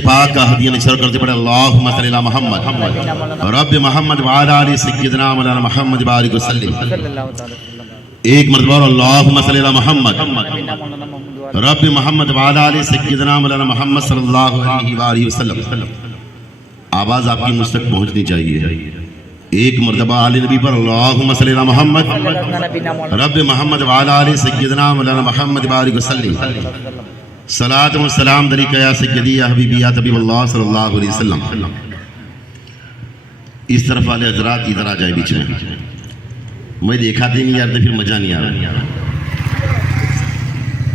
पाक का हदिया निश्चर करते पड़े अल्लाहुम्मा सल्ली अला मोहम्मद रब्बि मोहम्मद व अला आलि सय्यिदना मौलाना मोहम्मद बारिक वसल्लिम। एक मरतबा अल्लाहुम्मा सल्ली अला मोहम्मद रब्बि मोहम्मद व अला आलि सय्यिदना मौलाना मोहम्मद सल्लल्लाहु अलैहि वसल्लम। आवाज आपकी मुझ तक पहुंचनी चाहिए। एक मरतबा आले नबी पर अल्लाहुम्मा सल्ली अला मोहम्मद रब्बि मोहम्मद व अला आलि सय्यिदना मौलाना मोहम्मद बारिक वसल्लिम। सलात व सलाम दरीका या सय्यदी या हबीबी या तबीबुल्लाह सल्लल्लाहु अलैहि वसल्लम। इस तरफ वाले हजरात इधर आ जाए बीच में। मैं देखा नहीं यार तो फिर मजा नहीं आ रहा।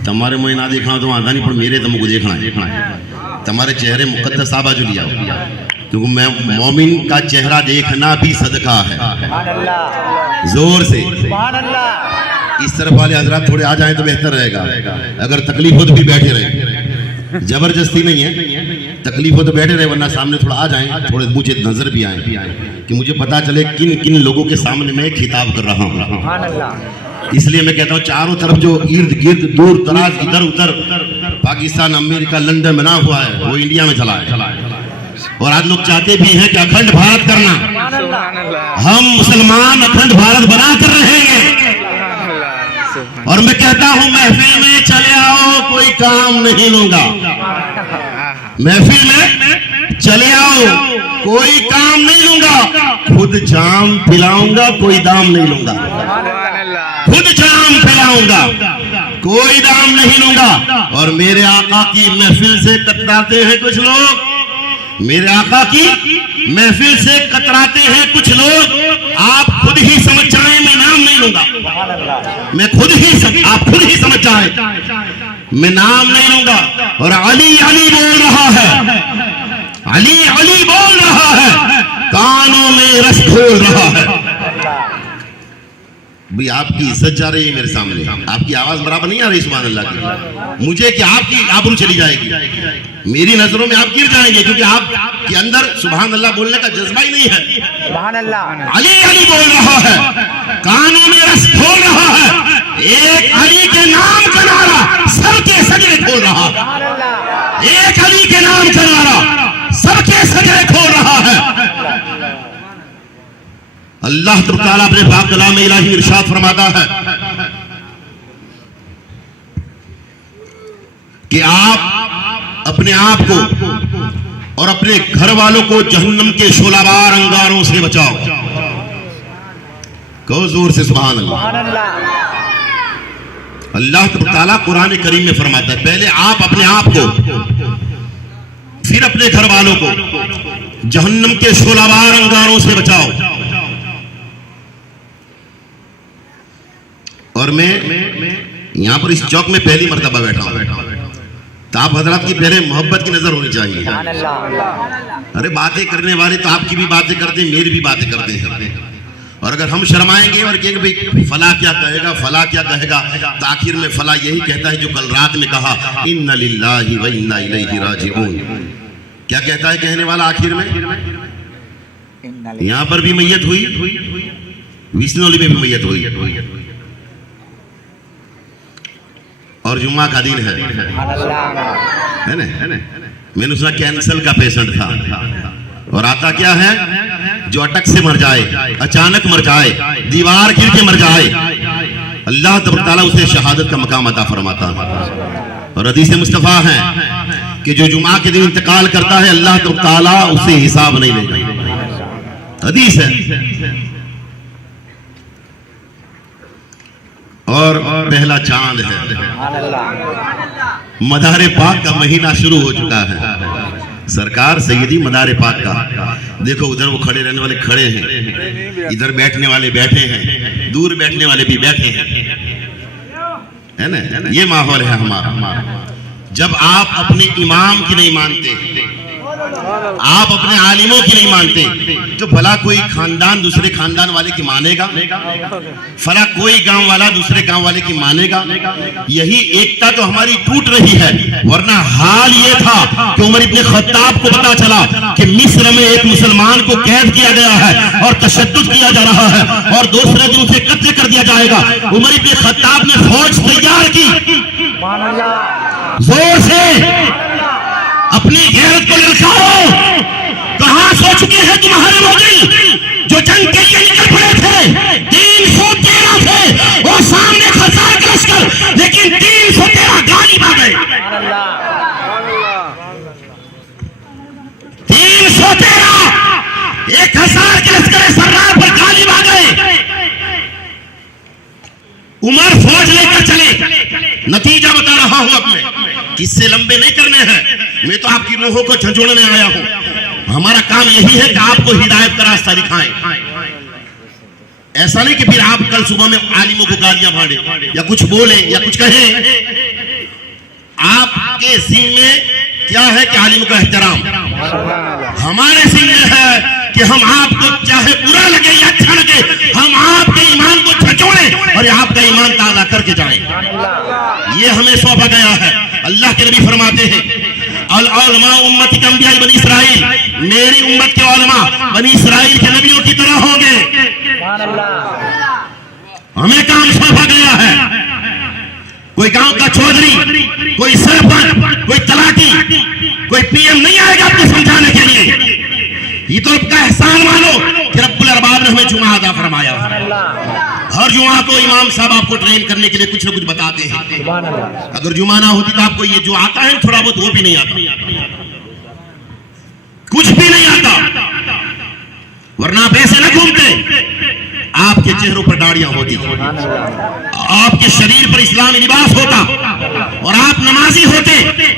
तुम्हारे मुझे ना देखा तो आधा नहीं, पर मेरे तो मुझे देखना है। तुम्हारे चेहरे मुकद्दस साहबा जो लिया, क्योंकि मैं मोमिन का चेहरा देखना भी सदका है। जोर से इस तरफ वाले हजरात थोड़े आ जाएं तो बेहतर रहेगा। अगर तकलीफ हो तो भी बैठे रहे, जबरदस्ती नहीं है। तकलीफ हो तो बैठे रहे, वरना सामने थोड़ा आ जाएं, थोड़े मुझे नजर भी आए कि मुझे पता चले किन किन लोगों के सामने मैं खिताब कर रहा हूँ। इसलिए मैं कहता हूँ चारों तरफ जो इर्द गिर्द दूर दराज इधर उधर पाकिस्तान, अमेरिका, लंदन बना हुआ है, वो इंडिया में चला है। और आज लोग चाहते भी हैं कि अखंड भारत करना। हम मुसलमान अखंड भारत बना कर रहेंगे। और मैं कहता हूं महफिल में चले आओ, कोई काम नहीं लूंगा। महफिल में चले आओ, कोई काम नहीं लूंगा। खुद जाम पिलाऊंगा, कोई दाम नहीं लूंगा। खुद जाम पिलाऊंगा, कोई दाम नहीं लूंगा। और मेरे आका की महफिल से कतराते हैं कुछ लोग, मेरे आका की महफिल से कतराते हैं कुछ लोग। आप खुद ही समझ जाएं, मैं नाम नहीं लूंगा। मैं खुद ही आप खुद ही समझ जाएं, मैं नाम नहीं लूंगा। और अली अली बोल रहा है, अली अली बोल रहा है, कानों में रस घोल रहा है। भाई आपकी इज्जत जा रही है मेरे सामने, आपकी आवाज बराबर नहीं आ रही सुभान अल्लाह की। मुझे कि आपकी आबरू चली जाएगी, मेरी नजरों में आप गिर जाएंगे, क्योंकि आपके अंदर सुभान अल्लाह बोलने का जज्बा ही नहीं है। सुभान अल्लाह। अली अली बोल रहा है, कानों में रस खोल रहा है। एक अली के नाम का नारा सबके सजरे खोल रहा है। एक अली के नाम का नारा सबके सजरे खोल रहा है। अल्लाह ताला अपने पाक कलाम में इलाही इरशाद फरमाता है कि आप अपने आप को और अपने घर वालों को जहन्नम के शोलाबार अंगारों से बचाओ। कहो जोर से सुभान अल्लाह। अल्लाह ताला कुरान करीम में फरमाता है पहले आप अपने आप को, फिर अपने घर वालों को जहन्नम के शोलाबार अंगारों से बचाओ। और मैं यहां पर इस चौक में पहली मर्तबा बैठा हूं, तो आप हजरात की पहले मोहब्बत की नजर होनी चाहिए। अरे बातें करने वाले तो आपकी भी बातें करते हैं, मेरी भी बातें करते हैं। और अगर हम शर्माएंगे और कहेंगे भाई फला क्या कहेगा, फला क्या कहेगा, तो आखिर में फला यही कहता है जो कल रात में कहा, इन्ना लिल्लाहि व इन्ना इलैहि राजिऊन। क्या कहता है कहने वाला आखिर में? यहां पर भी मैयत हुई, विष्णुली में भी मैयत हुई, और जुम्मा का दिन है ना। मैंने सुना कैंसर का पेशेंट था, और आता क्या है, जो अटक से मर जाए, अचानक मर जाए, दीवार गिर के मर जाए, अल्लाह ताला उसे शहादत का मकाम अता फरमाता है। और हदीस मुस्तफा है कि जो जुम्मा के दिन इंतकाल करता है, अल्लाह ताला उसे हिसाब नहीं लेगा। हदीस है। और पहला चांद है, मदारे पाक का महीना शुरू हो चुका है। सरकार सैयदी मदारे पाक का देखो, उधर वो खड़े रहने वाले खड़े हैं, इधर बैठने वाले बैठे हैं, दूर बैठने वाले भी बैठे हैं, है ना। ये माहौल है हमारा। जब आप अपने इमाम की नहीं मानते, आप अपने आलिमों की नहीं मानते, तो भला कोई खानदान दूसरे खानदान वाले की मानेगा? फला कोई गांव वाला दूसरे गांव वाले की मानेगा? यही एकता तो हमारी टूट रही है। वरना हाल ये था कि उमर इब्न खत्ताब को पता चला कि मिस्र में एक मुसलमान को कैद किया गया है और तशद्दुद किया जा रहा है, और दूसरे दिन उसे कत्ल कर दिया जाएगा। उमर इब्न खत्ताब ने फौज तैयार की, जोर से अपनी गैरत को ललकारो। कहां सो चुके हैं तुम्हारे मोदी जो जंग के लिए निकल पड़े थे? 313 थे वो सामने 1000 का लश्कर, लेकिन 313 गालिब आ गए। 313 1000 के लश्कर सर्रार पर गालिब आ गए। उमर फौज लेकर चले। नतीजा बता रहा हूं अपने, किससे लंबे नहीं करने हैं। मैं तो आपकी रूहों को झंझोड़ने आया हूं। हमारा काम यही है कि आपको हिदायत का रास्ता दिखाएं। ऐसा नहीं कि फिर आप कल सुबह में आलिमों को गालियां भाड़े या कुछ बोले या कुछ कहें। आपके जिम्मे क्या है कि आलिम का एहतराम। हमारे जिम्मे है कि हम आपको चाहे बुरा लगे या अच्छा लगे, हम आपके ईमान को झंझोड़ें और आपका ईमान ताजा करके जाएं। ये हमें सौंपा गया है। अल्लाह के नबी फरमाते हैं, अल उलमा उम्मती का अंबिया बनी इसराइल, मेरी उम्मत के उलमा बनी इसराइल के नबियों की तरह होंगे। हमें काम सौंपा गया है। कोई गांव का चौधरी, कोई सरपंच, कोई तलाटी, कोई पीएम नहीं आएगा आपको समझाने के लिए। ये तो आपका एहसान मानो कि रब्बुल अरबाब ने हमें जुमा अदा फरमाया। हर जुमा को इमाम साहब आपको ट्रेन करने के लिए कुछ ना कुछ बताते हैं। अगर जुमा ना होती तो आपको ये जो आता है थोड़ा बहुत वो भी नहीं आता, कुछ भी नहीं आता, वरना आप ऐसे न घूमते। आपके चेहरों पर दाढ़ियां होती, आपके शरीर पर इस्लामी लिबास होता और आप नमाजी होते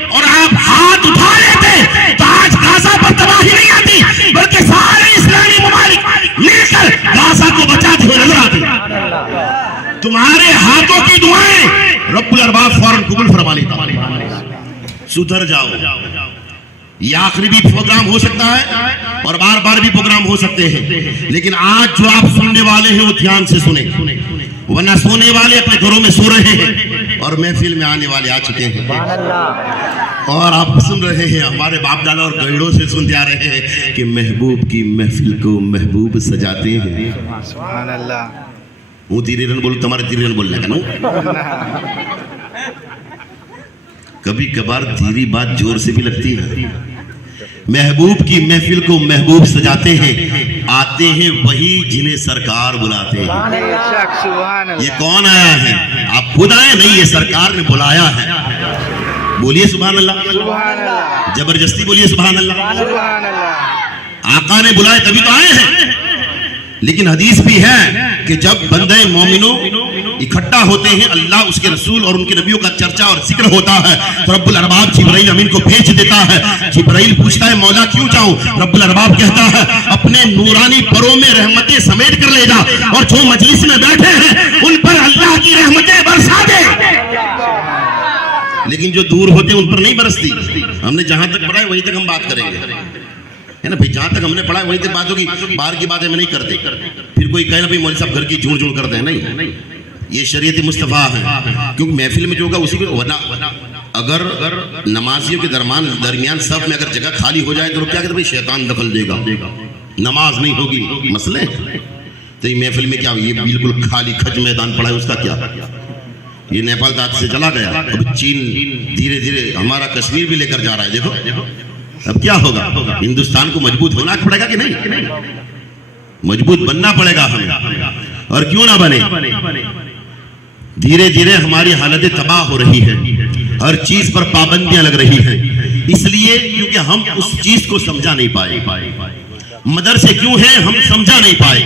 और आप हाथ उठा लेते तो आज गाजा पर तबाही नहीं आती, बल्कि सारे इस्लामी ममालिक मिलकर गाजा को बचाते हुए नजर आते। तुम्हारे हाथों की दुआएं रब्बुल अरबाब फौरन कबूल फरमा लेता। सुधर जाओ। ये आखिरी भी प्रोग्राम हो सकता है और बार बार भी प्रोग्राम हो सकते हैं, लेकिन आज जो आप सुनने वाले हैं वो ध्यान से सुने, वरना सोने वाले अपने घरों में सो रहे हैं और महफिल में आने वाले आ चुके हैं। और आप सुन रहे हैं, हमारे बाप दादा और गैड़ों से सुनते आ रहे हैं कि महबूब की महफिल को महबूब सजाते हैं। सुभान अल्लाह। वो धीरे बोलो, तुम्हारे धीरे बोलने का ना। कभी कभार धीरी बात जोर से भी लगती है। महबूब की महफिल को महबूब सजाते हैं, आते हैं वही जिन्हें सरकार बुलाते हैं। ये कौन आया है? आप खुद आए नहीं, ये सरकार ने बुलाया है। बोलिए सुभान अल्लाह। जबरदस्ती बोलिए सुभान अल्लाह। आका ने बुलाए तभी तो आए हैं। लेकिन हदीस भी है कि जब बंदे मोमिनो इकट्ठा होते हैं, अल्लाह उसके रसूल और उनके नबियों का चर्चा और जिक्र होता है, तो रब्बुल अरबाब जिब्राइल अमीन को भेज देता है। जिब्राइल पूछता है मौला क्यों जाऊं? रब्बुल अरबाब कहता है अपने नूरानी परों में रहमतें समेट कर ले जा और जो मजलिस में बैठे हैं उन पर अल्लाह की रहमतें बरसा दे। लेकिन जो दूर होते हैं उन पर नहीं बरसती। हमने जहां तक पढ़ा है वहीं तक हम बात करेंगे, है ना भाई। जहां तक हमने पढ़ा है वहीं तक बात होगी, बाहर की बातें हम नहीं करते। फिर कोई कहे ना भाई मौलवी साहब घर की झूठ झूठ करते हैं, नहीं। ये शरीयत मुस्तफा है, क्योंकि महफिल में जो होगा उसी को, वरना अगर नमाजियों के दरमियान सब में अगर जगह खाली हो जाए तो क्या कहते भाई शैतान दखल देगा, नमाज नहीं होगी, मसले। तो ये महफिल में क्या, ये बिल्कुल खाली खज मैदान पड़ा है, उसका क्या? ये नेपाल दाद से चला गया, अब चीन धीरे धीरे हमारा कश्मीर भी लेकर जा रहा है। देखो अब क्या होगा। हिंदुस्तान को मजबूत होना पड़ेगा कि नहीं? मजबूत बनना पड़ेगा हमें। और क्यों ना बने, धीरे धीरे हमारी हालतें तबाह हो रही है, हर चीज पर पाबंदियां लग रही हैं। इसलिए क्योंकि हम उस चीज को समझा नहीं पाए। मदरसे क्यों है हम समझा नहीं पाए।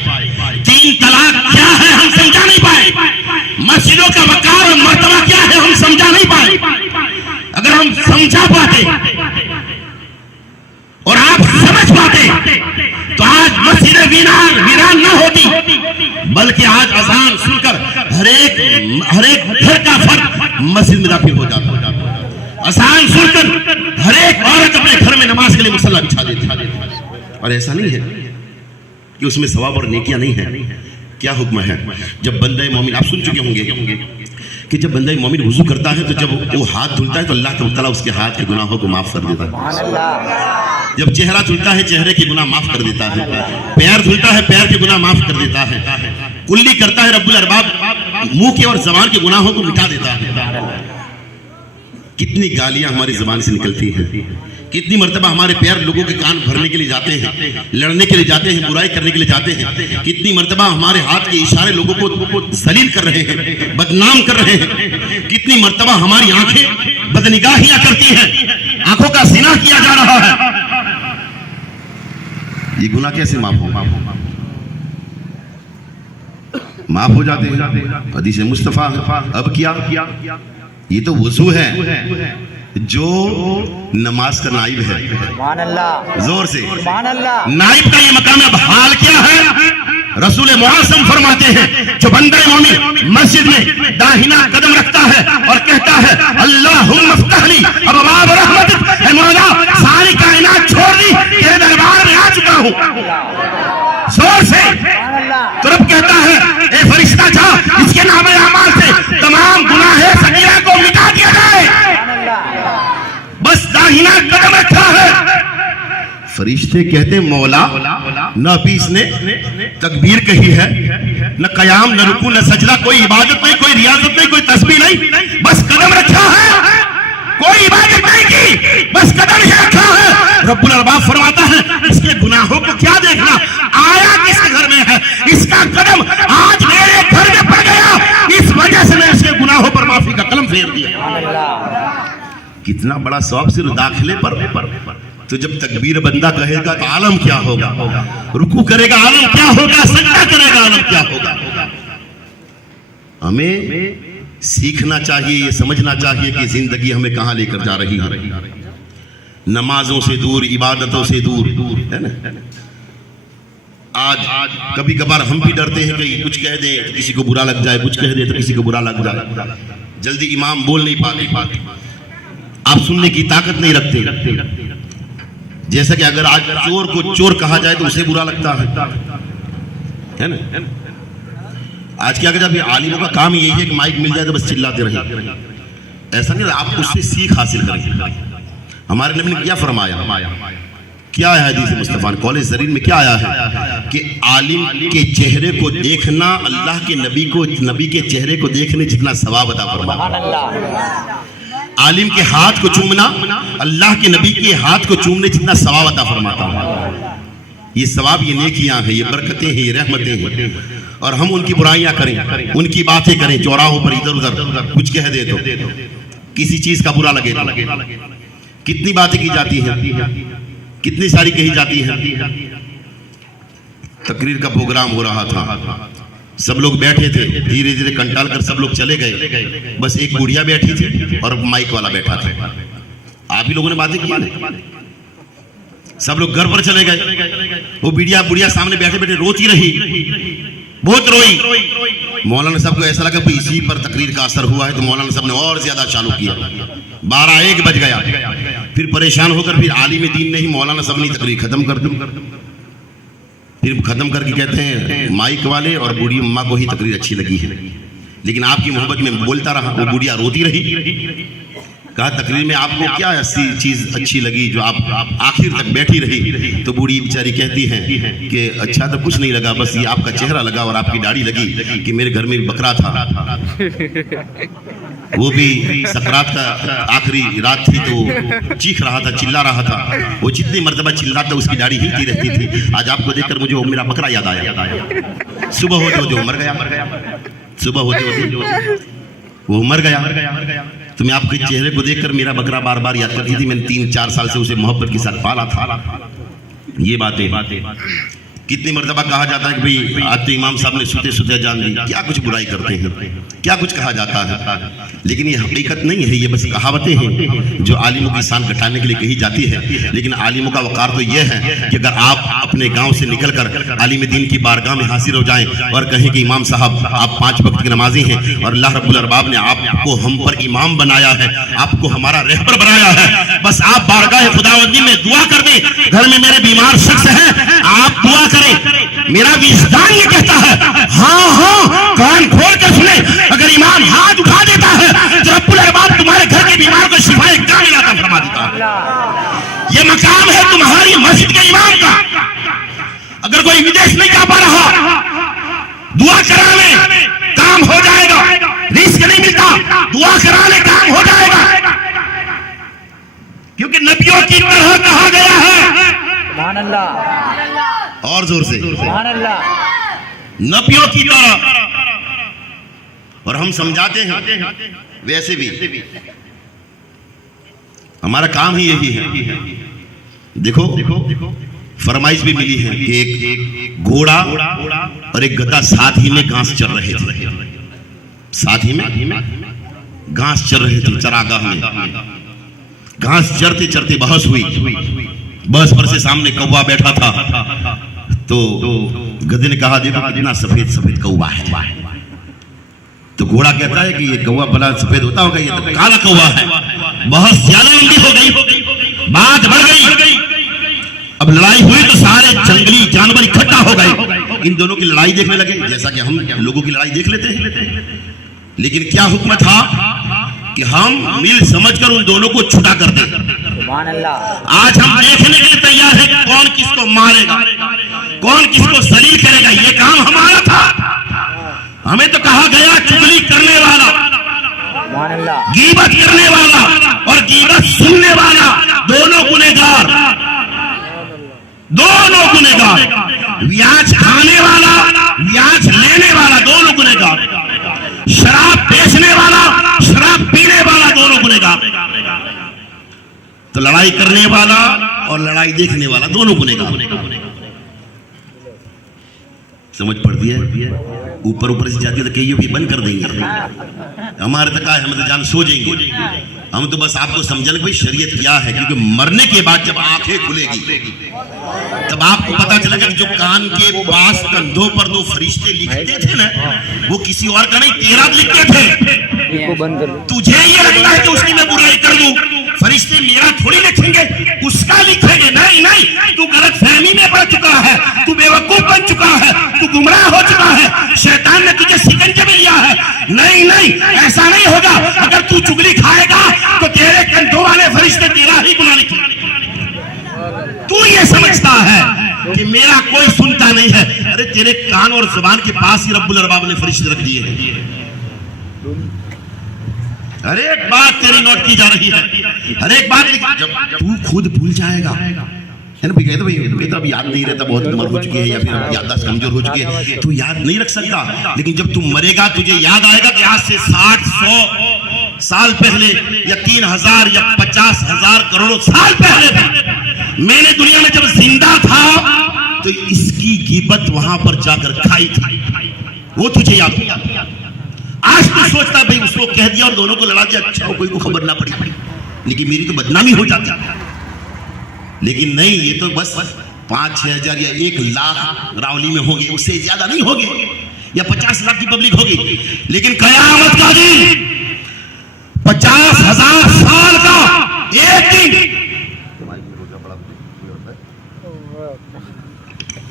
3 तलाक क्या है हम समझा नहीं पाए। मस्जिदों का वकार और मर्तबा क्या है हम समझा नहीं पाए। अगर हम समझा पाते और आप समझ पाते तो आज मस्जिदें वीरान न होती, बल्कि आज अजान सुनकर हर एक घर का फर्द मस्जिद में दाखिल हो जाता। अजान सुनकर हर एक औरत अपने घर में नमाज के लिए मुसल्ला बिछा देती। और ऐसा नहीं है कि उसमें सवाब और नेकियां नहीं है। क्या हुक्म है? जब बंदे मोमिन, आप सुन चुके होंगे कि जब बंदा मोमिन वुजू करता है तो जब वो हाथ धुलता है तो अल्लाह तआला उसके हाथ के गुनाहों को माफ कर देता है। जब चेहरा धुलता है चेहरे के गुनाह माफ कर देता है। पैर धुलता है पैर के गुनाह माफ कर देता है। कुल्ली करता है रब्बुल अरबाब मुंह के और जबान के गुनाहों को मिटा देता है। कितनी गालियां हमारी जबान से निकलती हैं, कितनी मर्तबा हमारे पैर लोगों के कान भरने के लिए जाते हैं, लड़ने के लिए जाते हैं, बुराई करने के लिए जाते हैं। कितनी मर्तबा हमारे हाथ के इशारे लोगों को जलील कर रहे हैं, बदनाम कर रहे हैं। कितनी मर्तबा हमारी आंखें बदनिगाहियां करती हैं, आंखों का जिना किया जा रहा है। ये गुनाह कैसे माफ होगा? माफ हो जाते हैं। हदीस मुस्तफा अब क्या? ये तो वजू है जो नमाज का नाइब है। जोर से नाइब का ये मकाम है। हाल क्या है? रसूल मुआज़्ज़म फरमाते हैं जो बंदा मोमिन मस्जिद में दाहिना कदम रखता है और कहता है अल्लाहुम्मा फ़्तह ली अबवाब रहमतिक, ऐ मौला सारी कायनात छोड़ दी, तेरे दरबार में आ चुका हूँ। जोर से तो रब कहता है ए फरिश्ता जा, इसके नामे अमाल से तमाम गुनाह सगीरा को मिटा दिया जाए। बस दाहिना कदम रखा है। फरिश्ते कहते मौला न अभी इसने तकबीर कही है, न कयाम, न रुकू, न सजदा, कोई इबादत नहीं, कोई रियाजत नहीं, कोई तस्बीह नहीं, बस कदम रखा है। कोई इबादत नहीं की, बस कदम ही रखा है। रब्बुल अरबाब फरमाता है इसके गुनाहों को क्या देखना, आया किस घर में है, इसका कदम आज मेरे घर में पड़ गया, इस वजह से मैं इसके गुनाहों पर माफी का कलम फेर दिया। कितना बड़ा सवाब सिर्फ दाखिले पर। तो जब तकबीर बंदा कहेगा तो आलम क्या होगा, रुकू करेगा आलम क्या होगा, सजदा करेगा आलम क्या होगा। हमें सीखना चाहिए, ये समझना चाहिए कि जिंदगी हमें कहां लेकर जा रही है। नमाजों से दूर, इबादतों से दूर, है ना। आज कभी कभार हम भी डरते हैं कि कुछ कह दें तो किसी को बुरा लग जाए, कुछ कह दे तो किसी को बुरा लग जाए। जल्दी इमाम बोल नहीं पाते, आप सुनने की ताकत नहीं रखते। जैसा कि अगर आज चोर को चोर कहा जाए तो उसे बुरा लगता है ना। आज क्या कहते हैं आलिमों का काम यही है कि माइक मिल जाए तो बस चिल्लाते रहे। ऐसा नहीं, आप उससे सीख हासिल करें। हमारे नबी ने क्या फरमाया, क्या है हदीस मुस्तफा कौले ज़रीन में क्या आया है कि आलिम के चेहरे को देखना अल्लाह के नबी के चेहरे को देखने जितना सवाब अता फरमाया। आलिम के हाथ को चूमना अल्लाह के नबी के हाथ को चूमने जितना सवाब अता फरमाता है। ये सवाब, ये नेकियां हैं, ये बरकतें हैं, ये रहमतें हैं। और हम उनकी बुराइयां करें, उनकी बातें करें, चौराहों पर इधर उधर कुछ कह दे तो किसी चीज का बुरा लगे। कितनी बातें की जाती हैं, कितनी सारी कही जाती हैं। तकरीर का प्रोग्राम हो रहा था, सब लोग बैठे थे, धीरे धीरे कंटाल कर सब लोग चले गए। बस एक बुढ़िया बैठी थी और माइक वाला बैठा था। आप ही लोगों ने बातें की, सब लोग घर पर चले गए। वो बुढ़िया सामने बैठे बैठे रोती रही, बहुत रोई। मौलाना साहब को ऐसा लगा कि इसी पर तकरीर का असर हुआ है, तो मौलाना साहब ने और ज्यादा चालू किया। 12-1 बज गया। फिर परेशान होकर फिर आलिम दीन ने ही मौलाना साहब ने तकरीर खत्म कर दी। फिर खत्म करके कहते हैं माइक वाले और बूढ़ी अम्मा को ही तकरीर अच्छी लगी है, लेकिन आपकी मोहब्बत में बोलता रहा। वो बुढ़िया रोती रही। कहा तकरीर में आपको क्या ऐसी चीज अच्छी लगी जो आप आखिर तक बैठी रही? तो बूढ़ी बेचारी कहती है कि अच्छा तो कुछ नहीं लगा, बस ये आपका चेहरा लगा और आपकी दाढ़ी लगी कि मेरे घर में बकरा था, वो भी सकरात का आखिरी रात थी तो चीख रहा था, चिल्ला रहा था। वो जितनी मर्तबा चिल्लाता उसकी दाढ़ी हिलती रहती थी। आज आपको देखकर मुझे वो मेरा बकरा याद आया। सुबह होते होते वो मर गया, सुबह होते होते वो मर गया। तो मैं आपके चेहरे को देखकर मेरा बकरा बार बार याद करती थी। मैंने 3-4 साल से उसे मोहब्बत के साथ पाला था। ये बातें कितनी मर्तबा कहा जाता है कि भाई आज तो इमाम साहब ने सुते सुते जान दी, क्या कुछ बुराई करते हैं, क्या कुछ कहा जाता है। लेकिन ये हकीकत नहीं है, ये बस कहावतें हैं जो आलिमों की शान घटाने के लिए कही जाती है। लेकिन आलिमों का वकार तो यह है कि अगर आप अपने गांव से निकलकर आलिम दीन की बारगाह में हाजिर हो जाएं और कहें कि इमाम साहब आप 5 वक्त की नमाजी हैं और अल्लाह रब्बुल अरबाब ने आपको हम पर इमाम बनाया है, आपको हमारा रहबर बनाया है, बस आप बारगाह खुदावंदी में दुआ कर दें, घर में मेरे बीमार शख्स हैं, आप दुआ करें। मेरा विजदान ये कहता है हाँ कान खोल कर सुने, अगर इमाम हाथ उठा देता है तो रब्बुल अरबाब तुम्हारे घर के बीमार को शिफाए कामिल अता फरमा देता है। ये मकाम है तुम्हारी मस्जिद के इमाम का। अगर कोई विदेश नहीं जा पा रहा, दुआ करा ले काम हो जाएगा। रिस्क नहीं मिलता, दुआ करा ले काम हो जाएगा। क्योंकि नबियों की तरह कहा गया है। सुभान अल्लाह, और जोर से, सुभान अल्लाह। नबियों की तरह। और हम समझाते हैं वैसे भी हमारा काम ही यही है। देखो फरमाइश भी मिली है कि एक घोड़ा और एक गधा साथ ही में घास चर रहे थे, साथ ही में घास चर रहे थे चरागाह में। घास चरते चरते बहस हुई, बहस पर से सामने कौवा बैठा था। तो गधे ने कहा देखो कितना सफेद सफेद कौवा है। तो घोड़ा कहता है कि ये कौवा भला सफेद होता होगा, ये तो काला कौवा है। बहस ज्यादा लंबी हो गई, बात बढ़ गई। अब लड़ाई हुई तो सारे जंगली जानवर इकट्ठा हो गए, इन दोनों की लड़ाई देखने लगे, जैसा कि हम लोगों की लड़ाई देख लेते हैं। लेकिन क्या हुक्म था कि हम मिल समझकर उन दोनों को छुटा कर दें। सुभान अल्लाह। आज हम देखने के लिए तैयार है कि कौन किसको मारेगा, कौन किसको जलील करेगा। ये काम हमारा था। हमें तो कहा गया चुगली करने वाला, सुभान अल्लाह, गीबत करने वाला और गीबत सुनने वाला दोनों गुनहगार, दोनों गुनहगार। ब्याज खाने वाला, ब्याज लेने वाला दोनों गुनहगार। शराब बेचने वाला, शराब पीने वाला दोनों गुनहगार। तो लड़ाई करने वाला और लड़ाई देखने वाला दोनों गुनहगार। समझ पड़ती है? ऊपर ऊपर से जाती है तो कहिए भी बंद कर देंगे। हमारे तक हम तो जान सो जाएंगे। हम तो बस आपको समझने कि भाई शरीयत क्या है, क्योंकि मरने के बाद जब आंखें खुलेगी तब आपको पता चलेगा कि जो कान के पास कंधों पर दो फरिश्ते लिखते थे ना, वो किसी और का नहीं तेरा लिखते थे। तुझे ये लगता है कि उसकी मैं बुराई कर दूं, फरिश्ते मेरा थोड़ी लिखेंगे, उसका लिखेंगे। नहीं नहीं, तू गलत फहमी में पड़ चुका है, तू बेवकूफ बन चुका है, तू गुमराह हो चुका है, शैतान ने तुझे शिकंजे में लिया है। नहीं नहीं, ऐसा नहीं होगा। अगर तू चुगली खाएगा तो तेरे कंधों वाले फरिश्ते तेरा ही गुनाह लिखेंगे। तू ये समझता है कि मेरा कोई सुनता नहीं है। अरे तेरे कान और जुबान के पास ही रब्बुल अरबाब ने फरिश्ते रख दिए हैं। हर एक बात तेरी नोट की जा रही है, हर एक बात। जब तू खुद भूल जाएगा है ना, कहते भाई तो अब याद नहीं रहता, बहुत उम्र हो चुकी है या फिर याददाश्त कमजोर हो चुकी है, तू याद नहीं रख सकता। लेकिन जब तू मरेगा तुझे याद आएगा कि आज से 60-100 साल पहले या 3000 या 50,000 करोड़ों साल पहले मैंने दुनिया में जब जिंदा था तो इसकी गिबत वहां पर जाकर खाई थी, वो तुझे याद होगा। आज तो सोचता भाई उसको कह दिया और दोनों को लड़ा दिया, अच्छा कोई को खबर ना पड़ी, लेकिन मेरी तो बदनामी हो जाती। लेकिन नहीं, ये तो बस 5-6 हजार या 1 लाख रावली में होंगे, उससे ज्यादा नहीं होंगे, या 50 लाख की पब्लिक होगी। लेकिन कयामत का दिन 50,000 साल का एक दिन।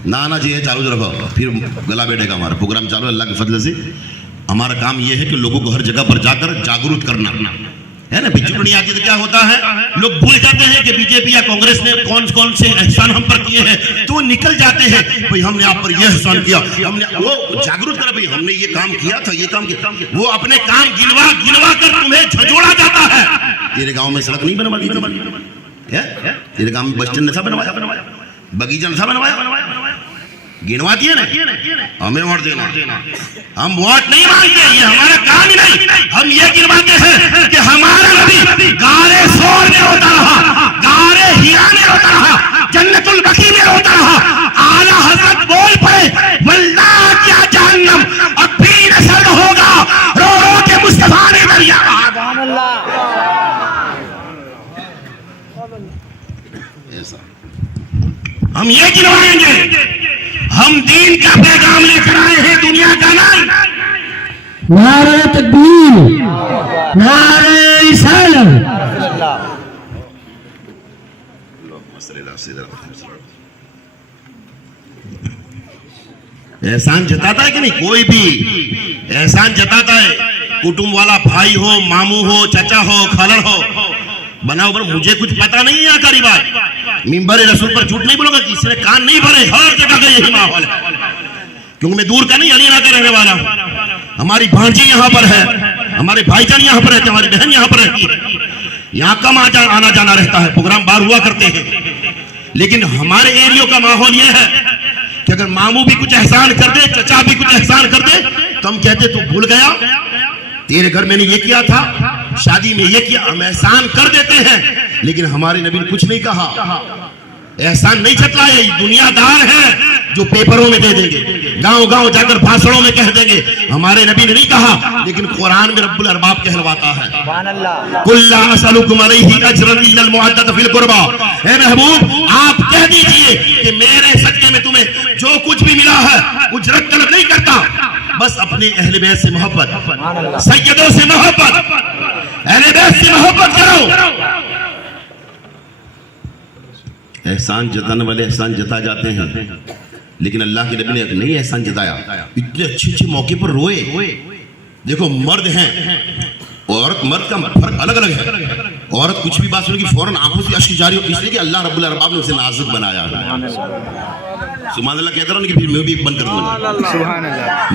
ना जी है, चालू रखो, फिर गला बैठेगा हमारा प्रोग्राम चालू। अल्लाह के फजल से हमारा काम यह है कि लोगों को हर जगह पर जाकर जागरूक करना है ना। बिजली नहीं आती तो क्या होता है, लोग भूल जाते हैं कि बीजेपी या कांग्रेस ने कौन कौन से एहसान हम पर किए हैं, तो निकल जाते हैं भाई हमने आप पर यह एहसान किया, हमने वो जागरूक कर भाई हमने ये काम किया था, ये काम किया। वो अपने काम गिनवा गिनवा कर तुम्हें झंझोड़ा जाता है। तेरे गांव में सड़क नहीं बनवा दी, तेरे गांव में बस स्टैंड नहीं बनवाया, बगीचा नहीं बनवाया, गिनवा दिए ना। हमें वोट देना, हम वोट नहीं मांगते, ये हमारा काम ही नहीं। हम ये गिनवाते हैं कि हमारा नबी गारे सोर में होता रहा, गारे हिरा में होता रहा, जन्नतुल बकी में होता रहा। आला हजरत बोल पड़े वल्लाह क्या जहन्नम अब भी नसर होगा, रो रो के मुस्तफा ने दरिया। ऐसा हम ये गिनवाएंगे। हम दीन का पैगाम लेकर आए हैं, दुनिया का नहीं। नारे तकबीर, नारे रिसालत। एहसान जताता है कि नहीं? कोई भी एहसान जताता है, कुटुंब वाला भाई हो, मामू हो, चाचा हो, खालड़ हो, बनाओ पर मुझे कुछ पता नहीं है। यहाँ का रिवाज मिंबर रसूल पर झूठ नहीं बोलूंगा, किसी ने कान नहीं भरे, हर जगह का यही माहौल है। क्योंकि मैं दूर का नहीं, अलीना का रहने वाला हूं। हमारी भांजी यहाँ पर है, हमारे भाईजान यहाँ पर रहते, हमारी बहन यहाँ पर रहती है। यहाँ कम आना जाना रहता है, प्रोग्राम बाहर हुआ करते हैं। लेकिन हमारे एरिया का माहौल यह है कि अगर मामू भी कुछ एहसान कर दे, चचा भी कुछ एहसान कर दे, तो हम कहते तू भूल गया, तेरे घर मैंने ये किया था, शादी में ये किया, हम एहसान कर देते हैं। लेकिन हमारे नबी ने कुछ नहीं कहा, एहसान नहीं जतलाए। दुनियादार है जो पेपरों में दे देंगे, गांव गांव जाकर भाषणों में कह देंगे, हमारे नबी ने नहीं कहा। लेकिन कुरान में रब्बुल अरबाब कहलवाता है, कुल्ला असलुकुम अलैहि अजरन इल्लल मुअद्दत फिल कुर्बा। हे महबूब, आप कह दीजिए कि मेरे सदके में तुम्हें जो कुछ भी मिला है उजरत तलब नहीं करता, बस अपने अहले बैत से मोहब्बत, सैयदों से मोहब्बत, अहले बैत से मोहब्बत करो। एहसान जताने वाले एहसान जता जाते हैं, लेकिन अल्लाह के नबी ने नहीं एहसान जताया। इतने अच्छे अच्छे मौके पर रोए। देखो मर्द हैं, औरत मर्द का फर्क अलग अलग है। औरत कुछ भी बात सुनेगी फौरन आंखों से अश्क जारी हो, इसलिए कि अल्लाह रब्बुल अरबाब ने उसे नाजुक बनाया है। सुभान अल्लाह कहता रहा कि फिर मैं भी एक बंद कर दूंगा।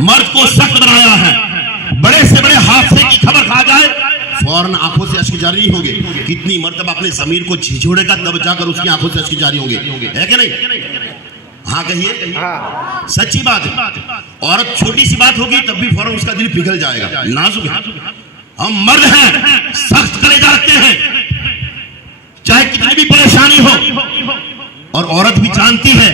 मर्द को सख्त बनाया है, बड़े से बड़े हादसे की खबर खा जाए फौरन आंखों से अश्क जारी नहीं होंगे। कितनी मर्तबा अपने ज़मीर को झिझोड़ेगा तब जाकर उसकी आंखों से अश्क जारी होंगे, है कि नहीं? हाँ कहिए, सच्ची बात है। औरत छोटी सी बात होगी तब भी फौरन उसका दिल पिघल जाएगा, नाजुक है। हम मर्द हैं, सख्त कलेजा रखते हैं, चाहे कितनी भी परेशानी हो। और औरत भी जानती है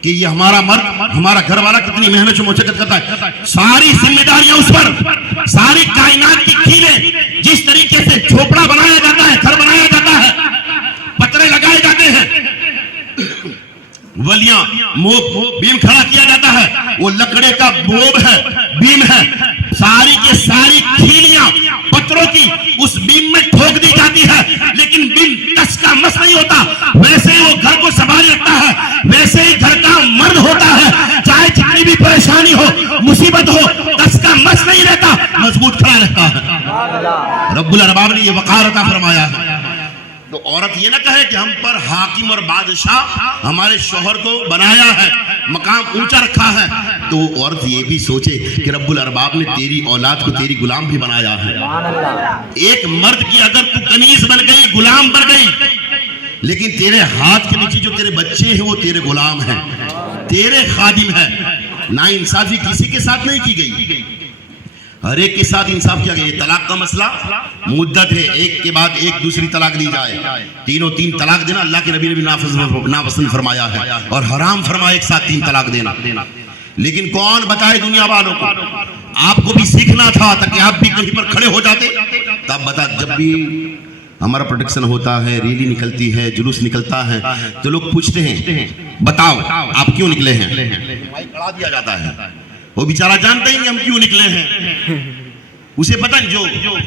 कि ये हमारा मर्द, हमारा घर वाला कितनी मेहनत से मुशक्कत करता है। सारी जिम्मेदारियां उस पर, सारी कायनात की कीलें, जिस तरीके से झोपड़ा बनाया जाता है, घर बनाया जाता है, पतरे लगाए जाते हैं, वलियां बीम खड़ा किया जाता है, वो लकड़े का बोब है, बीम है, सारी के सारी खीलियां पत्थरों की उस बीम में ठोक दी जाती है। लेकिन बीम टस का मस नहीं होता। वैसे ही वो घर को संभाल रखता है, वैसे ही घर का मर्द होता है। चाहे जितनी भी परेशानी हो, मुसीबत हो, टस का मस नहीं रहता, मजबूत खड़ा रहता है। रब्बुल अरबाब ने ये वक़ार अता फरमाया है। तो औरत ये ना कहे कि हम पर हाकिम और बादशाह हमारे शौहर को बनाया है, मकाम ऊंचा रखा है। तो औरत ये भी सोचे कि रब्बुल अरबाब ने तेरी औलाद को तेरी गुलाम भी बनाया है। एक मर्द की अगर तू कनीज बन गई, गुलाम बन गई, लेकिन तेरे हाथ के नीचे जो तेरे बच्चे हैं वो तेरे गुलाम हैं, तेरे खादिम हैं। नाइंसाफी किसी के साथ नहीं की गई, हर एक के साथ इंसाफ किया गया। तलाक का मसला मुद्दत है, एक के बाद एक दूसरी तलाक दी जाए। तीनों तीन तलाक देना अल्लाह के नबी ने भी नापसंद फरमाया है, और हराम फरमाया एक साथ तीन तलाक देना। लेकिन कौन बताए दुनिया वालों को? आपको भी सीखना था ताकि आप भी कहीं पर खड़े हो जाते। तब बता, जब भी हमारा प्रोटेक्शन होता है, रैली निकलती है, जुलूस निकलता है, तो लोग पूछते हैं बताओ आप क्यों निकले हैं? माइक बढ़ा दिया जाता है, वो बेचारा जानता ही नहीं हम क्यों निकले हैं। उसे पता नहीं, जो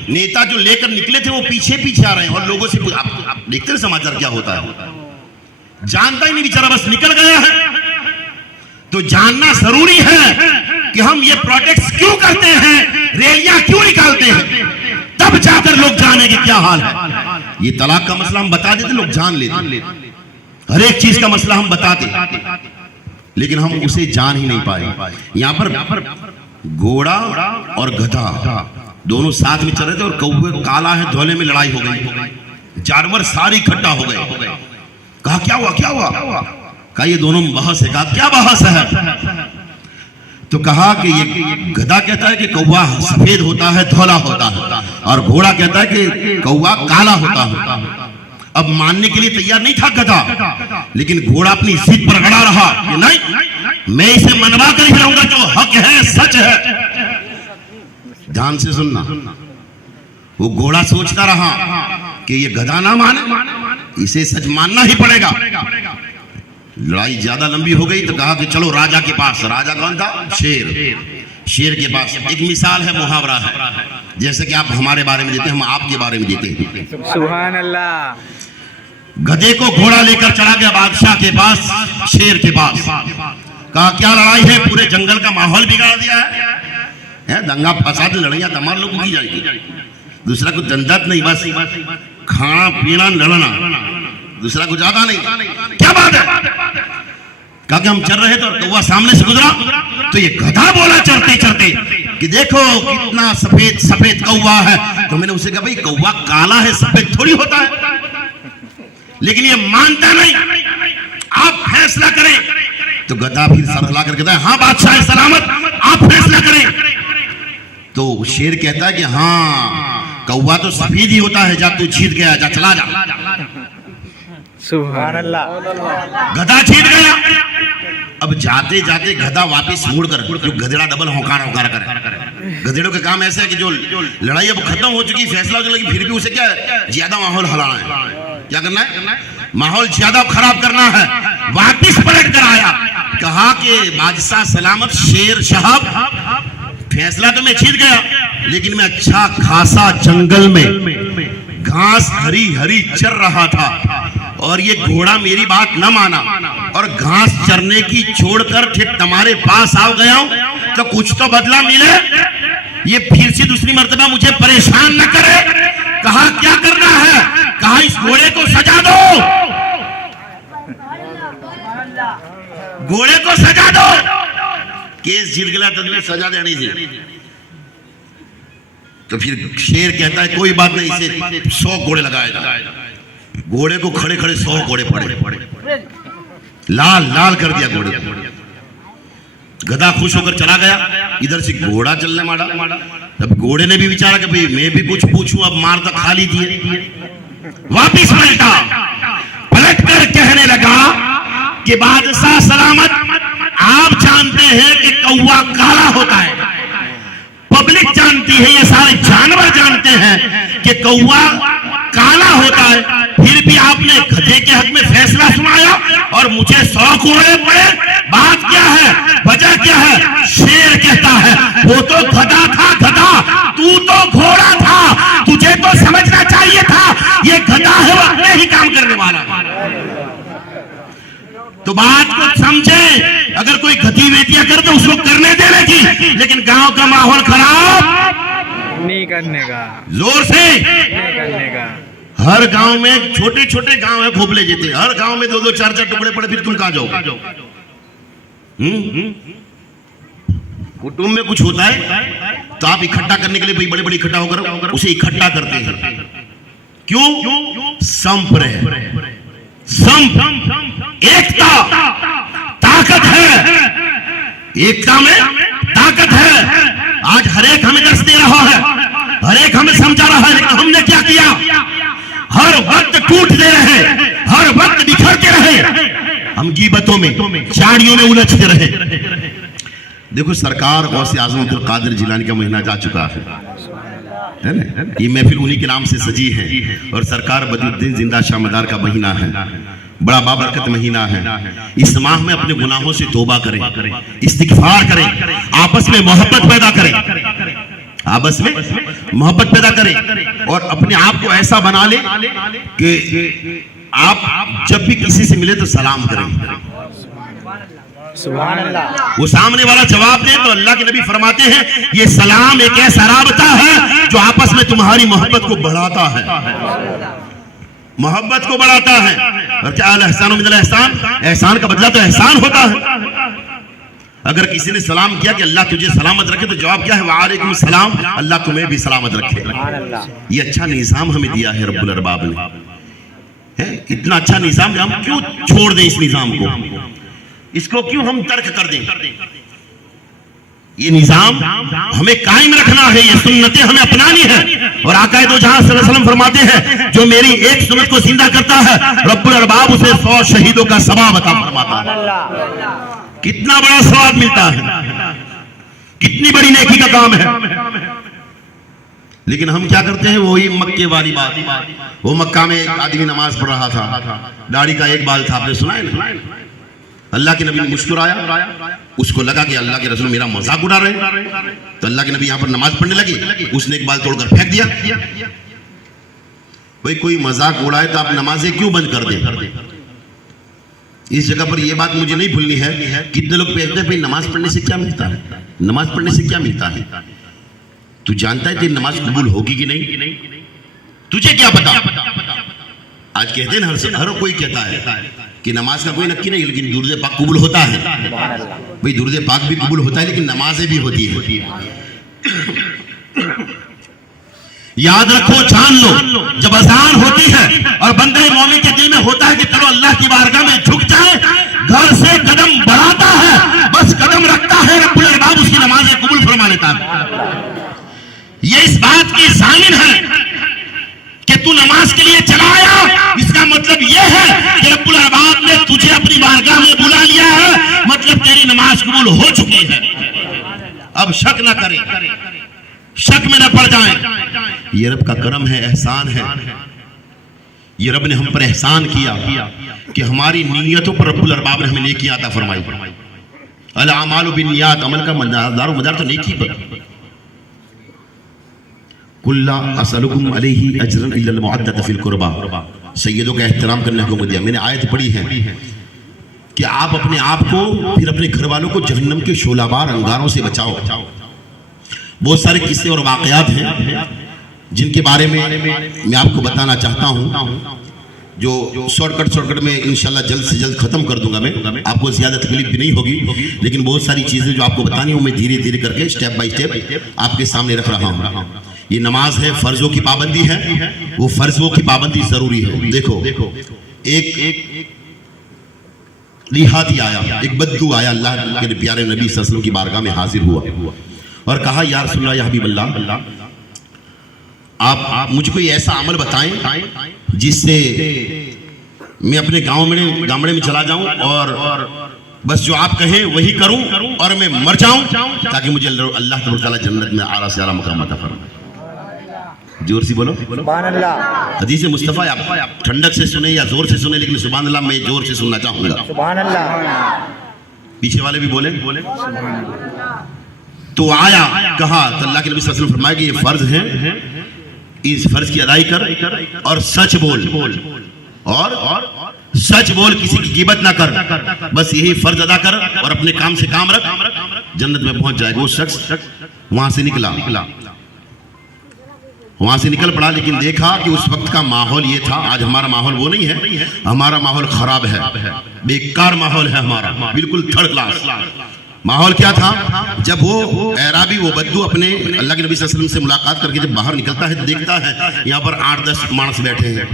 नेता जो लेकर निकले थे वो पीछे पीछे आ रहे हैं, और लोगों से आप देखते हैं समाचार क्या होता है, जानता ही नहीं बेचारा, बस निकल गया है। तो जानना जरूरी है कि हम ये प्रोटेक्ट क्यों करते हैं, रैलियां क्यों निकालते हैं, तब जाकर लोग जानेंगे क्या हाल है। ये तलाक का मसला हम बता देते, लोग जान लेते, हर एक चीज का मसला हम बताते, लेकिन हम उसे जान ही नहीं पाए। यहाँ पर घोड़ा और गधा दोनों साथ में चल रहे थे, और कौवे काला है धोले में लड़ाई हो गई, जानवर सारे इकट्ठा हो गए। कहा क्या हुआ क्या हुआ? कहा ये दोनों बहस है। कहा क्या बहस है? तो कहा कि ये गधा कहता है कि कौवा सफेद होता है, धोला होता है, और घोड़ा कहता है कि कौवा काला होता है। अब मानने के लिए तैयार नहीं था गधा, लेकिन घोड़ा अपनी जिद पर अड़ा रहा कि नहीं, मैं इसे मनवा कर ही रहूंगा, जो हक है सच है। ध्यान से सुनना, वो घोड़ा सोचता रहा कि ये गधा ना माने, इसे सच मानना ही पड़ेगा। लड़ाई ज्यादा लंबी हो गई तो कहा कि चलो राजा के पास। राजा कौन था? शेर। शेर के पास एक मिसाल है, मुहावरा है, जैसे कि आप हमारे बारे में देते हैं, हम आपके बारे में देते हैं। सुभान अल्लाह। गधे को घोड़ा लेकर चला गया बादशाह के पास, शेर के पास। कहा क्या लड़ाई है? पूरे जंगल का माहौल बिगाड़ दिया है, दंगा फसाद लड़ाइयां तमाम लोगों की जाएगी, दूसरा कुछ धंधा नहीं, बस खाना पीना लड़ना, दूसरा कुछ ज्यादा नहीं। क्या बात है? कहा कि हम चल रहे थे और कौवा सामने से गुजरा, तो ये गधा बोला चलते चलते कि देखो कितना सफेद सफेद कौवा है। तो मैंने उसे कहा भाई कौवा काला है सफेद थोड़ी होता है, लेकिन ये मानता नहीं, आप फैसला करें। तो गधा फिर सर ला कर कहता है हाँ बादशाह सलामत, आप फैसला करें। तो शेर कहता है कि हाँ कौवा तो सफेद ही होता है, जा तू जीत गया, जा चला जा। सुभान अल्लाह। गधा जीत गया। अब जाते जाते गधा वापस मुड़ कर, जो गधेड़ा डबल होकार होकार करे। गधेड़ों का काम ऐसा है कि जो लड़ाई अब खत्म हो चुकी, फैसला हो चुका, फिर भी उसे क्या ज्यादा माहौल हिलाना है, क्या करना है, माहौल ज्यादा खराब करना है। वापस पलट कर आया, कहा कि बादशाह सलामत, शेर साहब फैसला तो मैं जीत गया, लेकिन मैं अच्छा खासा जंगल में घास हरी हरी चर रहा था और ये घोड़ा मेरी बात न माना और घास चरने की छोड़कर ठीक तुम्हारे पास आ गया हूं, तो कुछ तो बदला मिले। ये फिर से दूसरी मर्तबा मुझे परेशान न करे। कहा क्या करना है, कहा इस घोड़े को सजा दो, घोड़े को सजा दो। केस जीत गया तो सजा देनी थी। तो फिर शेर कहता है कोई बात नहीं, इसे 100 घोड़े लगाएगा। घोड़े को खड़े खड़े 100 घोड़े पड़े, लाल लाल कर दिया घोड़े। गधा खुश होकर चला गया, इधर से घोड़ा चलने मारा। तब घोड़े ने भी विचारा कि भाई मैं भी कुछ पूछूं, अब मार तो खा ली दिए। वापिस पलट कर कहने लगा कि बादशाह सलामत, आप जानते हैं कि कौवा काला होता है, पब्लिक जानती है, ये सारे जानवर जानते हैं कि कौवा काला होता है, फिर भी आपने गधे के हक में फैसला सुनाया और मुझे 100 घोड़े पड़े। बात क्या है, वजह क्या है? शेर कहता है वो तो गधा था गधा, तू तो घोड़ा था, तुझे तो समझना चाहिए था ये गधा है, वो अपने ही काम करने वाला। तो बात को समझे, अगर कोई गतिविधियां कर तो उसको करने देने की, लेकिन गांव का माहौल खराब नहीं करने का, जोर से नहीं करने का। हर गांव में छोटे छोटे गांव है खोपले जैसे, हर गांव में 2-2 4-4 टुकड़े पड़े, फिर तुम कहां जाओ? कुटुंब में कुछ होता है तो आप इकट्ठा करने के लिए भाई बड़े बड़े इकट्ठा होकर उसे इकट्ठा करते हैं। क्यों? संप रहे, संप एकता ताकत है, एकता में ताकत है। आज हर एक हमें दर्श दे रहा है, हर एक हमें समझा रहा है, लेकिन हमने क्या किया? हर वक्त टूटते रहे, हर वक्त बिखरते रहे, हम गीबतों में चाड़ियों में उलझते रहे। देखो सरकार गौसे आजम अब्दुल कादिर जिलानी का महीना जा चुका है ना, ये महफिल उन्हीं के नाम से सजी है और सरकार बदरुद्दीन जिंदा शाह मदार का महीना है, बड़ा बाबरकत महीना है। इस माह में अपने गुनाहों से तौबा करें, इस्तिगफार करें, आपस में मोहब्बत पैदा करें, आपस में मोहब्बत पैदा करें और अपने आप को ऐसा बना ले कि आप जब भी किसी से मिले तो सलाम करें। सुभान अल्लाह। वो सामने वाला जवाब दे तो अल्लाह के नबी फरमाते हैं ये सलाम एक ऐसा राबता है जो आपस में तुम्हारी मोहब्बत को बढ़ाता है, मोहब्बत को बढ़ाता है। और क्या एहसान मिनल एहसान, एहसान का बदला तो एहसान होता है। अगर किसी ने सलाम किया कि अल्लाह तुझे सलामत रखे, तो जवाब क्या है? वालेकुम सलाम, अल्लाह तुम्हें भी सलामत रखे। ये अच्छा निजाम हमें दिया है रब्बुल अरबाब ने, है इतना अच्छा निजाम, हम क्यों छोड़ दें इस निजाम को, इसको क्यों हम तर्क कर दें? ये निजाम हमें कायम रखना है, ये सुन्नतें हमें अपनानी है। और आका दो जहां सल्लल्लाहु अलैहि वसल्लम फरमाते हैं जो मेरी एक सुन्नत को जिंदा करता है रब्बुल अरबाब उसे 100 शहीदों का सवाब अता फरमाता है। कितना बड़ा सवाब मिलता है, कितनी बड़ी नेकी का काम है। लेकिन हम क्या करते हैं? वही मक्के वाली बात, वो मक्का में एक आदमी नमाज पढ़ रहा था, दाढ़ी का एक बाल था, आपने सुना है ना? अल्लाह के नबी ने मुस्कुराया, उसको लगा कि अल्लाह के रसूल मेरा मजाक उड़ा रहे, तो अल्लाह के नबी यहाँ पर नमाज पढ़ने लगे, उसने एक बाल तोड़कर फेंक दिया। भाई कोई मजाक उड़ाए तो आप नमाजें क्यों बंद कर दें? इस जगह पर यह बात मुझे नहीं भूलनी है। कितने लोग कहते हैं भाई नमाज पढ़ने से क्या मिलता है, नमाज पढ़ने से क्या मिलता है? तू जानता है तेरी नमाज कबूल होगी कि नहीं? तुझे क्या पता? आज कहते हैं हर कोई कहता है कि नमाज का कोई नक्की नहीं, लेकिन दुरूद पाक कबूल होता है। भाई दुरूद पाक भी कबूल होता है, लेकिन नमाजें भी होती है। याद रखो, जान लो, जब अजान होती है और बंदे मोमिन के दिल में होता है कि चलो अल्लाह की बारगाह में झुक जाए, घर से कदम बढ़ाता है, बस कदम रखता है, रब्बुल अरबाब उसकी नमाज़ें कबूल फरमा लेता है। ये इस बात की जामिन है कि तू नमाज के लिए चला आया, इसका मतलब यह है कि रब्बुल अरबाब ने तुझे अपनी बारगाह में बुला लिया है, मतलब तेरी नमाज कबूल हो चुकी है। अब शक ना करें, शक में न पड़ जाएं। ये रब का करम है, एहसान है। ये रब ने हम पर एहसान किया कि हमारी नीयतों पर रब्बुल अरबाब ने हमें नेकी अता फरमाई। अल अमालु बिन्नियात, अमल का दारो मदार तो नेकी पर। कुल्ला असलुकुम अलैहि अजरन इल्लल मुअद्दत फिल कुर्बा, सैयदों का एहतराम करने को दिया। मैंने आयत पढ़ी है कि आप अपने आप को फिर अपने घर वालों को जहन्नम के शोलाबार अंगारों से बचाओ। बहुत सारे किस्से और वाकयात हैं जिनके बारे में मैं आपको बताना चाहता हूं, जो शॉर्टकट में इंशाल्लाह जल्द से जल्द खत्म कर दूंगा। मैं आपको ज्यादा तकलीफ भी नहीं होगी, लेकिन बहुत सारी चीजें जो आपको बतानी हो मैं धीरे धीरे करके स्टेप बाय स्टेप आपके सामने रख रहा हूं। ये नमाज है, फर्जों की पाबंदी है, वो फर्जों की पाबंदी जरूरी है। देखो एक लिहाती आया, एक बद्दू आया, अल्लाह के प्यारे नबी सल्लल्लाहु अलैहि वसल्लम की बारगाह में हाजिर हुआ और कहा, या रसूल अल्लाह, या हबीब अल्लाह, आप मुझे कोई ऐसा अमल बताएं जिससे मैं अपने गामड़े में चला जाऊं और बस जो आप कहें वही करूं और मैं मर जाऊं, ताकि मुझे अल्लाह तआला जन्नत में आला से आला मकाम अता फरमाए। जोर से बोलो सुभान अल्लाह। हदीस मुस्तफ़ा आप ठंडक से सुने या जोर से सुने, लेकिन सुभान अल्लाह मैं जोर से सुनना चाहूंगा। सुभान अल्लाह। पीछे वाले भी बोले। तो आया, कहा तो अल्लाह के नबी सल्लल्लाहु अलैहि वसल्लम फरमाया कि ये फर्ज है, इस फर्ज की अदाई कर और सच बोल, और सच बोल, किसी की गिबत ना कर, बस यही फर्ज अदा कर और अपने काम से काम रख, जन्नत में पहुंच जाएगा। वो शख्स वहां से निकल पड़ा, लेकिन देखा कि उस वक्त का माहौल ये था। आज हमारा माहौल वो नहीं है, हमारा माहौल खराब है, बेकार माहौल है हमारा, बिल्कुल थर्ड क्लास माहौल। क्या था, जब वो एराबी, वो बद्दू अपने अल्लाह के नबी सल्लल्लाहु अलैहि वसल्लम से मुलाकात करके जब बाहर निकलता है तो देखता है यहाँ पर 8-10 मानस बैठे हैं।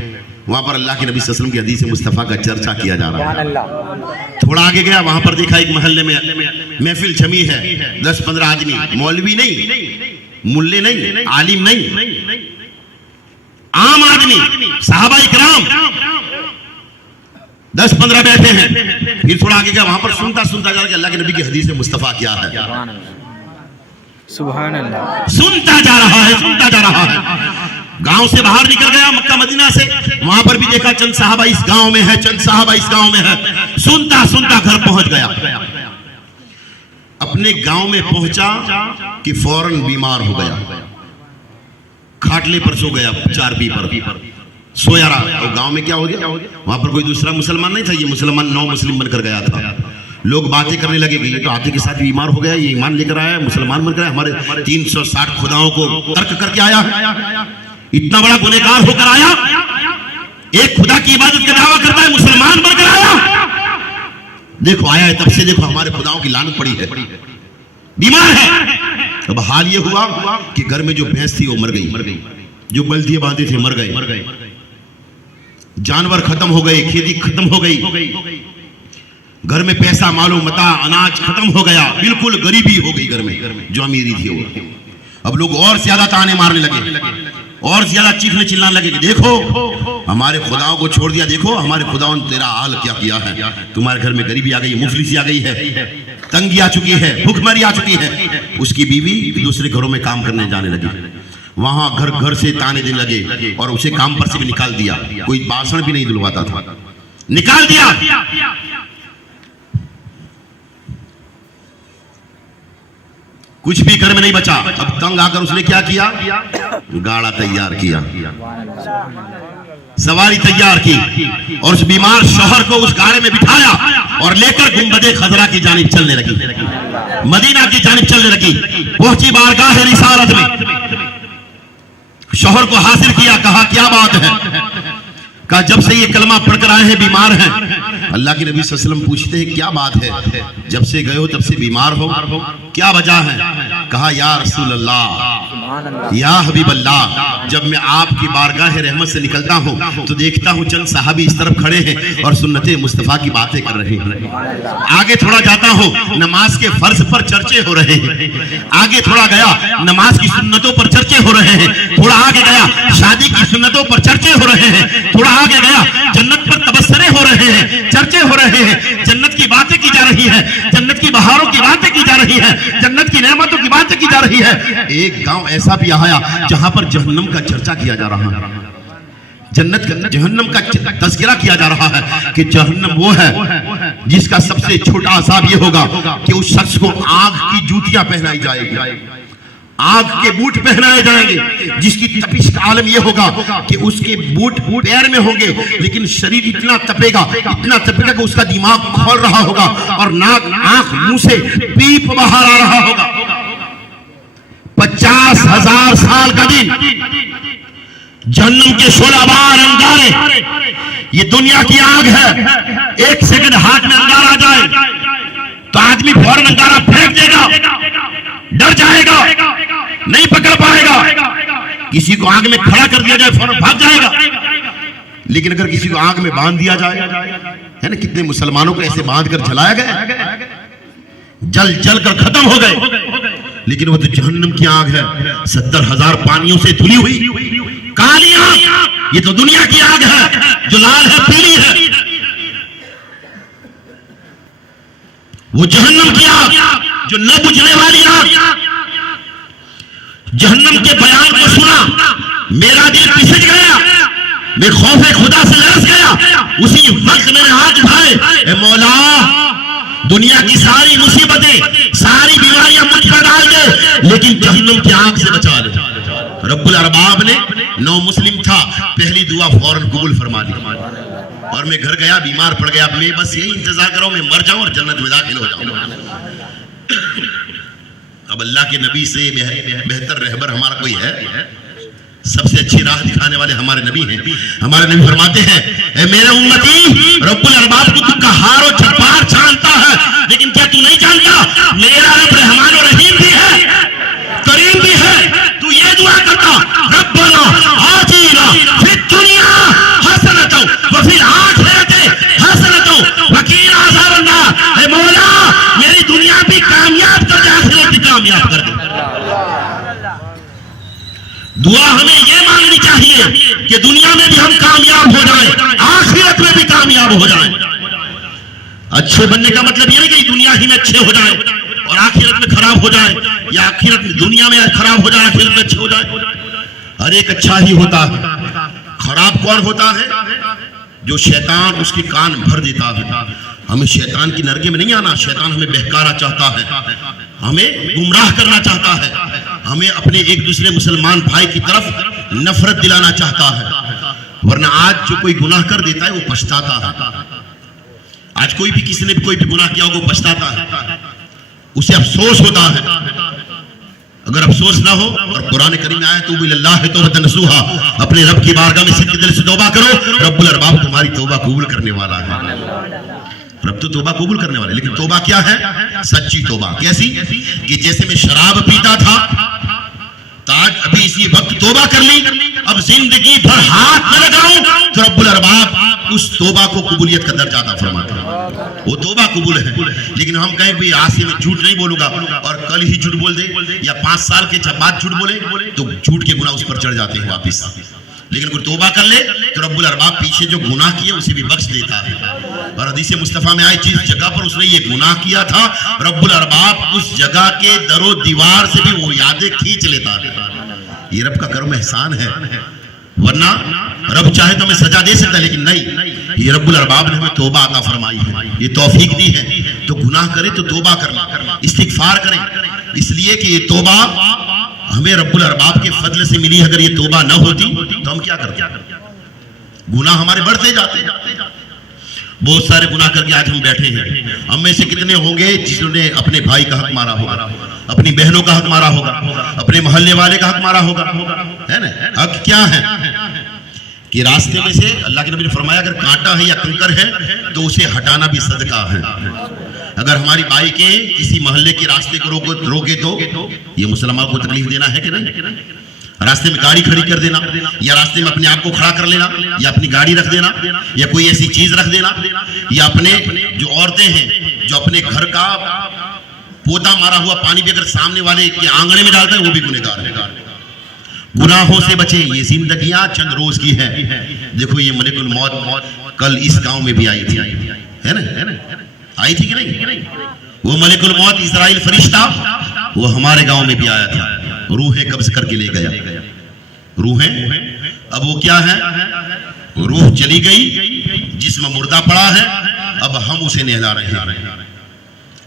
वहां पर अल्लाह के नबी सल्लल्लाहु अलैहि वसल्लम की हदीस मुस्तफ़ा का चर्चा किया जा रहा है। थोड़ा आगे गया, वहां पर देखा एक महल्ले में महफिल जमी है, 10-15 आदमी, मौलवी नहीं, मुल्ले नहीं, आलिम नहीं, आम आदमी, सहाबा इकराम 10-15 बैठे हैं। फिर थोड़ा आगे गया, वहां पर सुनता जा रहा है कि अल्लाह के नबी की हदीस मुस्तफ़ा क्या है। सुभान अल्लाह। सुनता जा रहा है। गांव से बाहर निकल गया, मक्का मदीना से, वहां पर भी देखा चंद साहबा इस गांव में है, चंद साहबा इस गांव में है। सुनता घर पहुंच गया। अपने गांव में पहुंचा कि फौरन बीमार हो गया, खाटले पर सो गया, चारपी पर सोया रहा। और गांव में क्या हो गया, वहां पर कोई दूसरा मुसलमान नहीं था, ये मुसलमान नौ मुस्लिम बनकर गया था। लोग बातें करने लगे कि ये तो हाथी के साथ बीमार हो गया, ये ईमान लेकर आया, मुसलमान बनकर आया, हमारे 360 खुदाओं को तर्क करके आया है, इतना बड़ा गुनहगार होकर आया, एक खुदा की इबादत का दावा करता है, मुसलमान बनकर आया। देखो आया है, तब से देखो हमारे खुदाओं की लानत पड़ी है, बीमार है। अब हाल ये हुआ कि घर में जो भैंस थी वो मर गई, जो बल्दियां बांधे थे मर गए, जानवर खत्म हो गए, खेती खत्म हो गई, घर में पैसा मालो मता अनाज खत्म हो गया, बिल्कुल गरीबी हो गई घर में, जो अमीरी थी वो। अब लोग और ज्यादा ताने मारने लगे और ज्यादा चीखने चिल्लाने लगे कि देखो हमारे खुदाओं को छोड़ दिया, देखो हमारे खुदाओं ने तेरा हाल क्या किया है, तुम्हारे घर में गरीबी आ गई, मुफलिसी आ गई है, तंगी आ चुकी है, भूखमरी आ चुकी है। उसकी बीवी दूसरे घरों में काम करने जाने लगी, वहां घर से ताने देने लगे और उसे काम पर से भी निकाल दिया, कोई बासण भी नहीं धुलवाता था, निकाल दिया। कुछ भी घर में नहीं बचा। अब तंग आकर उसने क्या किया, गाड़ा तैयार किया, सवारी तैयार की और उस बीमार शौहर को उस गाड़े में बिठाया और लेकर गुंबदे खजरा की जानिब चलने लगी, मदीना की जानिब चलने लगी। पहुंची बारगाह रिसालत में, शौहर को हासिल किया, कहा क्या बात है, कहा जब से ये कलमा पढ़कर आए हैं बीमार हैं। अल्लाह के नबी सल्लल्लाहु अलैहि वसल्लम पूछते हैं क्या बात है, जब से गए हो तब से बीमार हो, क्या वजह है। कहा या रसूल अल्लाह, या हबीब अल्लाह, जब मैं आपकी बारगाह रहमत से निकलता हूँ तो देखता हूँ चंद साहबी इस तरफ खड़े हैं और सुन्नते मुस्तफ़ा की बातें कर रहे हैं। आगे थोड़ा जाता हूँ, नमाज के फर्ज पर चर्चे हो रहे हैं। आगे थोड़ा गया, नमाज की सुन्नतों पर चर्चे हो रहे हैं। थोड़ा आगे गया, शादी की सुन्नतों पर चर्चे हो रहे हैं। थोड़ा आगे गया, जन्नत पर तबस्सरे हो रहे हैं, चर्चे हो रहे हैं। जन्नत की बातें की जा रही है, जन्नत की बहारों की बातें की जा रही है, जन्नत की नेमतों की बातें की जा रही है। एक गांव ऐसा भी आया जहां पर जहन्नम का चर्चा किया जा रहा है, जन्नत का जहन्नम का तज़किरा किया जा रहा है कि जहन्नम वो है जिसका सबसे छोटा अज़ाब ये होगा कि उस शख्स को आग की जूतियां पहनाई जाएगी, आग के बूट पहनाए जाएंगे, जिसकी तपिश का आलम यह होगा कि उसके बूट पैर में होंगे लेकिन शरीर इतना तपेगा कि उसका दिमाग खोल रहा होगा और नाक आंख मुंह से पीप बाहर आ रहा होगा। 50,000 साल का दिन, जहन्नम के 16 बार अंगारे, ये दुनिया की आग है। एक सेकंड हाथ में अंगारा आ जाए तो आदमी फौरन अंगारा फेंक देगा, डर जाएगा, नहीं पकड़ पाएगा। किसी को आग में खड़ा कर दिया जाए फौरन भाग जाएगा। लेकिन अगर किसी को आग में बांध दिया जाए, है ना, कितने मुसलमानों को ऐसे बांध कर जलाया गया, जल जल कर खत्म हो गए। लेकिन वो तो जहन्नम की आग है, 70,000 पानियों से धुली हुई काली आग। ये तो दुनिया की आग है जो लाल है, पीली है। वो जहन्नम की आग जो न बुझने वाली आग। जहन्नम के बयान को सुना, मेरा दिल पिसज गया, मैं खौफे खुदा से लरस गया। उसी वक्त मैंने हाथ उठाए, ए मौला, दुनिया की सारी मुसीबतें, सारी बीमारियां मुझ पर डाल दे, लेकिन जहन्नम की आग से बचा ले। रब्बुल अरबाब ने, नौ मुस्लिम था, पहली दुआ फौरन कबूल फरमा ली। और मैं घर गया, बीमार पड़ गया। मैं बस यही इंतजार कर रहा हूं, मैं मर जाऊं और जन्नत में दाखिल हो जाऊं। अब अल्लाह के नबी से बेहतर रहबर हमारा कोई है? सबसे अच्छी राह दिखाने वाले हमारे नबी हैं। हमारे नबी फरमाते हैं, ए मेरे उम्मती, रब्बुल अरबाब को तू कहार और जब्बार जानता है, लेकिन क्या तू नहीं जानता मेरा रब रहमान और रहीम भी है, करीम भी है। तू ये दुआ करता, रब्बना आतिना फिद दुनिया हसनतन व फिल आखिरति हसनतन व क़िना अज़ाबन्नार। ए मौला, मेरी दुनिया भी कामयाब कर दे, आखिरत भी कामयाब कर दे। दुआ हमें ये मांगनी चाहिए कि दुनिया में भी हम कामयाब हो जाएं, आखिरत में भी कामयाब हो जाएं। अच्छे बनने का मतलब ये नहीं कि दुनिया ही में अच्छे हो जाएं और आखिरत में खराब हो जाएं, या आखिरत में दुनिया में खराब हो जाए, आखिरत में अच्छे हो जाए। हर एक अच्छा ही होता है। खराब कौन होता है? जो शैतान उसके कान भर देता है। हमें शैतान की नरगे में नहीं आना। शैतान हमें बहकाना चाहता है, हमें गुमराह करना चाहता है, हमें अपने एक दूसरे मुसलमान भाई की तरफ नफरत दिलाना चाहता है। वरना आज जो कोई गुनाह कर देता है वो पछताता है। आज कोई भी, किसी ने भी कोई भी गुनाह किया होगा, वो पछताता है, उसे अफसोस होता है। अगर अफसोस ना हो और कुरान करीम में आया तो बिल्लाह तौबतन नसूहा, अपने रब की बारगाह में सिद्ध दिल से तौबा करो, रब्बुल अरबाब तुम्हारी तौबा कबूल करने वाला है। रब तो तौबा कबूल करने वाला है, लेकिन तौबा क्या है? सच्ची तौबा। कैसी? कि जैसे मैं शराब पीता था तो आज अभी इसी वक्त तौबा कर ली, अब जिंदगी भर हाथ न लगाऊं, तो रब्बुल अरबाब उस तौबा को कबूलियत का दर्जा अता फरमाता है। वो तौबा कबूल है। लेकिन हम कहें भाई आज से मैं झूठ नहीं बोलूंगा और कल ही झूठ बोल दे या 5 साल के बाद झूठ बोले तो झूठ के गुनाह उस पर चढ़ जाते हैं वापिस। लेकिन कोई तौबा कर ले तो रब्बुल अरबाब पीछे जो गुनाह किए उसे भी बख्श देता है। और हदीस मुस्तफा में आई, जिस जगह पर उसने ये गुनाह किया था, रब्बुल अरबाब उस जगह के दरो दीवार से भी वो यादें खींच लेता है। ये रब का करम एहसान है। वरना रब चाहे तो हमें सजा दे सकता है, लेकिन नहीं, ये रब्बुल अरबाब ने हमें तौबा अता फरमाई है, ये तौफीक दी है। तो गुनाह करे तो तौबा करना, इस्तिगफार करें, इसलिए कि ये तौबा हमें रब्बुल अरबाब के फजल से मिली। अगर ये तौबा न होती तो हम क्या करते? गुनाह हमारे बढ़ते जाते। बहुत सारे गुनाह करके आज हम बैठे हैं। हम में से कितने होंगे जिन्होंने अपने भाई का हक मारा होगा, अपनी बहनों का हक मारा होगा, अपने मोहल्ले वाले का हक मारा होगा, है ना? हक क्या है? कि रास्ते में से अल्लाह के नबी ने फरमाया अगर कांटा है या कंकर है तो उसे हटाना भी सदका है। अगर हमारी बाइकें किसी मोहल्ले के रास्ते को रोके तो ये मुसलमान को तकलीफ देना है कि नहीं? रास्ते में गाड़ी खड़ी कर देना, या रास्ते में अपने आप को खड़ा कर लेना, या अपनी गाड़ी रख देना, या कोई ऐसी चीज रख देना, या अपने जो औरतें हैं जो अपने घर का पोता मारा हुआ पानी भी अगर सामने वाले के आंगने में डालते हैं वो भी गुनहगार है। गुनाहों से बचे, ये जिंदगियां चंद रोज की है। देखो ये मलिकुल मौत कल इस गांव में भी आई थी, है ना? आई थी कि नहीं? वो मलिकुल मौत इजराइल फरिश्ता वो हमारे गांव में भी आया था, रूहें कब्ज करके ले गया। रूहें अब वो क्या है? रूह चली गई, जिस्म मुर्दा पड़ा है, अब हम उसे नहला रहे हैं,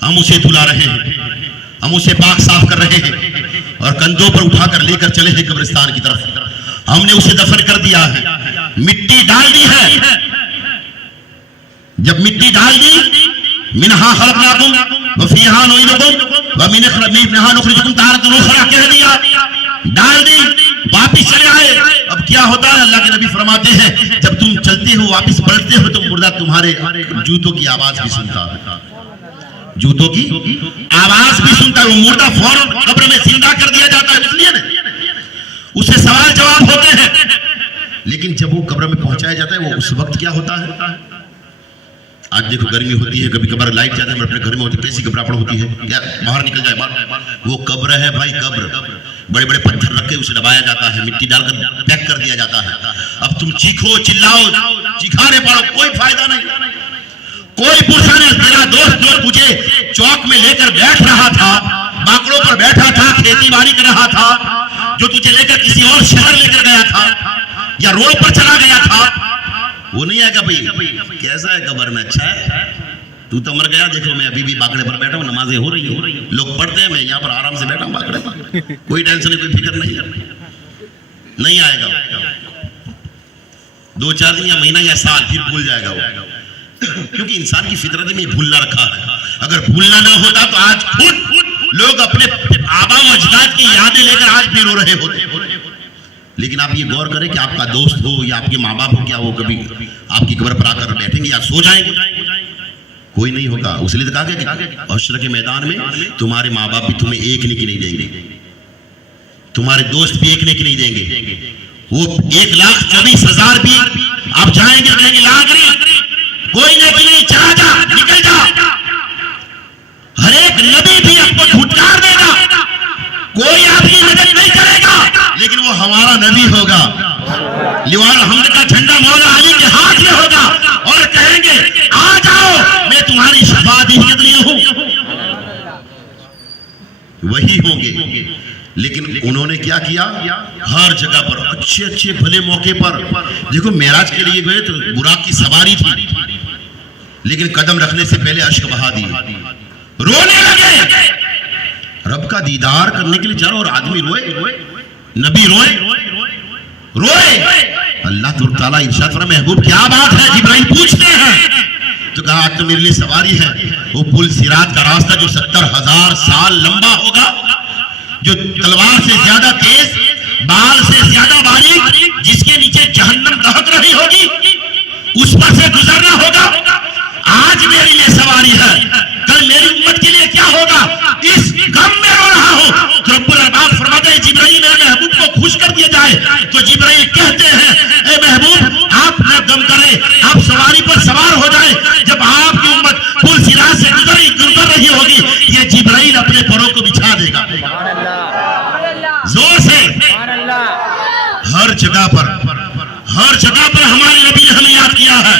हम उसे धुला रहे हैं, हम उसे पाक साफ कर रहे हैं और कंधों पर उठाकर लेकर चले हैं कब्रिस्तान की तरफ। हमने उसे दफन कर दिया है, मिट्टी डाल दी है। जब मिट्टी डाल दी, मिनहा खलकनाकुम व फीहा नुईदुकुम व मिनहा नुखरिजुकुम तारतन उखरा कह दिया, डाल दी, वापिस चले आए। अब क्या होता है? अल्लाह के नबी फरमाते हैं जब तुम चलते हो वापिस पलटते हो तो मुर्दा तुम्हारे जूतों की आवाज भी सुनता है, जूतों की आवाज भी सुनता है। वो मुर्दा फौरन कब्र में जिंदा कर दिया जाता है, इसलिए ना उससे सवाल जवाब होते हैं। लेकिन जब वो कब्र में पहुंचाया जाता है वो उस वक्त क्या होता है? आज देखो गर्मी होती है, कभी कभार लाइट जाता है, अपने घर में होती है, कैसी घबराहट होती है, क्या बाहर निकल जाए। वो कब्र है भाई, कब्र। बड़े बड़े पत्थर रख के उसे दबाया जाता है, मिट्टी डालकर पैक कर दिया जाता है। अब तुम चीखो चिल्लाओ चिखारे पड़ो, कोई फायदा नहीं। कोई पुरुषा ने, तेरा दोस्त जो तुझे चौक में लेकर बैठ रहा था, बाकड़ों पर बैठा था, खेती बाड़ी कर रहा था, जो तुझे लेकर किसी और शहर लेकर गया था या रोड पर चला गया था, वो नहीं आएगा भाई कैसा है कब्र में? अच्छा है, तू तो मर गया, देखो मैं अभी भी बाकड़े पर बैठा हूँ, नमाजें हो रही है, लोग पढ़ते हैं, मैं यहाँ पर आराम से बैठा हूँ बाकड़े पर, कोई टेंशन नहीं, कोई फिक्र नहीं आएगा। 2-4 दिन या महीना या साल फिर भूल जाएगा वो, क्योंकि इंसान की फितरत में भूलना रखा है। अगर भूलना ना होता तो आज खुद लोग अपने आबा व अजदाद की यादें लेकर आज भी रो रहे होते। लेकिन आप ये गौर करें कि आपका दोस्त हो या आपके माँ बाप हो, क्या वो कभी आपकी कब्र पर आकर बैठेंगे या सो जाएंगे? कोई नहीं होगा। उसलिए तो कहा गया कि हश्र के मैदान में तुम्हारे माँ बाप भी तुम्हें एक नेकी नहीं देंगे, तुम्हारे दोस्त भी एक नेकी नहीं देंगे। वो 1,24,000 भी आप जाएंगे, कहेंगे लागरी, कोई नेकी नहीं, चला जा, निकल जा। हर एक नबी भी आपको फुटकार देगा, कोई आपकी मदद नहीं करेगा, लेकिन वो हमारा नबी होगा। लिवाल हमद का झंडा मौला अली के हाथ में होगा और कहेंगे आ जाओ, मैं तुम्हारी शफाअत के लिए हूं। वही होंगे। लेकिन उन्होंने क्या किया? हर जगह पर अच्छे अच्छे भले मौके पर, देखो मेराज के लिए गए तो बुराक की सवारी थी, लेकिन कदम रखने से पहले अश्क बहा दिए, रोने लगे। रब का दीदार करने के लिए जा रहा और आदमी रोए, नबी रोए। अल्लाह ताला इरशाद फरमा, महबूब क्या बात है? जिब्राइल पूछते हैं। तो कहा आज तो मेरे लिए सवारी है, वो पुल सिरात का रास्ता जो 70,000 साल लंबा होगा, जो तलवार से ज्यादा तेज, बाल से ज्यादा बारीक, जिसके नीचे जहन्नम दहक रही होगी, उस पर से गुजरना होगा। आज मेरे लिए सवारी है, कल मेरी उम्मत के लिए क्या होगा, इस गम में रो रहा हूं। तो रब्बुल अरबाब फरमाते हैं जिब्राइल मेरे महबूब को खुश कर दिया जाए। तो जिब्राइल कहते हैं ए महबूब आप न गम करें, आप सवारी पर सवार हो जाए। जब आपकी उम्मत पुल सिरात से गुजर रही होगी, ये जिब्राइल अपने परों को बिछा देगा जोर से। हर जगह पर हमारे नबी ने हमें याद किया है,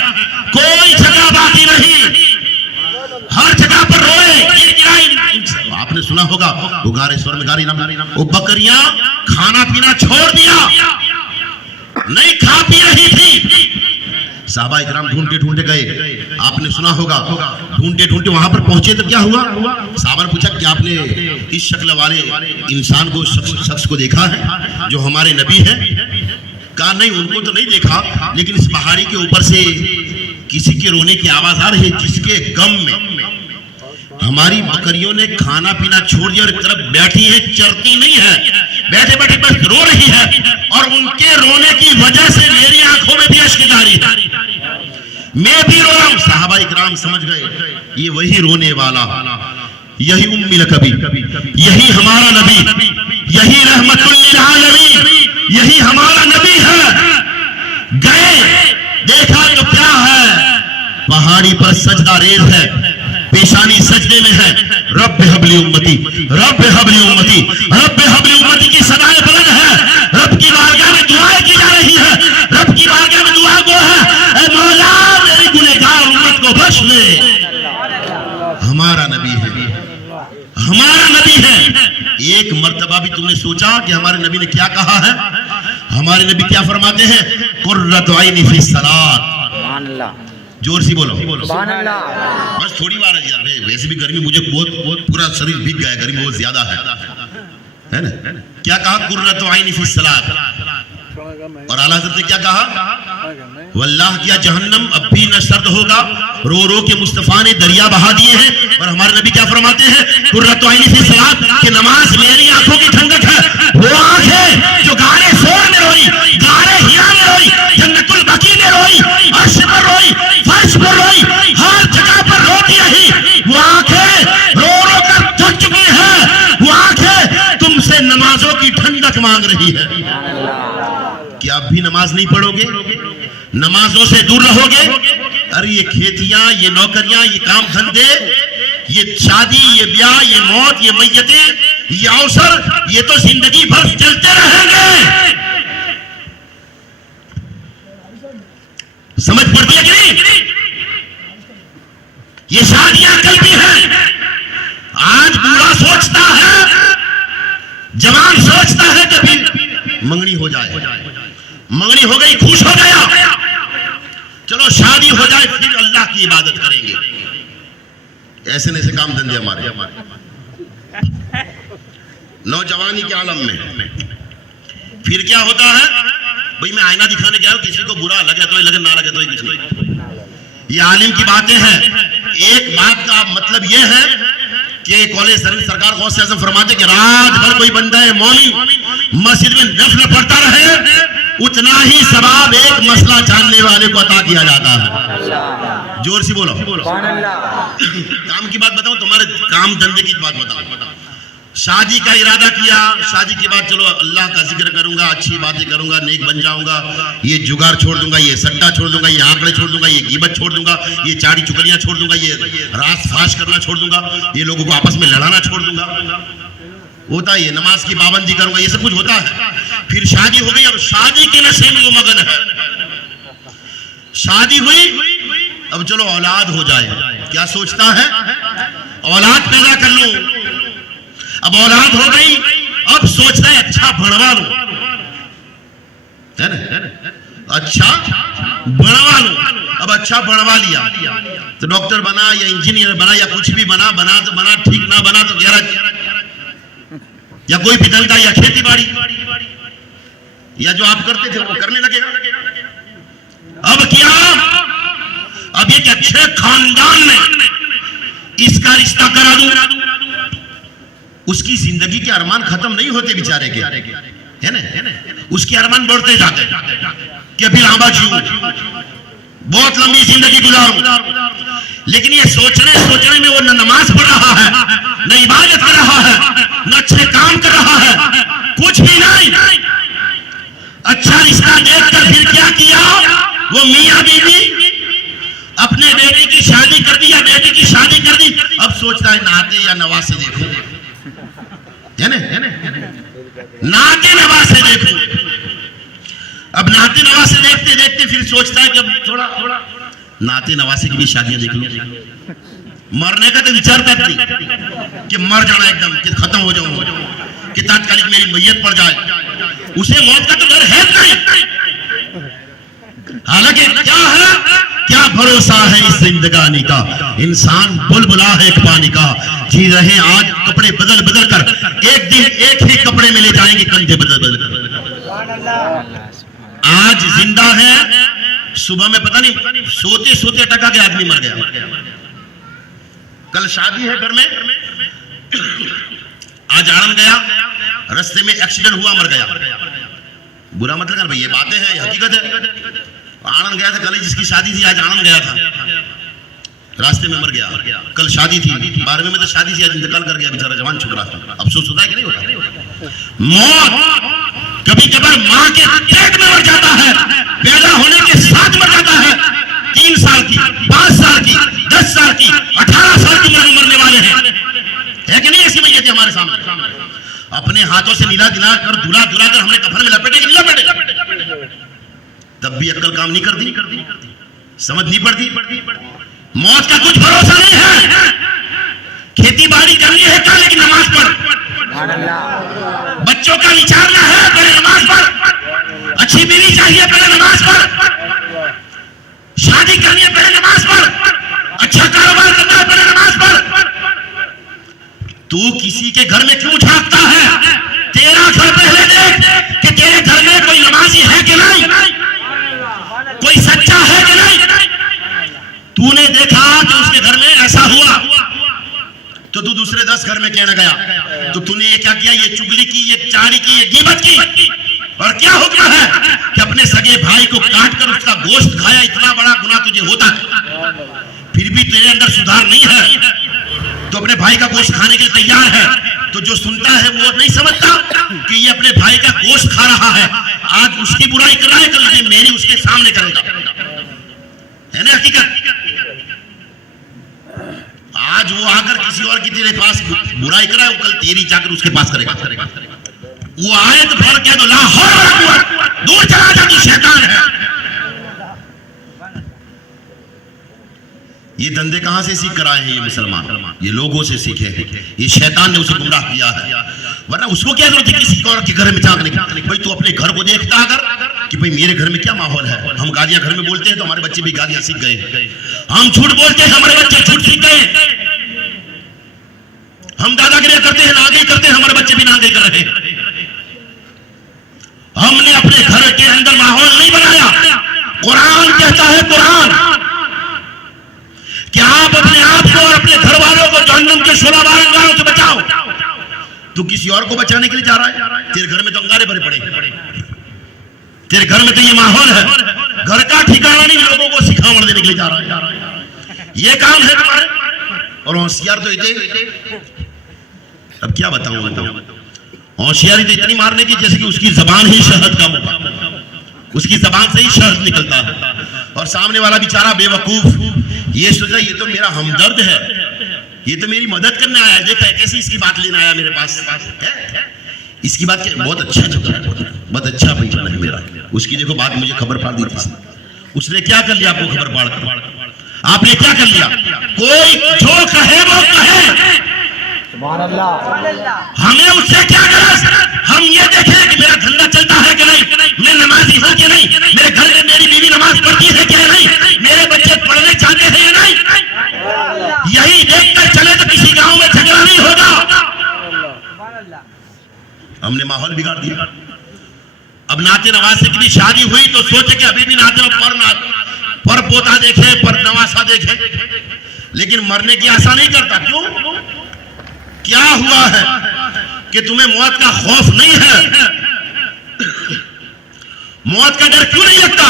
कोई जगह बाकी नहीं, हर जगह पर रोए। आपने सुना होगा वो गारे स्वर में गारी वो बकरियां खाना पीना छोड़ दिया, नहीं खा पी रही थी। साहबा इकराम ढूंढते गए, आपने सुना होगा, ढूंढते वहां पर पहुंचे तो क्या हुआ? साहबा ने पूछा कि आपने इस शक्ल वाले इंसान को, शख्स को देखा है जो हमारे नबी है? कहा नहीं, उनको तो नहीं देखा, लेकिन इस पहाड़ी के ऊपर से किसी के रोने की आवाज आ रही है, जिसके गम में हमारी बकरियों ने खाना पीना छोड़ दिया और एक तरफ बैठी है, चरती नहीं है, बैठे बैठे बस रो रही है, और उनके रोने की वजह से मेरी आंखों में भी अश्क जारी है। मैं भी रो रहा हूं। साहबा इकराम समझ गए ये वही रोने वाला, यही उम्मिल कबी, यही हमारा नबी, यही रहमतुल लिल आलमीन, यही हमारा नबी है। गए देखा तो क्या है, पहाड़ी पर सजदा रेज है, पेशानी सजदे में है। रब्बे हबली उम्मती, रब्बे हबली उम्मती, रब्बे हबली उम्मती की सदाएं बुलंद है। रब की बारगाह में दुआएं की जा रही है। रब की बारगाह में दुआ गो है, ऐ मौला मेरी गुनहगार उम्मत को बख्श ले। हमारा नबी है, हमारा नबी है। एक मर्तबा भी तुमने सोचा कि हमारे नबी ने क्या कहा है? हमारे नबी क्या फरमाते हैं? कुर्रतु ऐनी फी सलात। जोर से बोलो, बस थोड़ी बार है। वैसे भी गर्मी मुझे बहुत पूरा शरीर भीग गया, गर्मी बहुत ज्यादा है ना। क्या कहा? कुर्रतु ऐनी फी सलात। और आला हज़रत ने क्या कहा? वल्लाह किया जहन्नम अब भी न सर्द होगा। रो रो के मुस्तफा ने दरिया बहा दिए हैं। और हमारे नबी क्या फरमाते हैं? कुर्रतु ऐनी फी सलात, कि नमाज मेरी आंखों की ठंडक है। वो आंखें जो गारे सोर में रोई, गारे हिरा में रोई, जन्नतुल बकी में रोई, अर्श पर रोई, फर्श पर रोई, हर जगह पर रोती रही। वो आंखें रो रो कर थक चुकी है। वो आंखें तुमसे नमाजों की ठंडक मांग रही है। क्या आप भी नमाज नहीं पढ़ोगे? नमाजों से दूर रहोगे? अरे ये खेतियां, ये नौकरियां, ये काम धंधे, ये शादी, ये ब्याह, ये मौत, ये मैयतें, ये अवसर, ये तो जिंदगी भर चलते रहेंगे। समझ पड़ती है कि नहीं? ये शादियां कल भी हैं। आज बूढ़ा सोचता है, जवान सोचता है कि फिर मंगनी हो जाए। मंगनी हो गई, खुश हो गया, चलो शादी हो जाए, फिर अल्लाह की इबादत करेंगे। ऐसे ऐसे काम धंधे हमारे नौजवानी के आलम में। फिर क्या होता है? भाई मैं आईना दिखाने गया हूं, किसी को बुरा लगे तो लगे, ना लगे तो कुछ नहीं। ये आलिम की बातें हैं। एक बात का मतलब यह है कि कॉलेज सर्विस सरकार गौस से आज़म फरमाते कि रात भर कोई बंदा है मौलवी मस्जिद में नफल पढ़ता रहे, उतना ही सवाब एक मसला जानने वाले को अता किया जाता है। जोर से बोलो। काम की बात बताऊं, तुम्हारे काम धंधे की बात बताऊं। शादी का इरादा किया, शादी के बाद चलो अल्लाह का जिक्र करूंगा, अच्छी बातें करूंगा, नेक बन जाऊंगा, ये जुगाड़ छोड़ दूंगा, ये सट्टा छोड़ दूंगा, ये आंकड़े छोड़ दूंगा, ये गीबत छोड़ दूंगा, ये चाड़ी चुगलियां छोड़ दूंगा, ये रास फाश करना छोड़ दूंगा, ये लोगों को आपस में लड़ाना छोड़ दूंगा। होता है, नमाज की पाबंदी करूंगा, ये सब कुछ होता है। फिर शादी हो गई, अब शादी के नशे में वो मगन है। शादी हुई, अब चलो औलाद हो जाए, क्या सोचता है? औलाद पैदा कर लूं। अब औलाद हो गई, अब सोचता है अच्छा बनवा लूं, है ना? अच्छा बनवा लूं। अब अच्छा बनवा लिया तो डॉक्टर बना या इंजीनियर बना या कुछ भी बना, बना तो बना, ठीक ना बना तो गैराज या कोई भी धंधा या खेती बाड़ी या जो आप करते थे वो करने लगेगा। अब क्या? अब एक अच्छे खानदान में इसका रिश्ता करा दूं। उसकी जिंदगी के अरमान खत्म नहीं होते बेचारे के, है ना? उसके अरमान बढ़ते जाते कि अभी लांबा जीऊं, बहुत लंबी जिंदगी गुजारूं। लेकिन ये सोचने में वो न नमाज पढ़ रहा है, न इबादत कर रहा है, न अच्छे काम कर रहा है, कुछ भी नहीं। अच्छा रिश्ता देखकर फिर क्या किया? वो मियां बीवी अपने बेटे की शादी कर दी या बेटी की शादी कर दी। अब सोचता है नाते या नवासे देखो, है ना? नाते नवासे देखो। अब नाते नवासे देखते देखते फिर सोचता है कि अब थोड़ा नाते नवासे की भी शादियां देख लो। मरने का तो विचार तक नहीं कि मर जाना एकदम, कि खत्म हो जाऊं, कि तात्कालिक मेरी मैयत पड़ जाए। उसे मौत का तो डर है नहीं। हालांकि क्या है, क्या भरोसा है इस जिंदगानी का, इंसान बुलबुला है एक पानी का। जी रहे आज कपड़े बदल बदल कर, एक दिन एक ही कपड़े में ले जाएंगे कंधे बदल बदल कर। आज जिंदा है, सुबह में पता नहीं सोते सोते टका के आदमी मर गया। कल शादी है घर में, आज आनंद गया, रास्ते में एक्सीडेंट हुआ, मर गया। बुरा मतलब भाई, ये बातें हैं, हकीकत है। आनंद गया था कल ही, जिसकी शादी थी आज आनंद गया था, रास्ते में मर गया। कल शादी थी, 12वें में तो शादी थी, आज इंतकाल कर गया बेचारा, जवान छोकरा था। अफसोस होता है कि नहीं होता? मौत कभी कभार माँ के पेट में मर जाता है, पैदा होने के साथ मर जाता है। 3 साल की, 5 साल की, 10 साल की, 18 साल की उम्र में मरने वाले हैं, है कि नहीं? ऐसी मैयत है हमारे सामने। अपने हाथों से नीला दिला कर धुला धुला कर हमने कफन में लपेटे कि नहीं लपेटे? तब भी अक्ल काम नहीं करती, समझ नहीं पड़ती। मौत का कुछ भरोसा नहीं है। खेती बाड़ी करनी है क्या, लेकिन नमाज पढ़। बच्चों का विचारना है, पहले नमाज पढ़। अच्छी बीवी चाहिए, पहले नमाज पढ़। शादी करनी है, पहले नमाज पढ़। अच्छा कारोबार करना है, पहले नमाज पढ़। तू किसी के घर में क्यों झांकता है? तेरा घर पहले देख कि तेरे घर में कोई नमाजी है कि नहीं, कोई सच्चा है कि नहीं। तूने देखा कि उसके घर में ऐसा हुआ तो तू दूसरे 10 घर में कहने गया, तो तूने ये क्या किया? ये चुगली की, ये चाड़ी की, ये गीबत की। और क्या हुक्म है कि अपने सगे भाई को काट कर उसका गोश्त खाया, इतना बड़ा गुनाह तुझे होता है, फिर भी तेरे अंदर सुधार नहीं है, तो अपने भाई का गोश्त खाने के लिए तैयार है। तो जो सुनता है वो नहीं समझता कि ये अपने भाई का गोश्त खा रहा है, आज उसकी बुराई कर रहा है, कल ये मेरी उसके सामने करेगा, है ना हकीकत? आज वो आकर किसी और की तेरे पास बुराई कर रहा है, वो कल तेरी जाकर उसके पास करेगा। वो आए तो फौरन कह दो ला हौल वला कुव्वत, दूर चला जा, तू शैतान है। ये धंधे कहां से सीख कर आए हैं ये मुसलमान? ये लोगों से सीखे हैं, ये शैतान ने उसे गुमराह किया है। वरना उसको क्या जरूरत है किसी और के घर में झांकने की? भाई तू अपने घर को देखता अगर कि भाई मेरे घर में क्या माहौल है। हम गालियां घर में बोलते हैं तो हमारे बच्चे भी गालियां सीख गए। हम झूठ बोलते हैं, हमारे बच्चे झूठ सीख गए। हम दादागिरी करते हैं, नागई करते हैं, हमारे बच्चे भी नागई कर रहे हैं। हमने अपने घर के अंदर माहौल नहीं बनाया। कुरान कहता है, कुरान कि आप अपने आप को और अपने घर वालों को जहन्नम के शोला बारंगारों से बचाओ। तू किसी और को बचाने के लिए जा रहा है? तेरे घर में तो अंगारे भरे पड़े, तेरे घर में तो ये माहौल है, घर का ठिकाना नहीं, लोगों को सिखावट देने के लिए जा रहा है। ये काम है तुम्हारे। और होशियार तो इतने, अब क्या बताऊं, होशियारी तो इतनी मारने की जैसे कि उसकी जबान ही शहद का मुका, उसकी जबान से ही शहद निकलता है। और सामने वाला बेचारा बेवकूफ ये सोचा ये तो मेरा हमदर्द है, ये तो मेरी मदद करने आया है, देखा कैसे इसकी बात लेने आया मेरे पास है? इसकी बात बहुत अच्छा जगह है, बहुत अच्छा भाई बना है मेरा। उसकी देखो बात मुझे खबर पा दी थी, उसने क्या कर लिया आपको खबर पा, आपने क्या कर लिया? कोई जो कहे वो कहे, हमें उससे क्या गरज? हम ये देखें कि मेरा धंधा चलता है कि नहीं, मैं नमाजी हूं कि नहीं, मेरे घर में मेरी बीवी नमाज पढ़ती है कि नहीं, मेरे बच्चे पढ़ने चाहते हैं या नहीं। यही देखकर चले तो किसी गांव में झगड़ा नहीं होगा। हमने माहौल बिगाड़ दिया। अब नाते नवासे की भी शादी हुई तो सोचे कि अभी भी नाते पर पोता देखे, पर नवासा देखे, लेकिन मरने की आशा नहीं करता। क्यों? क्या हुआ है कि तुम्हें मौत का खौफ नहीं है? मौत का डर क्यों नहीं लगता?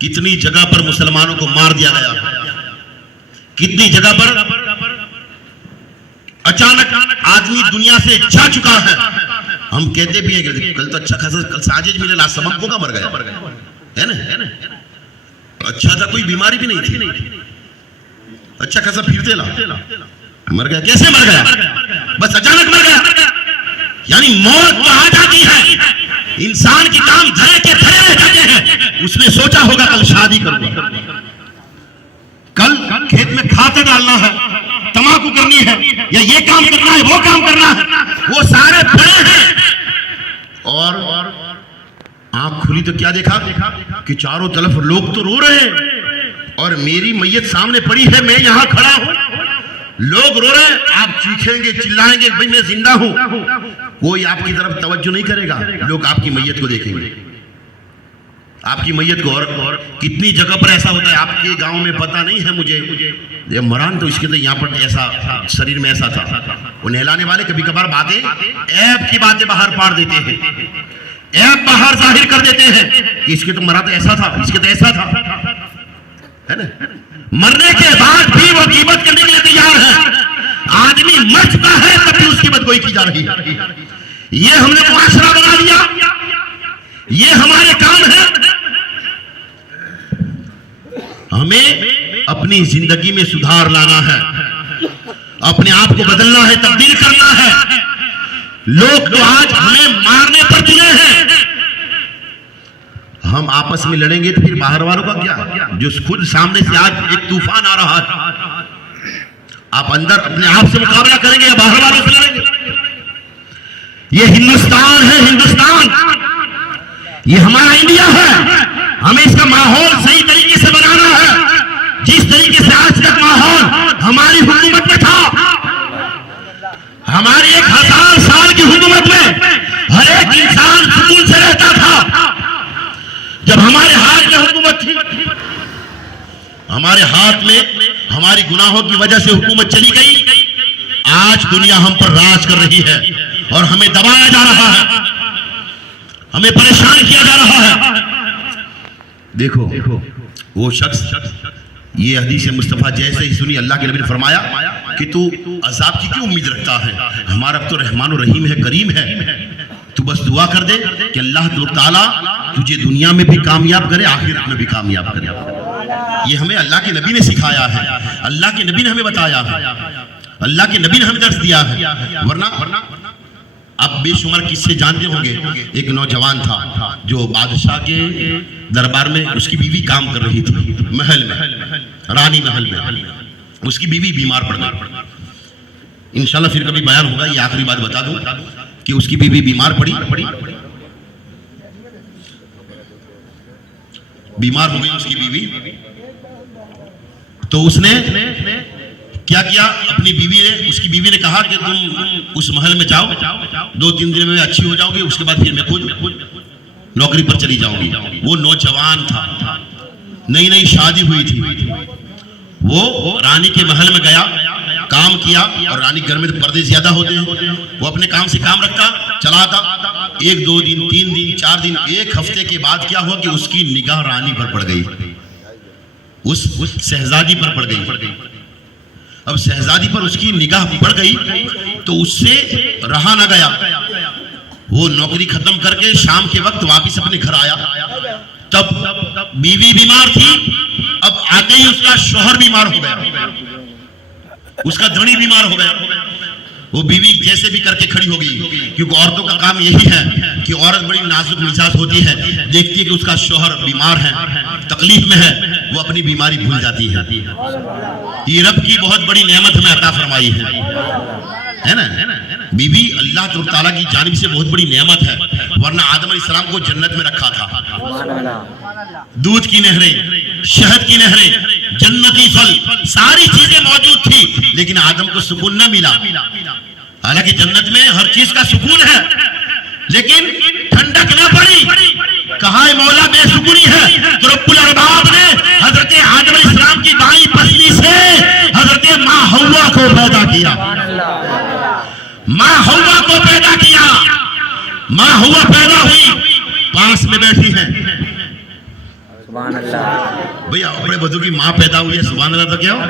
कितनी जगह पर मुसलमानों को मार दिया गया, कितनी जगह पर अचानक आदमी दुनिया से जा चुका है। हम कहते भी हैं कि कल तो अच्छा खासा, कल साजिद मिले, आज सबक को का मर गया, है ना? अच्छा था, कोई बीमारी भी नहीं थी, अच्छा खासा फिरते ला, मर गया। कैसे मर गया? बस अचानक मर गया। यानी मौत तो आ जाती है, इंसान की काम धरे के धरे रह जाते हैं। उसने सोचा होगा कल शादी करूंगा, कल खेत में खाद डालना है, तमाकू करनी है, या ये काम करना है, वो काम करना है, वो सारे पड़े हैं। और आंख खुली तो क्या देखा कि चारों तरफ लोग तो रो रहे हैं और मेरी मैयत सामने पड़ी है, मैं यहां खड़ा हूं, लोग रो रहे हैं। आप चीखेंगे, चिल्लाएंगे, भाई मैं जिंदा हूं, कोई आपकी तरफ तवज्जो नहीं करेगा। लोग आपकी मैयत को देखेंगे, आपकी मैयत को। और कितनी जगह पर ऐसा होता है, आपके गांव में पता नहीं है मुझे, मरान तो इसके तो यहाँ पर ऐसा शरीर में ऐसा था। वो नहलाने वाले कभी कभार बातें ऐब की बातें बाहर पाड़ देते हैं ऐब बाहर जाहिर कर देते हैं कि इसके तो मरा तो ऐसा था, इसके तो ऐसा था, है ना। मरने के बाद भी वो कीमत करने के लिए तैयार है। आदमी मर चुका है तब भी उसकी बदगोई की जा रही है। ये हमने मुआशरा बना लिया, ये हमारे काम है। हमें अपनी जिंदगी में सुधार लाना है, अपने आप को बदलना है, तब्दील करना है। लोग तो आज हमें मारने पर तुले हैं, हम आपस में लड़ेंगे तो फिर बाहर वालों का क्या, जो खुद सामने से आज एक तूफान आ रहा है। आप अंदर अपने आप से मुकाबला करेंगे या बाहर वालों से लड़ेंगे? ये हिंदुस्तान है, हिंदुस्तान ये हमारा इंडिया है। हमें इसका माहौल सही तरीके से बनाना है। जिस तरीके से आज तक माहौल हमारी हुकूमत में था, हमारी 1000 साल की हुकूमत में हर एक इंसान सुकून से रहता था। जब हमारे हाथ में हुकूमत थी, हमारे हाथ में हमारी गुनाहों की वजह से हुकूमत चली गई, आज दुनिया हम पर राज कर रही है और हमें दबाया जा रहा है, हमें परेशान किया जा रहा है। देखो वो शख्स, ये हदीस मुस्तफा जैसे ही सुनी, अल्लाह के नबी ने फरमाया कि तू अजाब की क्यों उम्मीद रखता है, हमारा अब तो रहमान और रहीम है, करीम है। तू बस दुआ कर दे कि अल्लाह ताला तुझे दुनिया में भी कामयाब करे, आखिरत में भी कामयाब करे। ये हमें अल्लाह के नबी ने सिखाया है, अल्लाह के नबी ने हमें बताया है, अल्लाह के नबी ने हमें दर्श दिया है। वरना आप बेशुमार किस्से जानते होंगे। एक नौजवान था जो बादशाह के दरबार में, उसकी बीवी काम कर रही थी महल में, रानी महल में। उसकी बीवी बीमार पड़ गई। इंशाल्लाह फिर कभी बयान होगा, ये आखिरी बात बता दूं कि उसकी बीवी बीमार पड़ी, बीमार हो गई उसकी बीवी। तो उसने क्या किया, अपनी बीवी ने, उसकी बीवी ने कहा कि तुम उस महल में जाओ, 2-3 दिन में अच्छी हो जाओगी, उसके बाद फिर मैं खुद नौकरी पर चली जाऊंगी। वो नौजवान था, नई नई शादी हुई थी। वो रानी के महल में गया, काम किया, और रानी घर में तो पर्दे ज्यादा होते हैं, वो अपने काम से काम रखता, चला था। 1-2 दिन, 3 दिन, 4 दिन, 1 हफ्ते के बाद क्या हुआ कि उसकी निगाह रानी पर पड़ गई, उस शहजादी पर पड़ गई। अब शहजादी पर उसकी निगाह पड़ गई तो उससे रहा ना गया। वो नौकरी खत्म करके शाम के वक्त वापस अपने घर आया। तब बीवी बीमार थी, अब आते ही उसका शौहर बीमार हो गया, उसका धनी बीमार हो गया। वो बीवी जैसे भी करके खड़ी हो गई, क्योंकि औरतों का काम यही है कि औरत बड़ी नाजुक मिजाज होती है, देखती है कि उसका शौहर बीमार है, तकलीफ में है, वो अपनी बीमारी भूल जाती है। ये रब की बहुत बड़ी नेमत हमें अता फरमाई है ना। बीवी अल्लाह ताला की जानिब से बहुत बड़ी नेमत है, वरना आदम अलैहिस्सलाम को जन्नत में रखा था। दूध की नहरें, शहद की नहरें, जन्नती फल, सारी चीजें मौजूद थी, लेकिन आदम को सुकून न मिला। हालांकि जन्नत में हर चीज का सुकून है, लेकिन ठंडक न पड़ी। कहा है मौला बेसुकूनी है, तो रब्बुल अरबाब ने हजरत आदम अलैहिस्सलाम की बाईं पसली से हजरत माँ हव्वा को पैदा किया। माँ हव्वा को पैदा किया। माँ हव्वा पैदा हुई, पास में बैठी है। भैया अपने बधू की माँ पैदा हुई है, सुभान अल्लाह। तो क्या हो,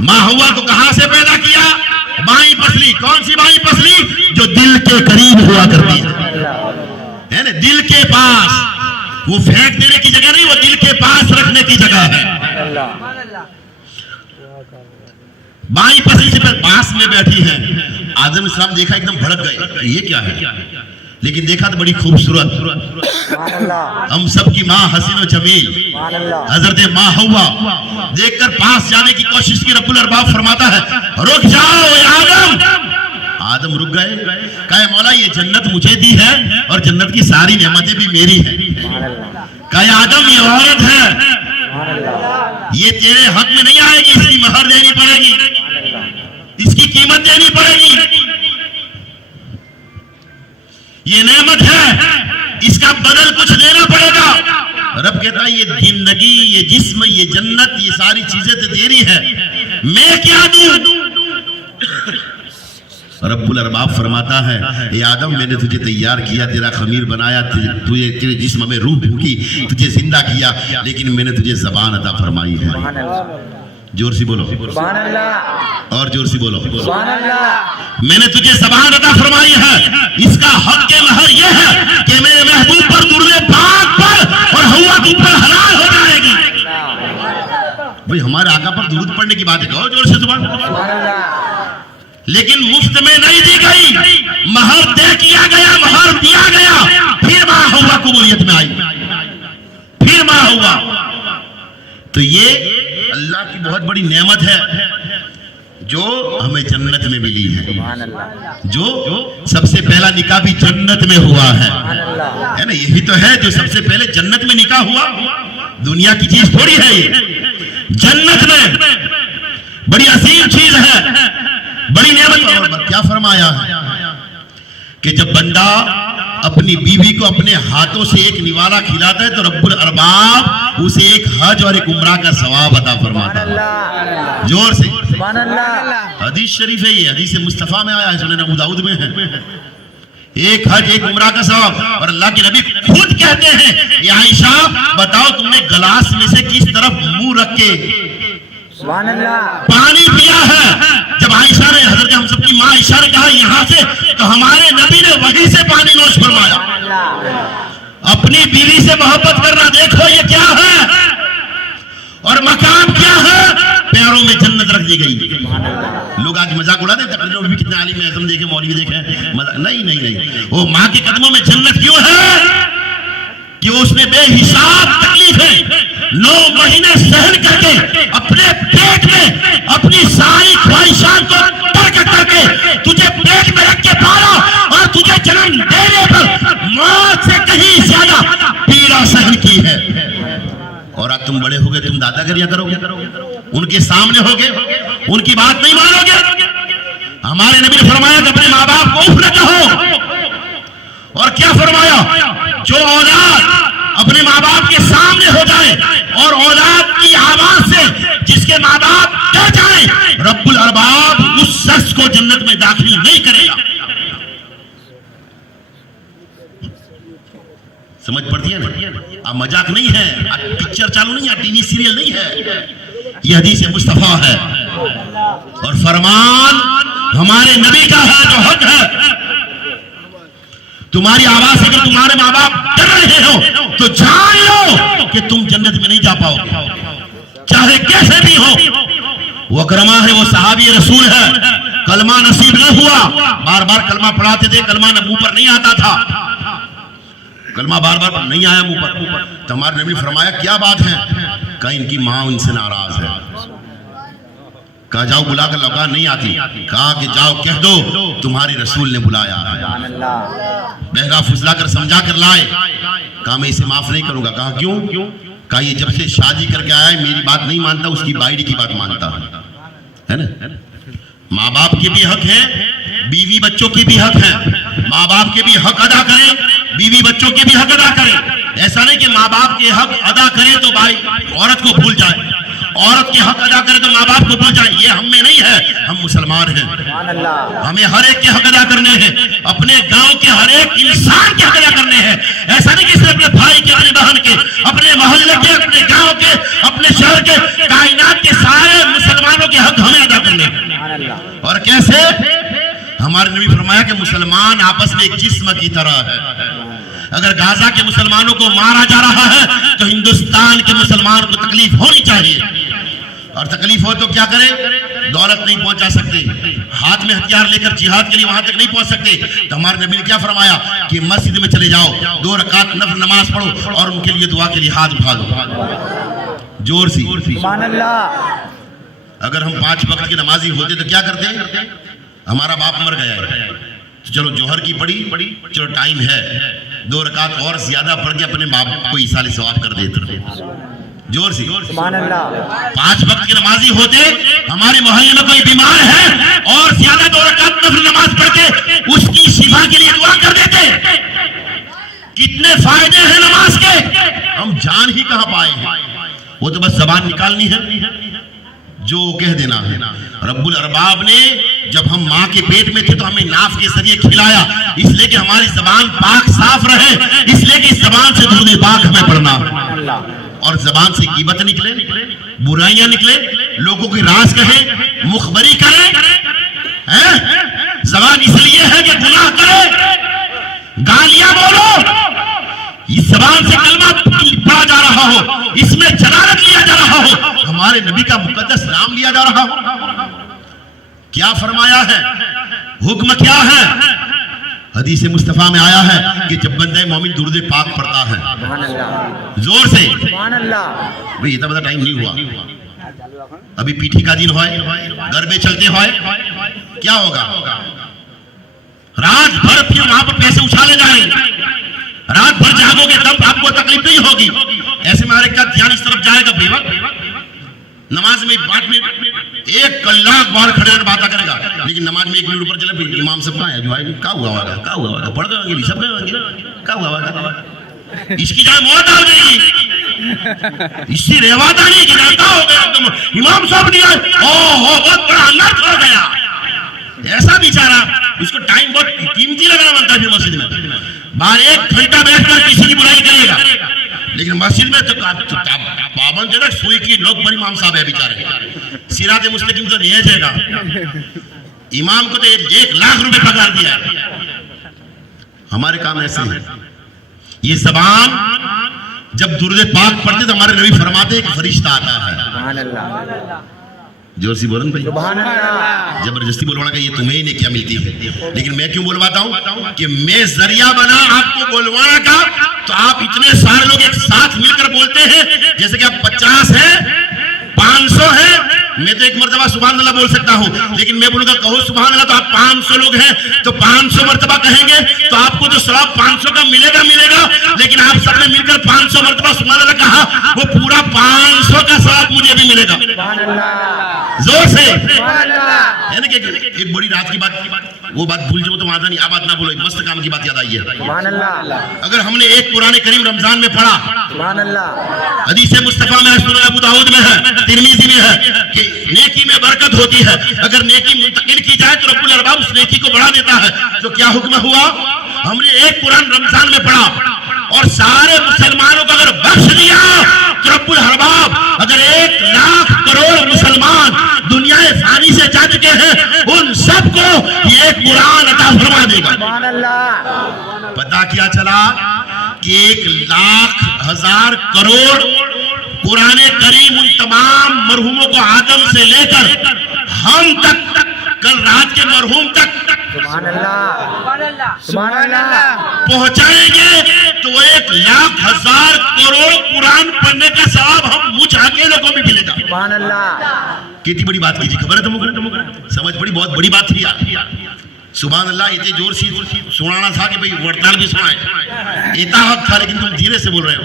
माँ हव्वा को कहां से पैदा किया? बाईं पसली। कौन सी बाईं पसली? जो दिल के करीब हुआ करती है ना, दिल के पास। वो फेंक देने की जगह नहीं, वो दिल के पास रखने की जगह है। बाईं पसली से पास में बैठी है। आदम इस्लाम देखा, एकदम भड़क गए, ये क्या है? लेकिन देखा तो बड़ी खूबसूरत, हम सब की माँ हसीन और जमील हजरत माँ हव्वा। देखकर पास जाने की कोशिश की, रब्बुल अरबाब फरमाता है रुक जाओ आदम। आदम रुक गए। कहे मौला ये जन्नत मुझे दी है और जन्नत की सारी नेमतें भी मेरी है। कहे आदम ये औरत है, ये तेरे हक में नहीं आएगी, इसकी महर देनी पड़ेगी, इसकी कीमत देनी पड़ेगी। ये नेमत है, इसका बदल कुछ देना पड़ेगा। रब कहता है ये जिंदगी, ये जिस्म, ये जन्नत, ये सारी चीजें तो तेरी है, मैं क्या दूं? रब्बुल अरबाब फरमाता है, ए आदम मैंने तुझे तैयार किया, तेरा खमीर बनाया, तुझे तेरे जिस्म में रूह फूकी, तुझे जिंदा किया, लेकिन मैंने तुझे ज़बान अता फरमाई है। जोर से बोलो सुभान अल्लाह, और जोर से बोलो सुभान अल्लाह। मैंने तुझे ज़बान अता फरमाई है। इसका हक के महर यह है कि मेरे महबूब पर दुर्दे पाक पर और हवा के ऊपर हलाल हो जाएगी। भाई हमारे आका पर दुरूद पढ़ने की बात है, कहो जोर से सुभान अल्लाह। लेकिन मुफ्त में नहीं दी गई, महर तय किया गया, महर दिया गया, फिर मां हुआ कबूलियत में आई, फिर मां हुआ। तो ये अल्लाह की बहुत बड़ी नेमत है जो हमें जन्नत में मिली है। जो सबसे पहला निकाह भी जन्नत में हुआ है ना, यही तो है जो सबसे पहले जन्नत में निकाह हुआ। दुनिया की चीज थोड़ी है ये, जन्नत में बड़ी असीम चीज है, बड़ी नेमत। और क्या फरमाया है कि जब बंदा अपनी बीवी को अपने हाथों से एक निवाला खिलाता है तो रब्बुल अरबाब उसे एक हज और एक उम्रा का सवाब अता फरमाता है। जोर से सुभान अल्लाह। हदीस शरीफ है ये, हदीस मुस्तफा में आया है, सुनन अबू दाऊद में है। एक हज एक उम्रा का सवाब। और अल्लाह के नबी खुद कहते हैं, या आयशा बताओ तुमने गिलास में से किस तरफ मुंह रख के सुभान अल्लाह पानी पिया है? जब आयशा ने, हजरत हम सबकी माँ आयशा ने कहा यहाँ से, तो हमारे नबी ने वहीं से पानी नोश फरमाया। अपनी बीवी से मोहब्बत करना देखो ये क्या है, और मकाम क्या है, पैरों में जन्नत रख दी गई। लोग आज मजाक उड़ा देते हैं, भी कितने आलिम आज़म देखे, मौलवी देखे, नहीं नहीं नहीं, वो माँ के कदमों में जन्नत क्यों है कि उसने बेहिसाब तकलीफें 9 महीने सहन करके अपने पेट में अपनी सारी ख्वाहिशात को तर्क करके तुझे पेट में रख के पाला, और तुझे जन्म देने पर मौत से कहीं ज्यादा पीड़ा सहन की है। और आज तुम बड़े हो गए, तुम दादागिरियां करोगे, उनके सामने होगे, उनकी बात नहीं मानोगे। हमारे नबी ने फरमाया कि अपने माँ बाप को उफ न कहो। और क्या फरमाया, जो औलाद अपने माँ बाप के सामने हो जाए और औलाद की आवाज से जिसके माँ बाप डर जाए, रब्बुल अरबाब उस शख्स को जन्नत में दाखिल नहीं करेगा। समझ पड़ती है ना? अब मजाक नहीं है, पिक्चर चालू नहीं है, टीवी सीरियल नहीं है, यह हदीस मुस्तफा है और फरमान हमारे नबी का है जो हक है। तुम्हारी आवाज से अगर तुम्हारे माँ बाप डर रहे हो तो जान लो कि तुम जन्नत में नहीं जा पाओगे, चाहे कैसे भी हो। वो अकरमा है, वो सहाबी रसूल है, कलमा नसीब न हुआ, बार बार कलमा पढ़ाते थे, कलमा मुंह पर नहीं आता था, कलमा बार बार नहीं आया मुंह पर। तो हमारे नबी फरमाया क्या बात है? कहा इनकी माँ उनसे नाराज है। कहा जाओ बुला कर लौका, नहीं आती। कहा कि जाओ कह दो तुम्हारे रसूल ने बुलाया है। बहरा फुसला कर समझा कर लाए। कहा मैं इसे माफ नहीं करूंगा। कहा क्यों? कहा ये जब से शादी करके आया है मेरी बात नहीं मानता, उसकी बाइडी की बात मानता है ना। माँ बाप के भी हक है, बीवी बच्चों के भी हक है। माँ बाप के भी हक अदा करें, बीवी बच्चों के भी हक अदा करें। ऐसा नहीं कि माँ बाप के हक अदा करें तो भाई औरत को भूल जाए, औरत के हक अदा करे तो माँ बाप को भूल जाए। ये हम में नहीं है, हम मुसलमान हैं, हमें हर एक के हक अदा करने हैं, अपने गांव के हर एक इंसान के हक अदा करने हैं। ऐसा नहीं कि सिर्फ अपने भाई के, अपने बहन के, अपने मोहल्ले के, अपने गांव के, अपने शहर के, कायनात के सारे मुसलमानों के हक हमें अदा करने हैं। और कैसे? हमारे नबी फरमाया कि मुसलमान आपस में एक जिस्म की तरह है। अगर गाजा के मुसलमानों को मारा जा रहा है तो हिंदुस्तान के मुसलमान को तकलीफ होनी चाहिए, और तकलीफ हो तो क्या करें? दौलत नहीं पहुंचा सकते, हाथ में हथियार लेकर जिहाद के लिए वहां तक नहीं पहुंच सकते। तो हमारे नबी ने क्या फरमाया कि मस्जिद में चले जाओ, 2 रकात नफल नमाज पढ़ो और उनके लिए दुआ के लिए हाथ उठा दो। जोर से सुभान अल्लाह। अगर हम 5 वक्त की नमाजी होते तो क्या करते? हमारा बाप मर गया है तो चलो जोहर की पढ़ी, चलो टाइम है, 2 रकात और ज्यादा पढ़ के अपने बाप को ईसाले सवाब कर देते। जोर से सुभान अल्लाह। 5 वक्त की नमाजी होते, हमारे मोहल्ले में कोई बीमार है और ज्यादा 2 रकात नफल नमाज पढ़ के उसकी शिफा के लिए दुआ कर देते। कितने फायदे हैं नमाज के, हम जान ही कहां पाए हैं। वो तो बस जबान निकालनी है। जो कह देना है। रब्बुल अरबाब ने जब हम माँ के पेट में थे तो हमें नाफ के जरिए खिलाया, इसलिए कि हमारी जबान पाक साफ रहे, इसलिए कि इस जबान से दुरूद पाक हमें पढ़ना और जबान से कीमत निकले, बुराइयां निकले, लोगों की राज कहे, मुखबरी करे, जबान इसलिए है कि गुनाह करे, गालियां बोलो, इस जबान से कलमा पढ़ा जा रहा हो, इसमें जलालत लिया जा रहा हो, हमारे नबी का मुकद्दस नाम लिया जा रहा हो। क्या फरमाया है, हुक्म क्या है? हदीस मुस्तफा में आया है कि जब बंदे मोमिन दुरूद पाक पढ़ता है जोर से, भाई इतना बड़ा टाइम नहीं हुआ, अभी पीठी का दिन होए, गरबे चलते होए, क्या होगा? रात भर फिर वहां पर पैसे उछाले जाएंगे, रात भर जागोगे तब आपको तकलीफ नहीं होगी। ऐसे में हर एक का ध्यान इस तरफ जाएगा, बेवक नमाज में 5 मिनट 1 लाख बार खड़े होकर बात करेगा, लेकिन नमाज में 1 मिनट ऊपर चले, इमाम सब कहाँ है, जो आएगी क्या हुआ होगा, क्या हुआ होगा, पढ़ गए सब गए, क्या हुआ होगा, इसकी जान मौत आ जाएगी, इसकी रेवादारी की जानता हो गया, तुम इमाम साहब नहीं आए, ओहो बहुत बड़ा अनर्थ हो गया। ऐसा बेचारा, इसको टाइम बहुत कीमती लगाना बनता है मस्जिद में, बाहर 1 घंटा बैठकर किसी की बुराई करेगा, लेकिन मस्जिद में तो पाबंद है ना, सोई की लोग बड़ी इमाम साहब है बेचारे, सिरात मुस्तकीम तो नहीं है जाएगा, इमाम को तो 1 लाख रुपए पगार दिया है। हमारे काम ऐसे हैं, ये जबान जब दुरूद पाक पढ़ते तो हमारे नबी फरमाते एक फरिश्ता आता है, जोर से बोलन भाई, जबरदस्ती बोलवाना का ये तुम्हें ही नहीं क्या मिलती है, लेकिन मैं क्यों बोलवाता हूं कि मैं जरिया बना आपको बोलवाना का, तो आप इतने सारे लोग एक साथ मिलकर बोलते हैं, जैसे कि आप 50 हैं, 500 हैं, मैं तो एक मर्तबा सुभान अल्लाह बोल सकता हूं, लेकिन मैं बोलूंगा कहो सुभान अल्लाह, तो आप 500 लोग हैं तो 500 मर्तबा कहेंगे, तो आपको तो सवाब 500 का मिलेगा, लेकिन आप सबने मिलकर 500 मर्तबा सुभान अल्लाह कहा, वो पूरा 500 का सवाब मुझे भी मिलेगा। जोर से है ना, कि एक बड़ी रात की बात, वो बात भूल जाओ तो आदा नहीं, आबाद ना बोलो, एक मस्त काम की बात याद आई है। अगर हमने एक कुरान करीम रमजान में पढ़ा, हदीस मुस्तफा में सुनन अबू दाऊद में है, तिरमिजी में है कि नेकी में बरकत होती है, अगर नेकी मुंतकिल की जाए तो रब्बुल अरबाब उस नेकी को बढ़ा देता है। तो क्या हुक्म हुआ, हमने एक कुरान रमजान में पढ़ा और सारे मुसलमानों को अगर बख्श दिया तो रब्बुल अरबाब अगर 1 लाख करोड़ मुसलमान दुनिया फानी से जा चुके हैं, उन सबको ये कुरान अता फरमा देगा। पता क्या चला कि 1 लाख 1000 करोड़ कुरान करीम उन तमाम मरहूमों को आदम से लेकर हम तक, कल रात के मरहूम तक पहुंचाएंगे, तो 1 लाख 1000 करोड़ कुरान पढ़ने का सवाब हम मुझ अकेले को भी मिलेगा। कितनी बड़ी बात कीजिए, खबर है तुमको, समझ पड़ी, बहुत बड़ी बात थी यार। सुभान अल्लाह, इतने जोर से सुनाना था कि भाई वरताल भी सुनाए, इतना हक था, लेकिन तुम धीरे से बोल रहे हो,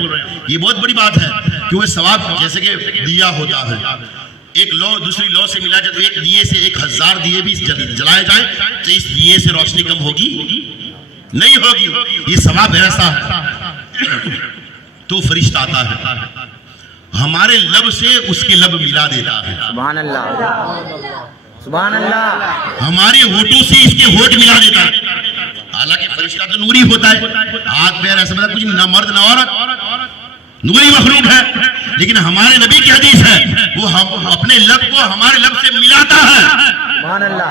ये बहुत बड़ी बात है, क्योंकि सवाब जैसे कि दिया होता है, एक लौ दूसरी लौ से मिला जाए, तो एक दिए से 1000 दिए भी जलाए जाए तो इस दिए से रोशनी कम होगी नहीं होगी, ये सवाब ऐसा है। तो फरिश्ता आता है, हमारे लब से उसके लब मिला देता है, सुभान अल्लाह, सुभान अल्लाह, हमारे होठों से इसके होठ मिला देता है। हालांकि फरिश्ता तो नूरी होता है, हाथ पैर ऐसा मतलब कुछ ना मर्द ना औरत, नूरी मखलूक है, लेकिन हमारे नबी की हदीस है, वो हम अपने लब को हमारे लब से मिलाता है। सुभान अल्लाह,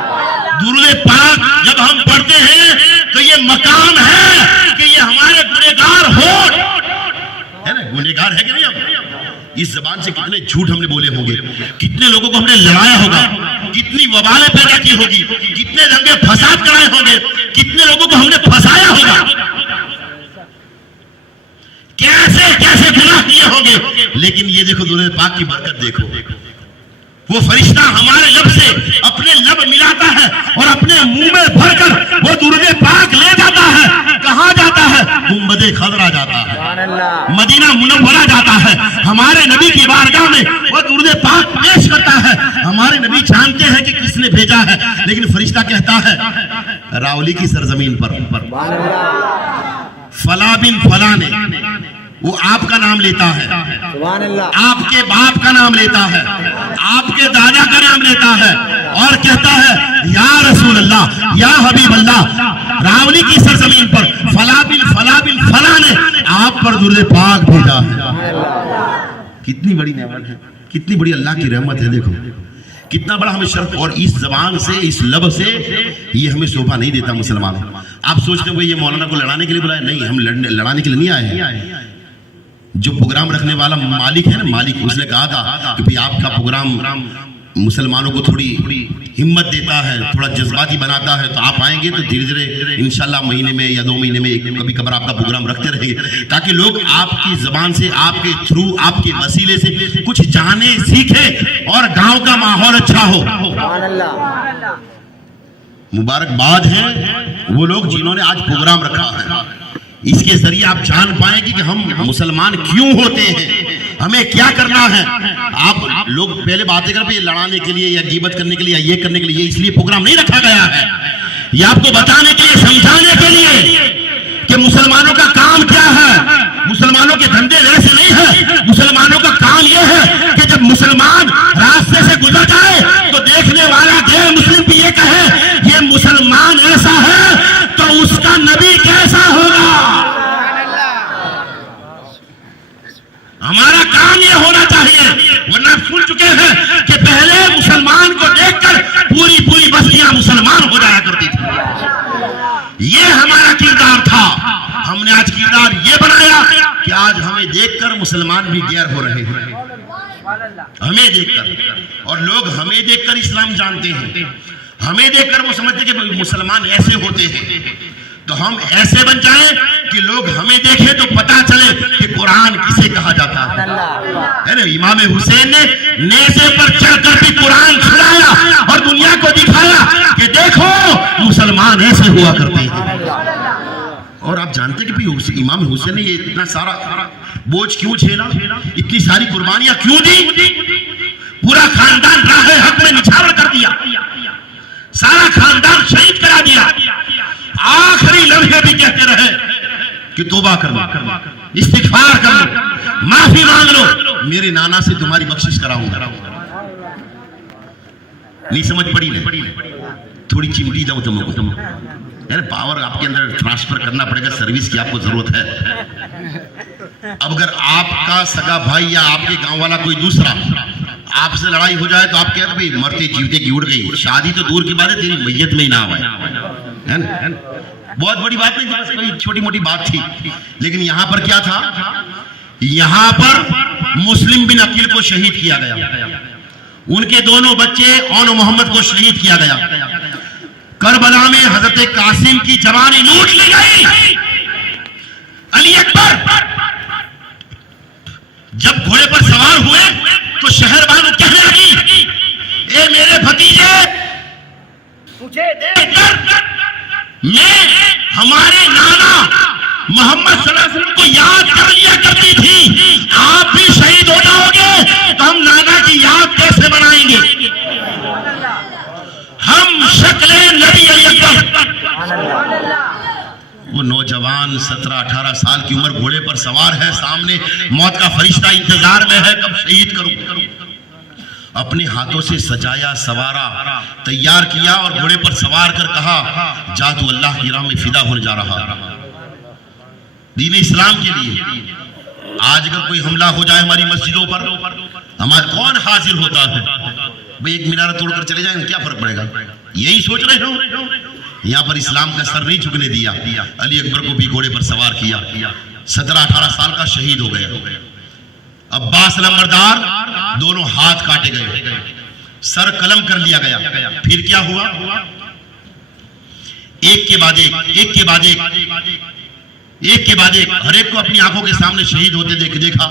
दुरूद पाक जब हम पढ़ते हैं तो ये मकाम है कि ये हमारे गुनहगार होठ है ना, गुनहगार है कि नहीं, हम इस जबान से कितने झूठ हमने बोले होंगे, कितने लोगों को हमने लड़ाया होगा, कितनी वबालें पैदा की होगी, कितने दंगे फसाद कराए होंगे, कितने लोगों को हमने फंसाया होगा, कैसे कैसे गुनाह किए होंगे, लेकिन ये देखो दुरूद पाक की बरकत देखो, वो फरिश्ता हमारे लब से अपने लब मिलाता है और अपने मुंह में भरकर वो दुरूद पाक ले जाता है। कहाँ जाता है? गुंबदे खजरा जाता है, मदीना मुनव्वरा जाता है, हमारे नबी की बारगाह में वो दुरूद पाक पेश करता है। हमारे नबी जानते हैं कि किसने भेजा है, लेकिन फरिश्ता कहता है रावली की सरजमीन पर फला बिन फला ने, वो आपका नाम लेता है, आपके बाप का नाम लेता है, आपके आपके दादा का नाम लेता है और कहता है या रसूल अल्लाह, या हबीब अल्लाह, रावली की सरजमीन पर फला बिन फला ने आप पर दुरूद पाक भेजा है। कितनी बड़ी नेमत है, कितनी बड़ी अल्लाह की रहमत है। देखो कितना बड़ा हमें शर्फ, और इस जबान से, इस लब से ये हमें शोभा नहीं देता मुसलमानों। आप सोचते हो ये मौलाना को लड़ाने के लिए बुलाया? नहीं, हम लड़ाने के लिए नहीं आए हैं। जो प्रोग्राम रखने वाला मालिक है ना, मालिक, उसने कहा था कि भाई आपका प्रोग्राम मुसलमानों को थोड़ी हिम्मत देता है, थोड़ा जज्बाती बनाता है, तो आप आएंगे तो धीरे धीरे इंशाल्लाह महीने में या 2 महीने में कभी कभार आपका प्रोग्राम रखते रहेंगे, ताकि लोग आपकी जबान से, आपके थ्रू, आपके वसीले से कुछ जाने, सीखे और गांव का माहौल अच्छा हो। मुबारकबाद है वो लोग जिन्होंने आज प्रोग्राम रखा है। इसके जरिए आप जान पाएंगे कि हम मुसलमान क्यों होते हैं, हमें क्या करना है। आप लोग पहले बातें कर पे लड़ाने के लिए या गीबत करने के लिए या ये करने के लिए, ये इसलिए प्रोग्राम नहीं रखा गया है। ये आपको बताने के लिए, समझाने के लिए कि मुसलमानों का काम क्या है। मुसलमानों के धंधे ऐसे नहीं है। मुसलमानों का काम यह है कि जब मुसलमान रास्ते से गुजर जाए तो देखने वाला गैर मुस्लिम भी ये कहे ये मुसलमान ऐसा है तो उसका नबी कैसा होगा। हमारा काम ये होना चाहिए, वरना सुन चुके हैं कि पहले मुसलमान को देखकर पूरी बस्तियां मुसलमान हो जाया करती थी। ये हमारा किरदार था। हमने आज किरदार ये बनाया कि आज हमें देखकर मुसलमान भी गैर हो रहे हैं, हमें देखकर। और लोग हमें देखकर इस्लाम जानते हैं, हमें देखकर वो समझते हैं कि मुसलमान ऐसे होते हैं। तो हम ऐसे बन जाएं कि लोग हमें देखें तो पता चले कि कुरान किसे कहा जाता है ना। इमाम हुसैन ने नेज़े पर चढ़कर भी कुरान सुनाया और दुनिया को दिखाया कि देखो मुसलमान ऐसे हुआ करते हैं। और आप जानते हैं कि इमाम हुसैन ने ये इतना सारा बोझ क्यों झेला, इतनी सारी कुर्बानियां क्यों दी। पूरा खानदान राह हक में निछावर कर दिया, सारा खानदान शहीद करा दिया। आखिरी लम्हे भी कहते रहे कि तौबा कर लो, इस्तिगफार कर लो, माफी मांग लो, मेरे नाना से तुम्हारी बख्शिश कराऊंगा। नहीं समझ पड़ी नहीं, थोड़ी चिमटी जाऊं तुमको। यार पावर आपके अंदर ट्रांसफर करना पड़ेगा, सर्विस की आपको जरूरत है। अब अगर आपका सगा भाई या आपके गांव वाला कोई दूसरा आपसे लड़ाई हो जाए तो आप कहते भाई मरते जीवते की उड़ गई, शादी तो दूर की बात है, तेरी मैयत में ही ना आए, है ना। बहुत बड़ी बात नहीं, बस कोई छोटी मोटी बात थी। लेकिन यहां पर क्या था, यहां पर मुस्लिम बिन अकील को शहीद किया गया, उनके दोनों बच्चे और मोहम्मद को शहीद किया गया। करबला में हजरत कासिम की जवानी लूट ली गई। अली अकबर जब घोड़े पर सवार हुए तो शहर वालों कहने लगी, ए मेरे भतीजे मुझे देखकर मैं हमारे नाना मोहम्मद सल्लल्लाहु अलैहि वसल्लम को याद कर लिया करती थी, आप भी शहीद हो जाओगे तो हम नाना की याद कैसे बनाएंगे। हम शक्ले नबी अकबर। वो नौजवान 17-18 साल की उम्र घोड़े पर सवार है, सामने मौत का फरिश्ता इंतजार में है, कब शहीद करूं। अपने हाथों से सजाया, सवारा, तैयार किया और घोड़े पर सवार कर कहा जा तू अल्लाह की राह में फिदा होने जा रहा दीन इस्लाम के लिए। आज अगर कोई हमला हो जाए हमारी मस्जिदों पर, हमारा कौन हाजिर होता है? भाई एक मीनार तोड़कर चले जाएंगे, क्या फर्क पड़ेगा? यही सोच रहे हो। यहाँ पर इस्लाम का सर नहीं झुकने दिया। अली अकबर को भी घोड़े पर सवार किया, 17-18 साल का शहीद हो गया। अब्बास नंबरदार दोनों हाथ काटे गए, सर कलम कर लिया गया। फिर क्या हुआ? एक के बाद एक, एक के बाद एक, एक के बाद एक, हर एक को अपनी आंखों के सामने शहीद होते देखा।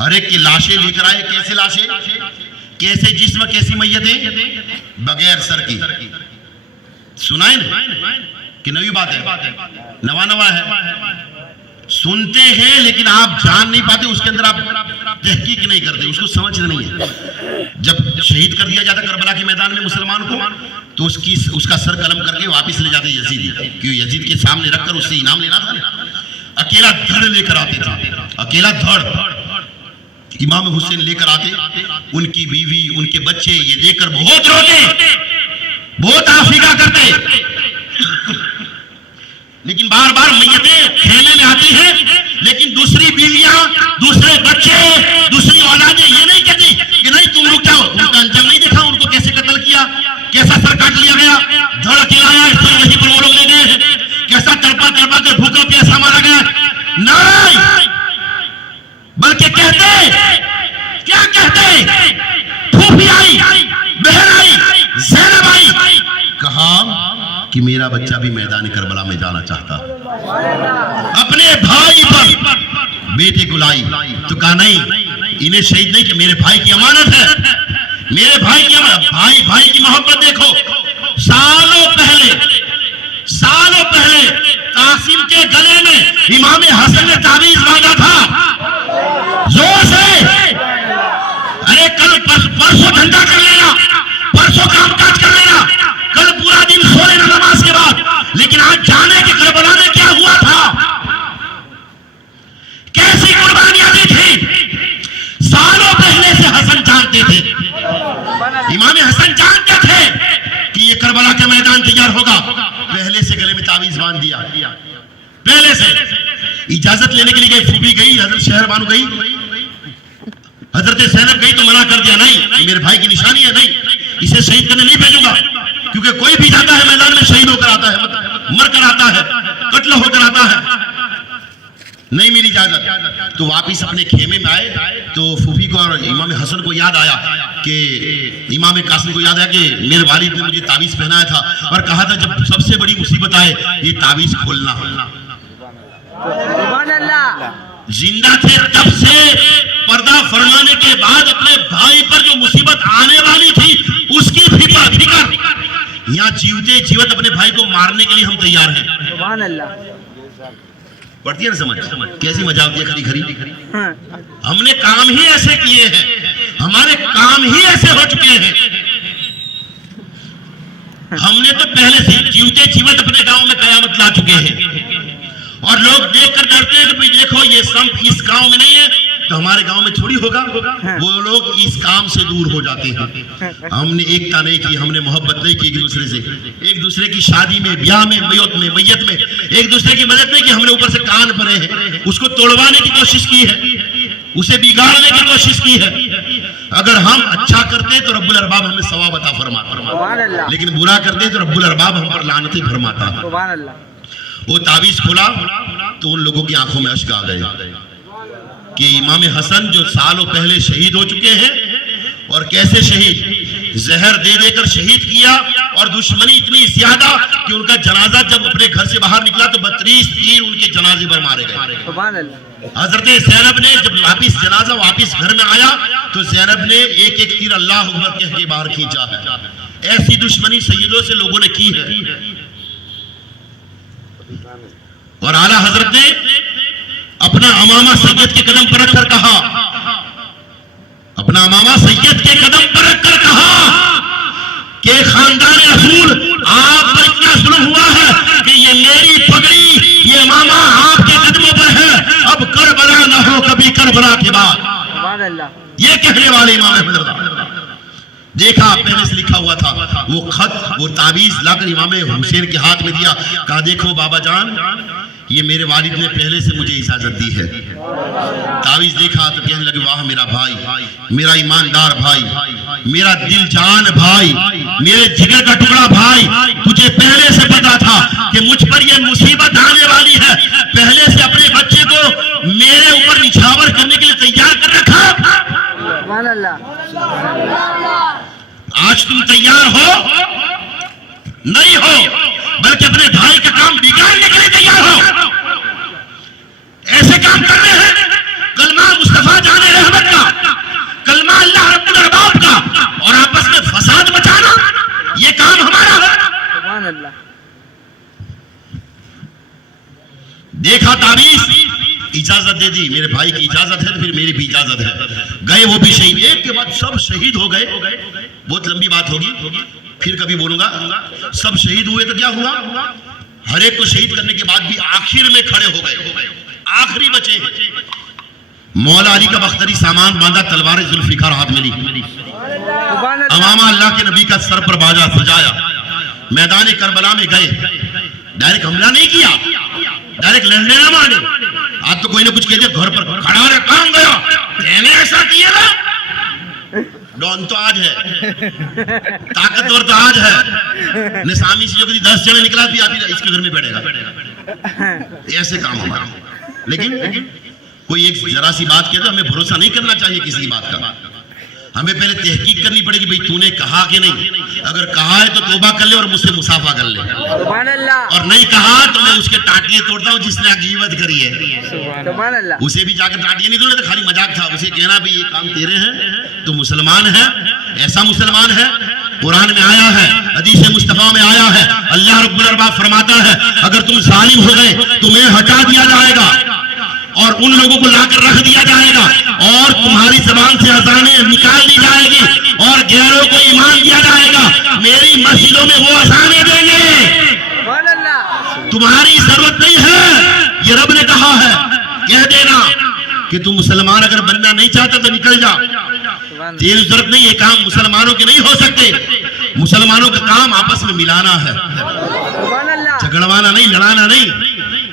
हर एक की लाशें लेकर आए। कैसे लाशें, कैसे जिस्म, कैसी मैयतें, बगैर सर की। सुनाए ना कि नई बात है, नवा है, सुनते हैं लेकिन आप जान नहीं पाते, उसके अंदर आप तहकीक नहीं करते, उसको समझते नहीं है। जब शहीद कर दिया जाता करबला के मैदान में मुसलमान को, तो उसका सर कलम करके वापस ले जाते यजीद, क्यों यजीद के सामने रखकर उससे इनाम लेना था ना। अकेला धड़ लेकर आते थे, अकेला धड़। इमाम हुसैन लेकर आते, उनकी बीवी उनके बच्चे ये देखकर बहुत रोते, बहुत आफिका करते, लेकिन बार बार मैयतें खेलने में आती है, लेकिन दूसरी बीवियां, दूसरे बच्चे, दूसरी औलादें ये नहीं कहती कि नहीं तुम रुक जाओ। उनका अंजाम नहीं देखा, उनको कैसे कत्ल किया, कैसा सर काट लिया गया, धड़ के आया सर वहीं पर वो लोग ले गए, कैसा तड़पा तड़पा कर भूखा प्यासा मारा गया। नहीं, बल्कि कहते, क्या कहते, फूफी आई, बहन आई, ज़ैनब आई, कहा कि मेरा बच्चा भी मैदान करबला में जाना चाहता। अपने भाई पर बेटे को लाई तो कहा नहीं, इन्हें शहीद नहीं कि मेरे भाई की अमानत है, मेरे भाई की अमानत। भाई भाई की मोहब्बत देखो। सालों पहले कासिम के गले में इमाम हसन ने तावीज मांगा था जोर से, अरे कल परसों धंधा कर लेना, परसों कामकाज कर लेना, कल पूरा दिन सो लेना नमाज के बाद, लेकिन आज जाने के करबला में क्या हुआ था, कैसी कुर्बानियां दी थी। सालों पहले से हसन जानते थे, इमाम हसन जानते थे कि ये करबला के मैदान तैयार होगा, पहले से गले में तावीज बांध दिया। पहले से इजाजत लेने के लिए गई, फूफी गई, हजरत शहरबानू गई, हजरत ज़ैनब गई तो मना कर दिया, नहीं मेरे भाई की निशानी है, नहीं इसे शहीद करने नहीं भेजूंगा, क्योंकि कोई भी जाता है मैदान में शहीद होकर आता है, मर कर आता है, कत्ल होकर आता है, नहीं मिली इजाजत। तो वापिस अपने खेमे में आए तो फूफी को और इमाम हसन को याद आया कि इमाम कासिम को याद आया कि मेरे वालिद ने मुझे तावीज पहनाया था और कहा था जब सबसे बड़ी मुसीबत आए ये तावीज खोलना। जिंदा थे तब से पर्दा फरमाने के बाद अपने भाई पर जो मुसीबत आने वाली थी उसकी फिक्र, यहाँ जीवते जीवत अपने भाई को मारने के लिए हम तैयार हैं। पड़ती है ना समझ, कैसी मजाक दिया खरी खरी। हमने काम ही ऐसे किए हैं, हमारे काम ही ऐसे हो चुके हैं। हमने तो पहले से जीवते जीवत अपने गांव में कयामत ला चुके हैं, और लोग देखकर डरते हैं कि भाई देखो ये संप इस गांव में नहीं है तो हमारे गांव में थोड़ी होगा। वो लोग इस काम से दूर हो जाते हैं। हमने एकता नहीं की, हमने मोहब्बत नहीं की एक दूसरे से, एक दूसरे की शादी में, ब्याह में, मैयत में एक दूसरे की मदद नहीं की। हमने ऊपर से कान भरे हैं, उसको तोड़वाने की कोशिश की है, उसे बिगाड़ने की कोशिश की है। अगर हम अच्छा करते तो रब्बुल अरबाब हमें सवाब अता फरमाता, लेकिन बुरा करते तो रब्बुल अरबाब हम पर लानतें फरमाता। वो तावीज खोला तो उन लोगों की आंखों में अश्क आ गए कि इमाम हसन जो सालों पहले शहीद हो चुके हैं, और कैसे शहीद, जहर दे देकर शहीद किया, और दुश्मनी इतनी ज्यादा कि उनका जनाजा जब अपने घर से बाहर निकला तो 32 तीर उनके जनाजे पर मारे गए। हजरत ज़ैनब ने जब जनाजा वापिस घर में आया तो ज़ैनब ने एक एक तीर अल्लाह अकबर कह के बाहर खींचा है। ऐसी दुश्मनी सैयदों से लोगों ने की है। और आला हजरत ने अपना अमामा सैयद के कदम पर रखकर कहा, अपना अमामा सैयद के कदम पर रखकर कहा कि खानदान रसूल आप पर इतना जुल्म हुआ है कि ये मेरी पगड़ी, ये अमामा आपके कदमों पर है, अब करबला न हो कभी करबला के बाद। ये कहने वाले इमाम अहमद देखा, पहले से लिखा हुआ था वो खत, वो तावीज लाकर इमाम हुसैन के हाथ में दिया, कहा देखो बाबा जान, ये मेरे वालिद ने पहले से मुझे इजाजत दी है। तावीज देखा तो कहने लगे वाह मेरा भाई, मेरा ईमानदार भाई, मेरा दिल जान भाई, मेरे जिगर का टुकड़ा भाई, तुझे पहले से पता था कि मुझ पर यह मुसीबत आने वाली है, पहले से अपने बच्चे को मेरे ऊपर निछावर करने के लिए तैयार कर रखा। आज तुम तैयार हो नहीं हो, बल्कि अपने भाई का काम बिगाड़ने के लिए तैयार हो। ऐसे काम कर रहे हैं, कलमा मुस्तफा जाने रहमत का, कलमा अल्लाह रब्बुल अरबाब का, और आपस में फसाद मचाना, ये काम हमारा है। देखा तावीज, इजाजत दे दी, मेरे भाई की इजाजत है तो फिर मेरी भी इजाजत है। गए वो भी शहीद, एक के बाद सब शहीद हो गए। बहुत लंबी बात होगी, फिर कभी बोलूंगा। सब शहीद हुए तो क्या हुआ, हर एक को शहीद करने के बाद भी आखिर में खड़े हो गए, आखिरी बचे। मौला अली का बख्तरी सामान बांधा, तलवार जुल्फिकार हाथ में ली, अमामा अल्लाह के नबी का सर पर बाजा सजाया, मैदान करबला में गए। डायरेक्ट हमला नहीं किया, डायरेक्ट लड़ने ना माने। आज तो कोई ना कुछ कह दिया, घर पर खड़ा रहे, कहां गया, मैंने ऐसा किया ना। डॉन तो आज है, ताकतवर तो आज है। निसामी से जो कभी 10 जने निकला भी आप इसके घर में बैठेगा। ऐसे काम हमारा। लेकिन कोई एक जरा सी बात कहते, हमें भरोसा नहीं करना चाहिए किसी बात का। हमें पहले तहकीक करनी पड़ेगी, भाई तूने कहा कि नहीं। अगर कहा है तो तौबा कर ले और मुझसे मुसाफा कर ले, और नहीं कहा तो मैं उसके टाटियां तोड़ता हूँ जिसने गीबत करी है। उसे भी जाकर टाटियां नहीं तोड़े, तो खाली मजाक था। उसे कहना भी ये काम तेरे हैं, तो मुसलमान है, ऐसा मुसलमान है। कुरान में आया है, हदीस मुस्तफा में आया है, अल्लाह रब्बुल अरबाब फरमाता है, अगर तुम जालिम हो गए तुम्हें हटा दिया जाएगा और उन लोगों को लाकर रख दिया जाएगा, और तुम्हारी जबान से अज़ानें निकाल दी जाएगी और गैरों को ईमान दिया जाएगा। मेरी मस्जिदों में वो अज़ानें देंगे, तुम्हारी जरूरत नहीं है। ये रब ने कहा है, कह देना कि तुम मुसलमान अगर बनना नहीं चाहता तो निकल जा, तेरी जरूरत नहीं। ये काम मुसलमानों के नहीं हो सकते। मुसलमानों का काम आपस में मिलाना है, झगड़वाना नहीं, लड़ाना नहीं,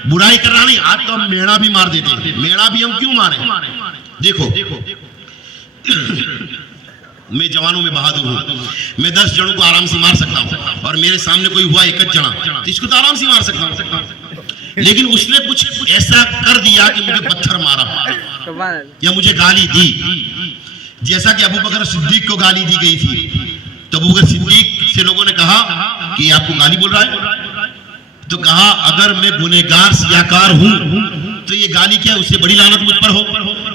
बुराई करना नहीं। आज तो हम मेड़ा भी मार देते हैं। मेड़ा भी हम क्यों मारे? देखो मैं जवानों में बहादुर हूं, मैं 10 जनों को आराम से मार सकता हूं, और मेरे सामने कोई हुआ एक जना तो इसको तो आराम से मार सकता हूं। लेकिन उसने कुछ ऐसा कर दिया कि मुझे पत्थर मारा या मुझे गाली दी, जैसा कि अबू बकर सिद्दीक को गाली दी गई थी। तो अबू बकर सिद्दीक से लोगों ने कहा कि आपको गाली बोल रहा है, तो कहा अगर मैं गुनहगार सियाकार हूं तो ये गाली क्या है, उससे बड़ी लानत मुझ पर हो।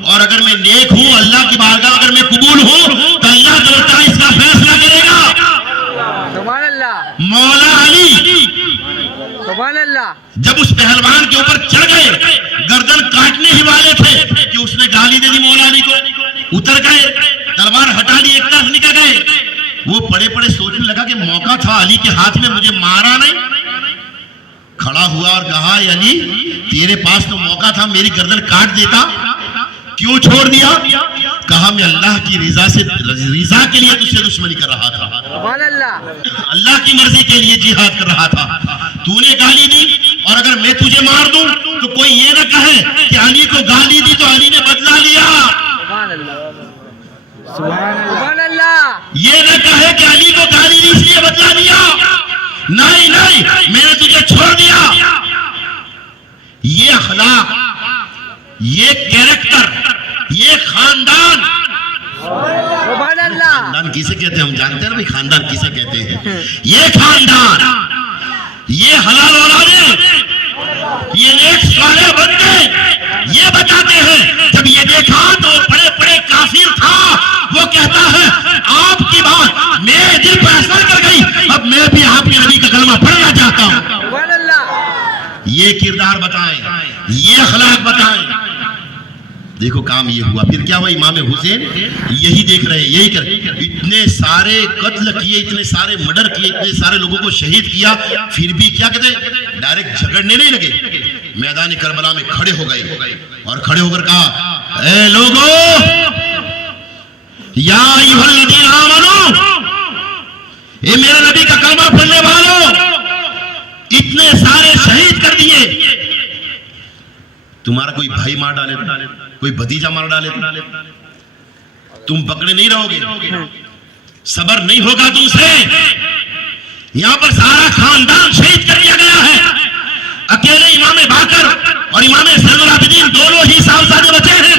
और अगर मैं नेक हूं, अल्लाह की बारगाह अगर मैं कबूल हूं, तो अल्लाह जो इसका फैसला करेगा। मौला अली जब उस पहलवान के ऊपर चढ़ गए, गर्दन काटने ही वाले थे कि उसने गाली दे दी मौला अली को, उतर गए, तलवार हटा ली, एक तरफ निकल गए। वो पड़े पड़े सोचने लगा कि मौका था अली के हाथ में, मुझे मारा नहीं। खड़ा हुआ और कहा, अली तेरे पास तो मौका था, मेरी गर्दन काट देता, क्यों छोड़ दिया? कहा मैं अल्लाह की रिजा के लिए तुझसे दुश्मनी कर रहा था, अल्लाह की मर्जी के लिए जिहाद कर रहा था। तूने गाली दी, और अगर मैं तुझे मार दूं तो कोई ये ना कहे कि अली को गाली दी तो अली ने बदला लिया, ये ना कहे कि अली को गाली दी इसलिए बदला लिया। नहीं नहीं, मैंने तुझे छोड़ दिया। ये अखलाक, ये कैरेक्टर, ये खानदान, खानदान किसे कहते हैं हम जानते हैं ना भाई, खानदान किसे कहते हैं। ये खानदान, ये हलाल औलादे, ये नेक साले बंदे ये बताते हैं। जब ये देखा तो बड़े बड़े काफिर था, वो कहता है आपकी बात मेरे दिल पर असर कर गई, अब मैं भी आपके नबी का कलमा पढ़ना चाहता हूं। ये किरदार बताएं, ये अखलाक बताएं। देखो काम ये हुआ। फिर क्या हुआ, इमाम हुसैन यही देख रहे, यही कर, इतने सारे कत्ल किए, इतने सारे मर्डर किए, इतने सारे लोगों को शहीद किया, फिर भी क्या कहते, डायरेक्ट झगड़ने नहीं लगे। मैदान करबला में खड़े हो गए और खड़े होकर कहा, ए लोगों, या अय्युहल्लज़ीना आमनू, ये मेरे नबी का कलमा पढ़ने वालों, इतने सारे शहीद कर दिए, तुम्हारा कोई भाई मार डाले, कोई भतीजा मार डाले, तुम पकड़े नहीं रहोगे, सबर नहीं होगा तुमसे। यहां पर सारा खानदान शहीद कर दिया गया है। अकेले इमाम बाकर और इमाम ज़ैनुल आबिदीन दोनों ही साहबजादे बचे हैं,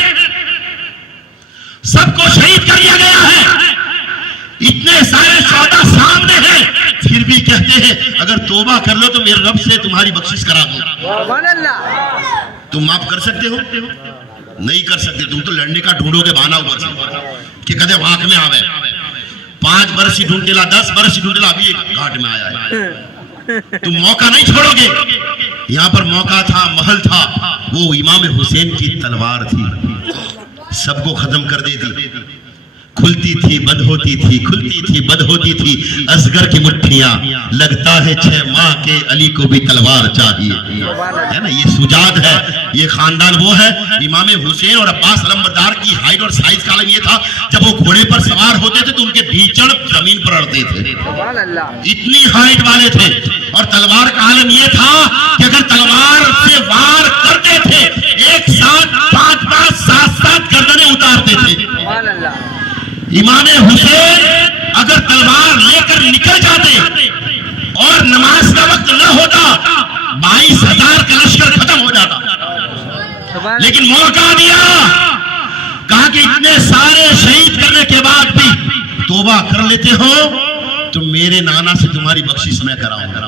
सबको शहीद कर दिया गया है। इतने सारे शोहदा सामने हैं, फिर भी कहते हैं अगर तौबा कर लो तो मेरे रब से तुम्हारी बख्शिश करा दूं। तुम माफ कर सकते हो? नहीं कर सकते। तुम तो लड़ने का ढूंढोगे बहाना ऊपर से कि कदे वाक में आवे, 5 बरस ही ढूंढेला, 10 बरस ही ढूंढेला, अभी एक घाट में आया है। तुम मौका नहीं छोड़ोगे। यहां पर मौका था, महल था, वो इमाम हुसैन की तलवार थी, सबको खत्म कर देती। खुलती थी बंद होती थी, खुलती थी बंद होती थी असगर की मुट्ठियां, लगता है 6 माह के अली को भी तलवार चाहिए। है ना, ये सुजाद है, ये खानदान वो है। इमाम हुसैन और अब्बास अलमबरदार की हाइट और साइज का आलम ये था, जब वो घोड़े पर सवार होते थे तो उनके भीचड़ जमीन पर अड़ते थे, इतनी हाइट वाले थे। और तलवार का आलम ये था कि अगर तलवार से वार करते थे एक साथ 5-5 7-7 गर्दनें उतारते थे। इमाम हुसैन अगर तलवार लेकर निकल जाते और नमाज का वक्त न होता 22,000 का लश्कर खत्म हो जाता। लेकिन मौका दिया, कहा कि इतने सारे शहीद करने के बाद भी तौबा कर लेते हो तो मेरे नाना से तुम्हारी बख्शिश मैं कराऊंगा।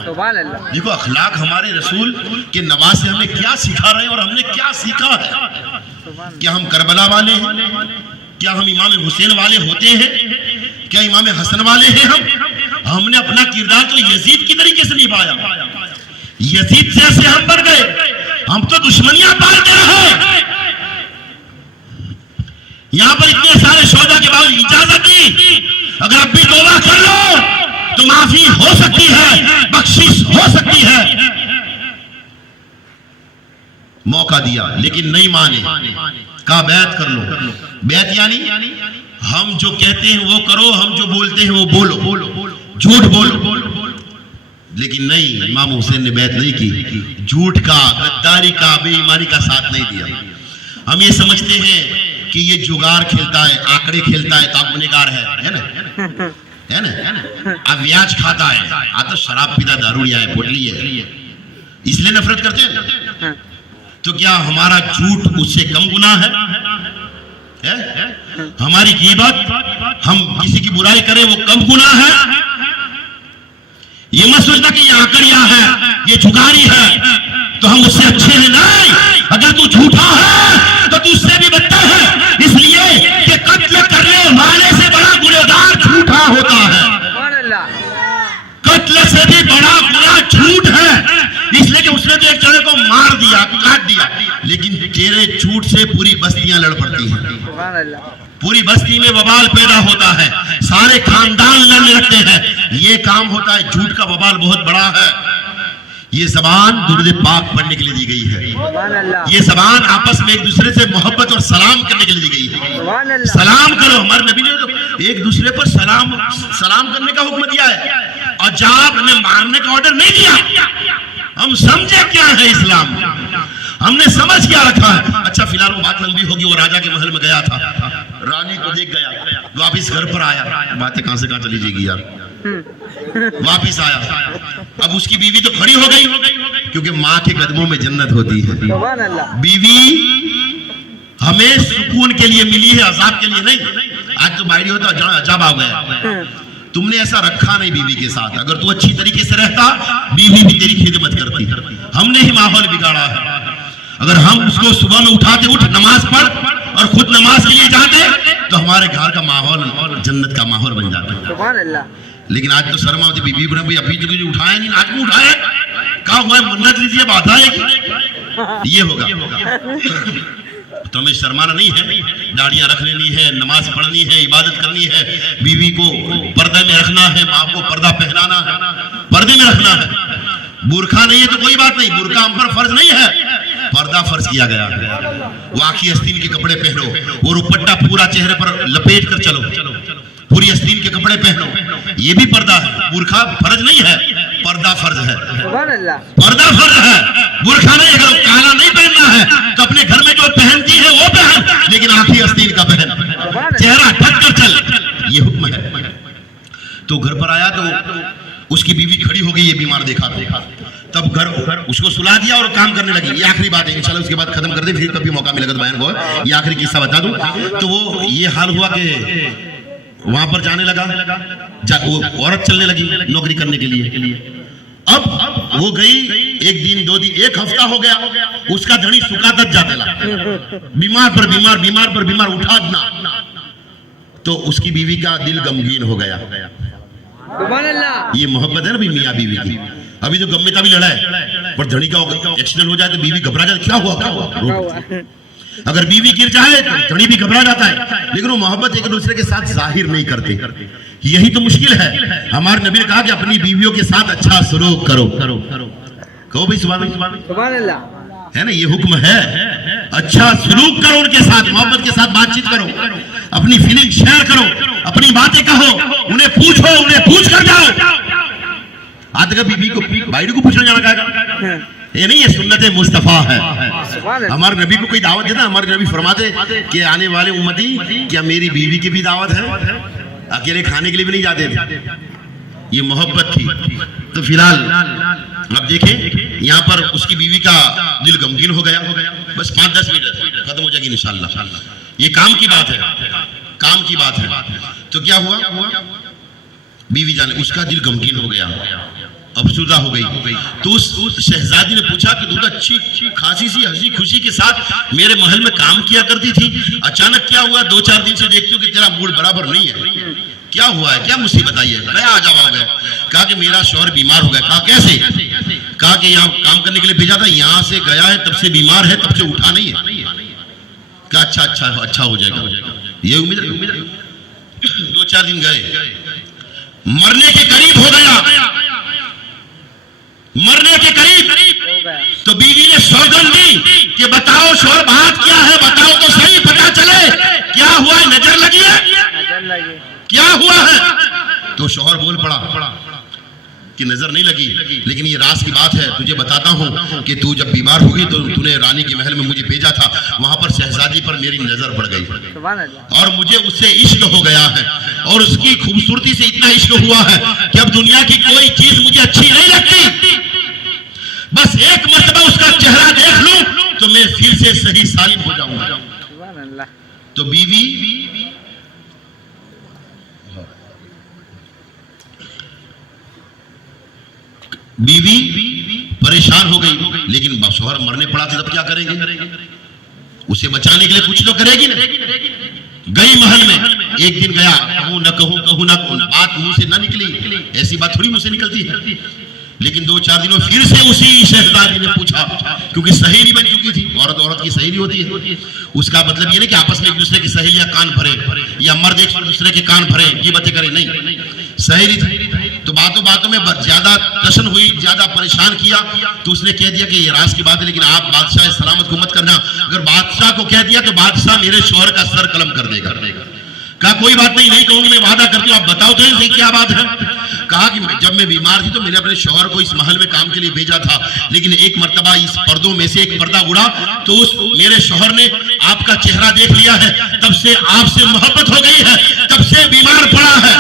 देखो अखलाक हमारे रसूल के नवाज से हमें क्या सिखा रहे हैं और हमने क्या सीखा है। क्या हम करबला वाले हैं? क्या हम इमाम हुसैन वाले होते हैं? क्या इमाम हसन वाले हैं? हमने अपना किरदार तो यजीद की तरीके से निभाया, यजीद जैसे हम बन गए। हम तो दुश्मनियां पालते रहे। यहां पर इतने सारे शोधा के बावजूद इजाजत दी, अगर अब भी तौबा कर लो तो माफी हो सकती है, बख्शिश हो सकती है। मौका दिया लेकिन नहीं माने, कहा बैत कर लो। बैत यानी हम जो कहते हैं वो करो, हम जो बोलते हैं वो बोलो, झूठ बोलो। लेकिन नहीं, इमाम हुसैन ने बैत नहीं की, झूठ का, गद्दारी का, बेईमानी का साथ नहीं दिया। हम ये समझते हैं कि ये जुगार खेलता है, आंकड़े खेलता है, तो गुनहगार है ना, है ना, अब ब्याज खाता है, आ तो शराब पीता, दारू लिया है, पोटली है, इसलिए नफरत करते हैं। तो क्या हमारा झूठ उससे कम गुनाह है? हमारी गीबत, हम किसी की बुराई करें वो कम गुनाह है? ये मत सोचना कि ये आंकड़िया है, ये जुगारी है तो हम उससे अच्छे हैं। नहीं, अगर तू झूठा है तो तू उससे भी बदतर है, इसलिए कि कत्ल करने वाले से बड़ा गुनहगार झूठा होता है। कत्ल से भी बड़ा गुनाह झूठ है, इसलिए कि उसने तो एक जने को मार दिया, काट दिया, लेकिन तेरे झूठ से पूरी बस्तियां लड़ पड़ती हैं, पूरी बस्ती में बवाल पैदा होता है, सारे खानदान लड़ने लगते हैं। ये काम होता है, झूठ का बवाल बहुत बड़ा है। ये जबान दुरूद पाक पढ़ने के लिए दी गई है। ये जबान आपस में एक दूसरे से मोहब्बत और सलाम करने के लिए दी गई है। सलाम करो, हमारे नबी ने तो एक दूसरे पर सलाम करने का हुक्म दिया है, और जाप ने मारने का ऑर्डर नहीं दिया। हम समझे क्या है इस्लाम, हमने समझ क्या रखा है। अच्छा, फिलहाल वो बात लंबी होगी। वो राजा के महल में गया था, रानी को देख गया, वापिस घर पर आया, बातें कहां से कहां चली जाएगी यार। वापिस आया, अब उसकी बीवी तो खड़ी हो गई, क्योंकि माँ के कदमों में जन्नत होती है। बीवी हमें सुकून के लिए मिली है, अजाब के लिए नहीं। आज तो बायरी होता अजाब आ गया। तुमने ऐसा रखा नहीं बीवी के साथ। अगर तू अच्छी तरीके से रहता, बीवी भी तेरी खिदमत करती। हमने ही माहौल बिगाड़ा है। अगर हम उसको सुबह में उठाते, उठ नमाज पढ़, और खुद नमाज के लिए जाते, तो हमारे घर का माहौल जन्नत का माहौल बन जाता। लेकिन आज तो शर्म आती बीवी को, भाई अभी तो कुछ उठाया नहीं, आज को उठाया, कहा हुआ है मन्नत लीजिए, बात आएगी, ये होगा। तो हमें शर्माना नहीं है, दाढ़ियां रख लेनी है, नमाज पढ़नी है, इबादत करनी है, बीवी को पर्दे में रखना है, माँ को पर्दा पहनाना है, पर्दे में रखना है। बुरखा नहीं है तो कोई बात नहीं, बुरखा हम पर फर्ज नहीं है, पर्दा फर्ज किया गया है। वाकई आस्तीन के कपड़े पहनो, वो दुपट्टा पूरा चेहरे पर लपेट कर चलो, पूरी आस्तीन के कपड़े पहनो, ये भी पर्दा है। बुरखा फर्ज नहीं है, पर्दा फर्ज है। पर्दा फर्ज है, बुरखा नहीं। अगर काला नहीं पहनना है तो अपने घर में जो पहनती है वो पहन, लेकिन आखिरी आस्तीन का पहन, चेहरा ढक कर चल, ये हुक्म है। तो घर पर आया तो उसकी बीवी खड़ी हो गई, ये बीमार देखा, तब घर उसको सुला दिया और काम करने लगी। ये आखिरी बात है, इंशाल्लाह उसके बाद खत्म कर दे, फिर कभी मौका मिलेगा तो बयान को ये आखिरी किस्सा बता दूं। तो वो ये हाल हुआ कि वहां पर जाने लगा, वो औरत चलने लगी नौकरी करने के लिए। अब वो गई, एक दिन, 2 दिन, 1 हफ्ता हो गया, उसका धड़ी सुखाता जाता लगा, बीमार पर बीमार, बीमार पर बीमार, उठा ना। तो उसकी बीवी का दिल गमगीन हो गया। ये मोहब्बत है ना भाई मियाँ बीवी की। अभी तो गम्मे का भी लड़ा है, पर धड़ी का एक्सीडेंट हो जाए तो बीवी घबरा जाए, क्या हुआ। अगर बीवी गिर जाए तो धनी भी घबरा जाता है, लेकिन वो मोहब्बत एक दूसरे के साथ जाहिर नहीं करते। यही तो मुश्किल है। हमारे नबी ने कहा कि अपनी बीवियों के साथ अच्छा सलूक करो। कहो भाई सुभान अल्लाह, है ना, ये हुक्म है। अच्छा सलूक करो उनके साथ, मोहब्बत के साथ बातचीत करो, अपनी फीलिंग शेयर करो, अपनी बातें कहो, उन्हें पूछो, उन्हें पूछ कर जाओ। आज तक बीवी को भाई को पूछने जाना कहेगा, ये नहीं, ये सुन्नत मुस्तफा है। हमारे नबी को कोई दावत देता, हमारे नबी फरमाते कि आने वाले उम्मती क्या मेरी बीवी की भी दावत है, अकेले खाने के लिए भी नहीं जाते थे। ये मोहब्बत थी। तो फिलहाल अब देखें यहाँ पर उसकी बीवी का दिल गमगीन हो गया। बस 5-10 मिनट खत्म हो जाएगी इंशाल्लाह। ये काम की बात है, काम की बात है। तो क्या हुआ, बीवी जाने उसका दिल गमगीन हो गया, अफसुदा हो गई। तो उस शहजादी ने पूछा कि तू तो अच्छी खासी सी हंसी खुशी के साथ मेरे महल में काम किया करती थी, अचानक क्या हुआ? 2-4 दिन से देखती हूँ कि तेरा मूड बराबर नहीं है, क्या हुआ है, क्या मुसीबत आई है? क्या आ जाओ गया? कहा कि मेरा शौहर बीमार हो गया। कहा कैसे? कहा कि यहाँ काम करने के लिए भेजा था, यहाँ से गया है तब से बीमार है, तब से उठा नहीं है। कहा अच्छा हो जाएगा, ये उम्मीद है। 2-4 दिन गए, मरने के करीब हो गया, मरने के करीब। तो बीवी ने सौगंध दी कि बताओ शौहर बात क्या है, बताओ तो सही, पता चले क्या हुआ है, नजर लगी है, क्या हुआ है? तो शौहर बोल पड़ा कि नजर नहीं लगी, लेकिन ये राज की बात है, तुझे बताता हूँ कि तू जब बीमार हुई तो तूने रानी के महल में मुझे भेजा था, वहां पर शहजादी पर मेरी नजर पड़ गई और मुझे उससे इश्क हो गया है, और उसकी खूबसूरती से इतना इश्क हुआ है कि अब दुनिया की कोई चीज मुझे अच्छी नहीं लगती। बस एक मर्तबा उसका चेहरा देख लूं तो मैं फिर से सही सालिम हो जाऊंगा। तो बीवी परेशान हो गई, लेकिन शौहर मरने पड़ा था, तब क्या करेंगे? उसे बचाने के लिए कुछ तो करेगी ना। गई महल में, एक दिन गया, कहूं न कहूं, बात मुंह से ना निकली, ऐसी बात थोड़ी मुंह से निकलती है। लेकिन 2-4 दिनों फिर से उसी शहजादी ने पूछा, क्योंकि सहेली बन चुकी थी, औरत की सहेली होती है। उसका मतलब ये नहीं कि आपस में एक दूसरे की सहेलियां कान भरे या मर्द एक दूसरे के कान भरे, ये बातें करें, नहीं, सहेली थी। तो बातों में ज्यादा टशन हुई, ज्यादा परेशान किया, तो उसने कह दिया कि ये राज की बात है, लेकिन आप बादशाह सलामत को मत करना, अगर बादशाह को कह दिया तो बादशाह मेरे शौहर का सर कलम कर देगा। कहा कोई बात नहीं कहूंगी, मैं वादा करती हूँ, आप बताओ तो सही क्या बात है। कहा कि जब मैं बीमार थी तो मैंने अपने शौहर को इस महल में काम के लिए भेजा था, लेकिन एक मर्तबा इस पर्दों में से एक पर्दा उड़ा तो उस मेरे शौहर ने आपका चेहरा देख लिया है, तब से आपसे मोहब्बत हो गई है, तब से बीमार पड़ा है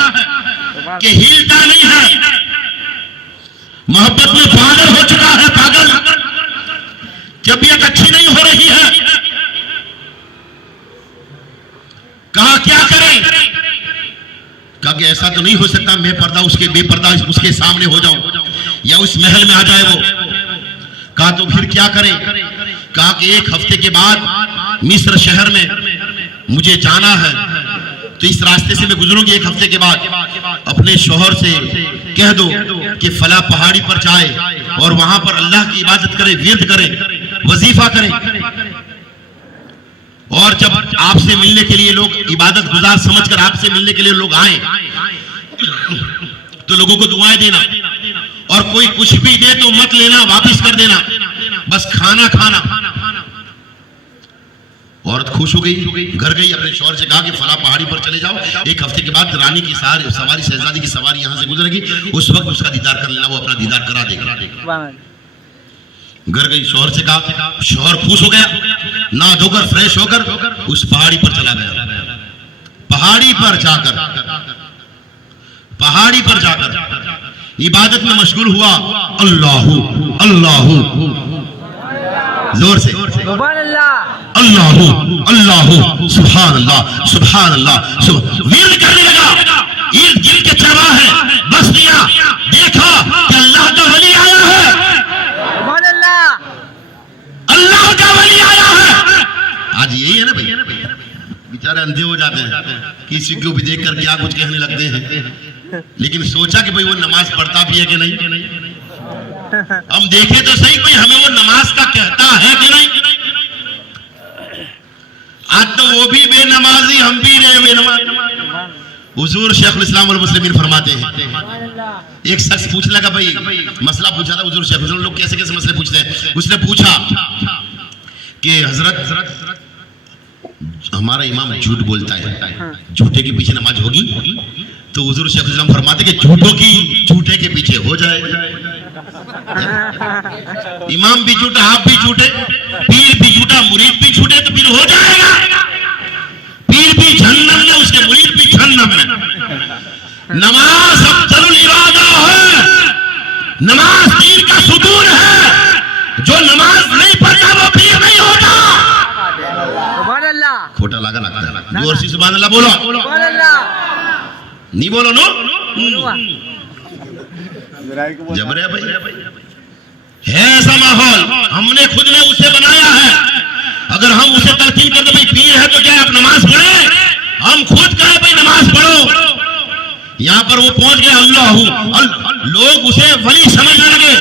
कि हिलता नहीं है, मोहब्बत में पागल हो चुका है, पागल, तबीयत अच्छी नहीं हो रही है। कहा क्या करें? कहा कि ऐसा तो नहीं हो सकता मैं बेपर्दा उसके सामने हो जाऊं या उस महल में आ जाए वो। कहा तो फिर क्या करें? कहा कि 1 हफ्ते के बाद मिस्र शहर में मुझे जाना है, तो इस रास्ते से मैं गुजरूंगी। 1 हफ्ते के बाद अपने शौहर से कह दो कि फला पहाड़ी पर जाए और वहां पर अल्लाह की इबादत करे, विर्द करे, वजीफा करे, और जब आपसे मिलने के लिए लोग इबादत गुजार समझकर आपसे मिलने के लिए लोग आए तो लोगों को दुआएं देना, और कोई कुछ भी दे तो मत लेना, वापस कर देना, बस खाना खाना। औरत खुश हो गई, घर गई, अपने शौहर से कहा कि फला पहाड़ी पर चले जाओ, 1 हफ्ते के बाद रानी की सवारी, शहजादी की सवारी यहां से गुजरेगी, उस वक्त उसका दीदार कर लेना, वो अपना दीदार करा देगा। घर गई, शौहर से कहा, शौहर खुश हो गया, ना धोकर फ्रेश होकर उस पहाड़ी पर चला गया। पहाड़ी पर जाकर इबादत में मशगूल हुआ, अल्लाहू अल्लाहू, जोर से अल्लाहू अल्लाहू, सुभान अल्लाह सुभान अल्लाह, विर्द करने लगा। इर्द गिर्द के चरवाहे बस दिया, देखा कि अल्लाह का वली आया है, अल्लाह का वली आया है। आज यही है ना भाई, बेचारे अंधे हो जाते हैं, किसी को भी देखकर क्या कुछ कहने लगते हैं, लेकिन सोचा कि भाई वो नमाज पढ़ता भी है कि नहीं, हम देखे तो सही कोई हमें वो नमाज का कहता है कि नहीं। आज तो वो भी बेनमाजी, हम भी बेनमाज। हुजूर शेखुल इस्लाम वल मुस्लिमीन फरमाते हैं, एक शख्स पूछने लगा, भाई मसला पूछा था हुजूर शेख, लोग कैसे कैसे मसले पूछते हैं। उसने पूछा कि हजरत हमारा इमाम झूठ बोलता है, झूठे के पीछे नमाज होगी? तो हुजूर शेखुल इस्लाम फरमाते कि झूठों की झूठे के पीछे हो जाए। इमाम भी झूठा, आप भी झूठे, पीर भी झूठा, मुरीद भी झूठे, तो फिर हो जाएगा। पीर भी जहन्नम में, उसके मुरीद भी जहन्नम में। नमाज अफजलुल इबादा है, नमाज दीन का सुतून है। जो नमाज नहीं पढ़ता वो पीर नहीं होता। सुभान अल्लाह, खोटा लगा लगता है। जोर से सुभान अल्लाह बोलो। सुभान अल्लाह, नहीं बोलो नो जबरे भाई है ऐसा माहौल, हमने खुद ने उसे बनाया है। अगर हम उसे तलकीन कर दे भाई पीर है तो क्या आप नमाज पढ़े, हम खुद कहें भाई नमाज पढ़ो। यहाँ पर वो पहुंच गए अल्लाह, लोग उसे वली समझने लगे।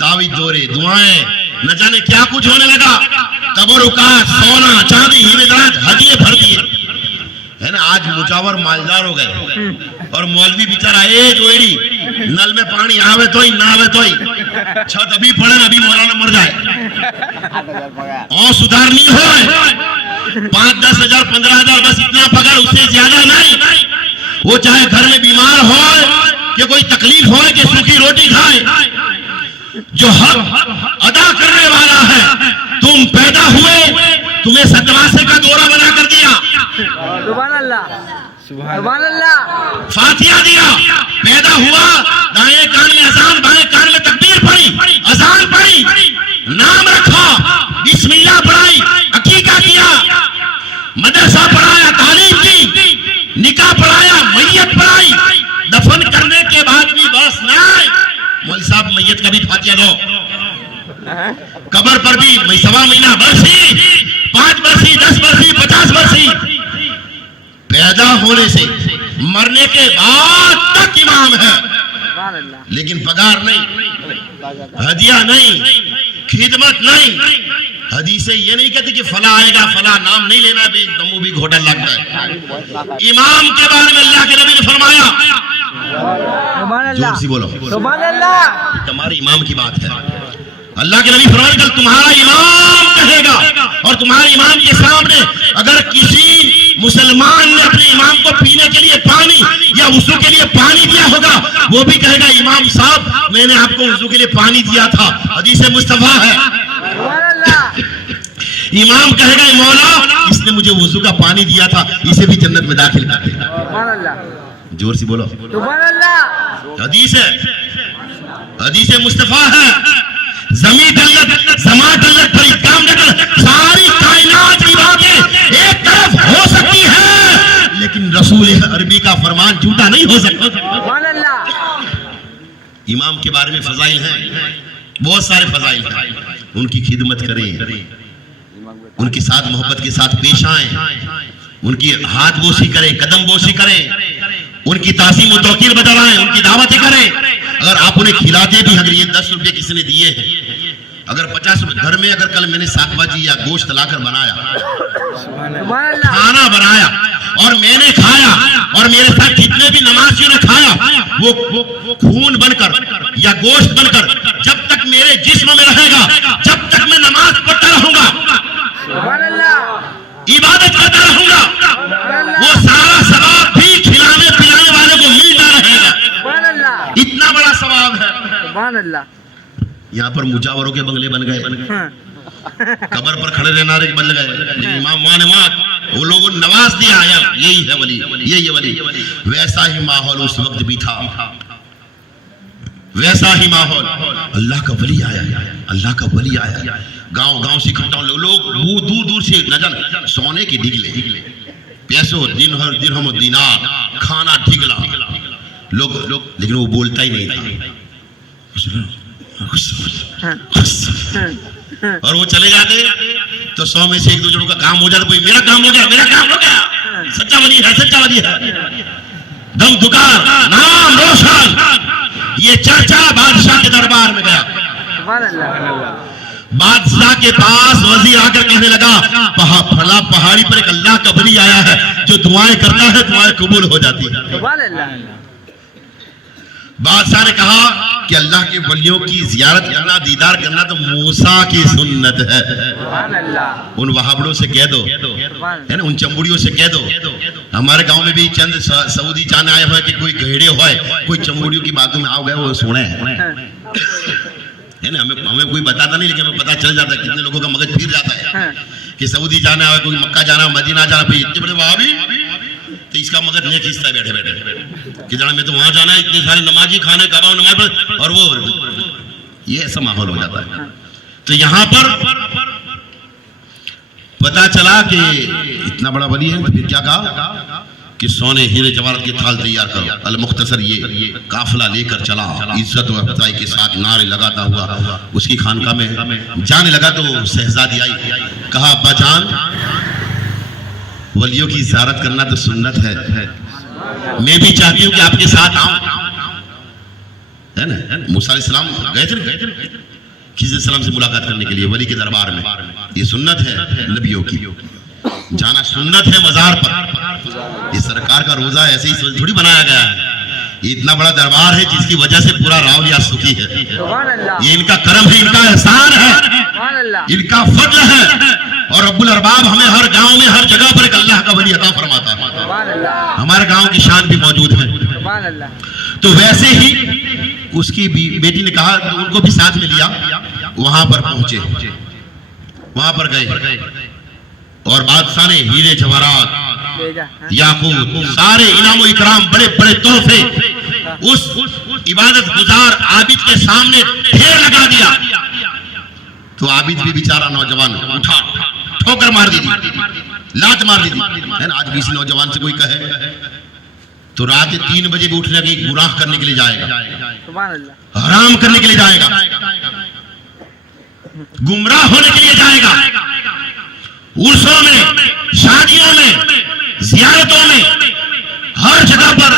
तावीज़ जोरे, दुआएं, न जाने क्या कुछ होने लगा। तबरुकात, सोना चांदी, हीरे जवाहरात, हदिये भर दिए, है ना। आज मुजावर मालदार हो गए और मौलवी बेचारा एक ओड़ी, नल में पानी आवे तो ही ना आवे तो ही, छत अभी पड़े अभी मौलाना मर जाए और सुधार नहीं हो। 5-10 हजार 15 हजार बस इतना पगार, उससे ज्यादा नहीं। वो चाहे घर में बीमार हो कि कोई तकलीफ हो कि सूखी रोटी खाए, जो हक अदा करने वाला है। तुम पैदा हुए, तुम्हें सतवासे का दौरा बना कर दिया, सुभान अल्लाह, सुभान अल्लाह, फातिहा दिया। पैदा हुआ, दाएं कान में अजान, बाएं कान में तकबीर पढ़ी, अजान पढ़ी, नाम रखा, बिस्मिल्लाह पढ़ाई, अकीका किया, मदरसा पढ़ाया, तालीम की, निकाह पढ़ाया, मैयत पढ़ाई। दफन करने के बाद भी बस नहीं, मौलवी साहब मैयत का भी फातिहा दो। कब्र पर भी 1.25 महीना बरसी, 5 बरसी, 10 बरसी, 50 बरसी। पैदा होने से मरने के बाद तक इमाम है, सुभान अल्लाह, लेकिन पगार नहीं, हदिया नहीं, खिदमत नहीं। हदीसें ये नहीं कहती कि फला आएगा, फला नाम नहीं लेना, भी दमू भी घोटा लगता है। इमाम के बारे में अल्लाह के नबी ने फरमाया, सुभान अल्लाह, जोर से बोलो, सुभान अल्लाह, तुम्हारे इमाम की बात है। अल्लाह के नबी फरमाया, कल तुम्हारा इमाम कहेगा, और तुम्हारे इमाम के सामने अगर किसी मुसलमान ने अपने इमाम को पीने के लिए पानी या वुज़ू के लिए पानी दिया होगा, वो भी कहेगा इमाम साहब मैंने आपको वुज़ू के लिए पानी दिया था। हदीस मुस्तफा है। सुभान अल्लाह, इमाम कहेगा मौला इसने मुझे वुज़ू का पानी दिया था, इसे भी जन्नत में दाखिल कर दे। सुभान अल्लाह, जोर से बोलो, सुभान अल्लाह, हदीस है, हदीस मुस्तफा है। जमी दल्लत, समा दल्लत पर इत्काम नकल, सारी कायनात की बातें एक तरफ हो सकती है, लेकिन रसूल अरबी का फरमान झूठा नहीं हो सकता। सुभान अल्लाह, इमाम के बारे में फजाइल हैं, बहुत सारे फजाइल हैं। उनकी खिदमत करें, उनके साथ मोहब्बत के साथ पेश आएं, उनकी हाथ बोसी करें, कदम बोसी करें, उनकी तासीम और तौकीर बतलाएं, उनकी दावतें करें। अगर आप उन्हें खिलाते भी, अगर ये 10 रुपये किसी ने दिए हैं, अगर 50 रुपये घर में, अगर कल मैंने साग भाजी या गोश्त लाकर बनाया, सुभान अल्लाह, खाना बनाया और मैंने खाया, और मेरे साथ जितने भी नमाजियों ने खाया, वो खून बनकर या गोश्त बनकर जब तक मेरे जिस्म में रहेगा, जब तक मैं नमाज पढ़ता रहूंगा, सुभान अल्लाह, इबादत करता रहूंगा, वो सारा सवाब भी खिलाने पिलाने वाले को मिलता रहेगा। सुभान अल्लाह, इतना बड़ा सवाब है। सुभान अल्लाह, यहाँ पर मुजावरों के बंगले बन गए, कब्र पर खड़े रहना बन गए, लेकिन इमाम वहाँ वो लोगों ने नवाज दिया, यही है वली, यही है वली। वैसा ही माहौल उस वक्त भी था, वैसा ही माहौल। अल्लाह का वली आया, अल्लाह का वली आया, गांव गांव से इकट्ठा लोग दूर दूर से नजर, सोने के डिगले, पैसों दिरहम दिनार, खाना ढिगला, लोग, लेकिन वो बोलता ही नहीं था। और वो चले जाते तो 100 में से 1-2 जनों का काम हो जाता, कोई मेरा काम हो गया, मेरा काम हो गया, सच्चा वली है, सच्चा वली है, दम दुकार, नाम रोशन, ये चर्चा बादशाह के दरबार में गया। सुभान अल्लाह, बादशाह के पास वजीर आकर कहने लगा फला पहाड़ी पर एक अल्लाह का वली आया है जो दुआएं करता है, दुआएं कबूल हो जाती है। सुभान अल्लाह। बादशाह ने कहा कि अल्लाह के वलियों की जियारत करना, दीदार करना तो मूसा की सुन्नत है। सुभान अल्लाह। उन वहाबड़ों से कह दो, है ना, उन चंबुड़ियों से कह दो। हमारे गांव में भी चंद सऊदी जाने आए हुए कि कोई गहड़े हुए, कोई चंबुड़ियों की बातों में आओ गए, वो सुने है ना। हमें कोई बताता नहीं, लेकिन हमें पता चल जाता है। कितने लोगों का मगज फिर जाता है कि सऊदी जाना है, कोई मक्का जाना, मदीना जाना, भाई इतने बड़े वहाबी, तो इसका मगज नहीं खींचता है बैठे बैठे कि जाना मैं तो वहां जाना है, इतने सारे नमाजी खाने कबाब नमाज पर, और वो ये ऐसा माहौल हो जाता है। तो यहां पर पता चला कि इतना बड़ा वली है, तो फिर क्या कहा कि सोने हीरे जवाहरात के थाल तैयार करो। अल मुख्तसर ये काफिला लेकर चला, इज्जत और अफजाई के साथ नारे लगाता हुआ उसकी खानका में जाने लगा। तो शहजादी आई, कहा अब्बा जान, वलियों की ज़ियारत करना तो सुन्नत है, मैं भी चाहती हूँ कि आपके साथ आऊं, है ना। मूसा अलैहिस्सलाम गए थे खिज़र अलैहिस्सलाम से मुलाकात करने के लिए वली के दरबार में। ये सुन्नत है नबियों की, जाना सुन्नत है मजार पर। ये सरकार का रोजा ऐसे ही थोड़ी बनाया गया है, ये इतना बड़ा दरबार है जिसकी वजह से पूरा रावलिया सुखी है। ये इनका करम है, इनका एहसान है, इनका फजल है। और रब्बुल अरबाब हमें हर गांव में, हर जगह पर एक अल्लाह का वली अता फरमाता है। हमारे गांव की शान भी मौजूद है। तो वैसे ही उसकी बेटी ने कहा, तो उनको भी साथ में लिया, वहां पर पहुंचे, वहां पर गए और बादशाह ने हीरे जवाहरात, याकूत, सारे इनाम इकराम, बड़े बड़े तोहफे उस इबादत गुजार आबिद के सामने ढेर लगा दिया। तो आबिद भी बेचारा नौजवान उठा, ठोकर मार दी, लात मार दी, है ना। आज भी इसी नौजवान से कोई कहे तो रात 3 बजे भी उठने की गुनाह करने के लिए जाएगा, हराम करने के लिए जाएगा, गुमराह होने के लिए जाएगा। उर्सों में, शादियों में, जियारतों में, हर जगह पर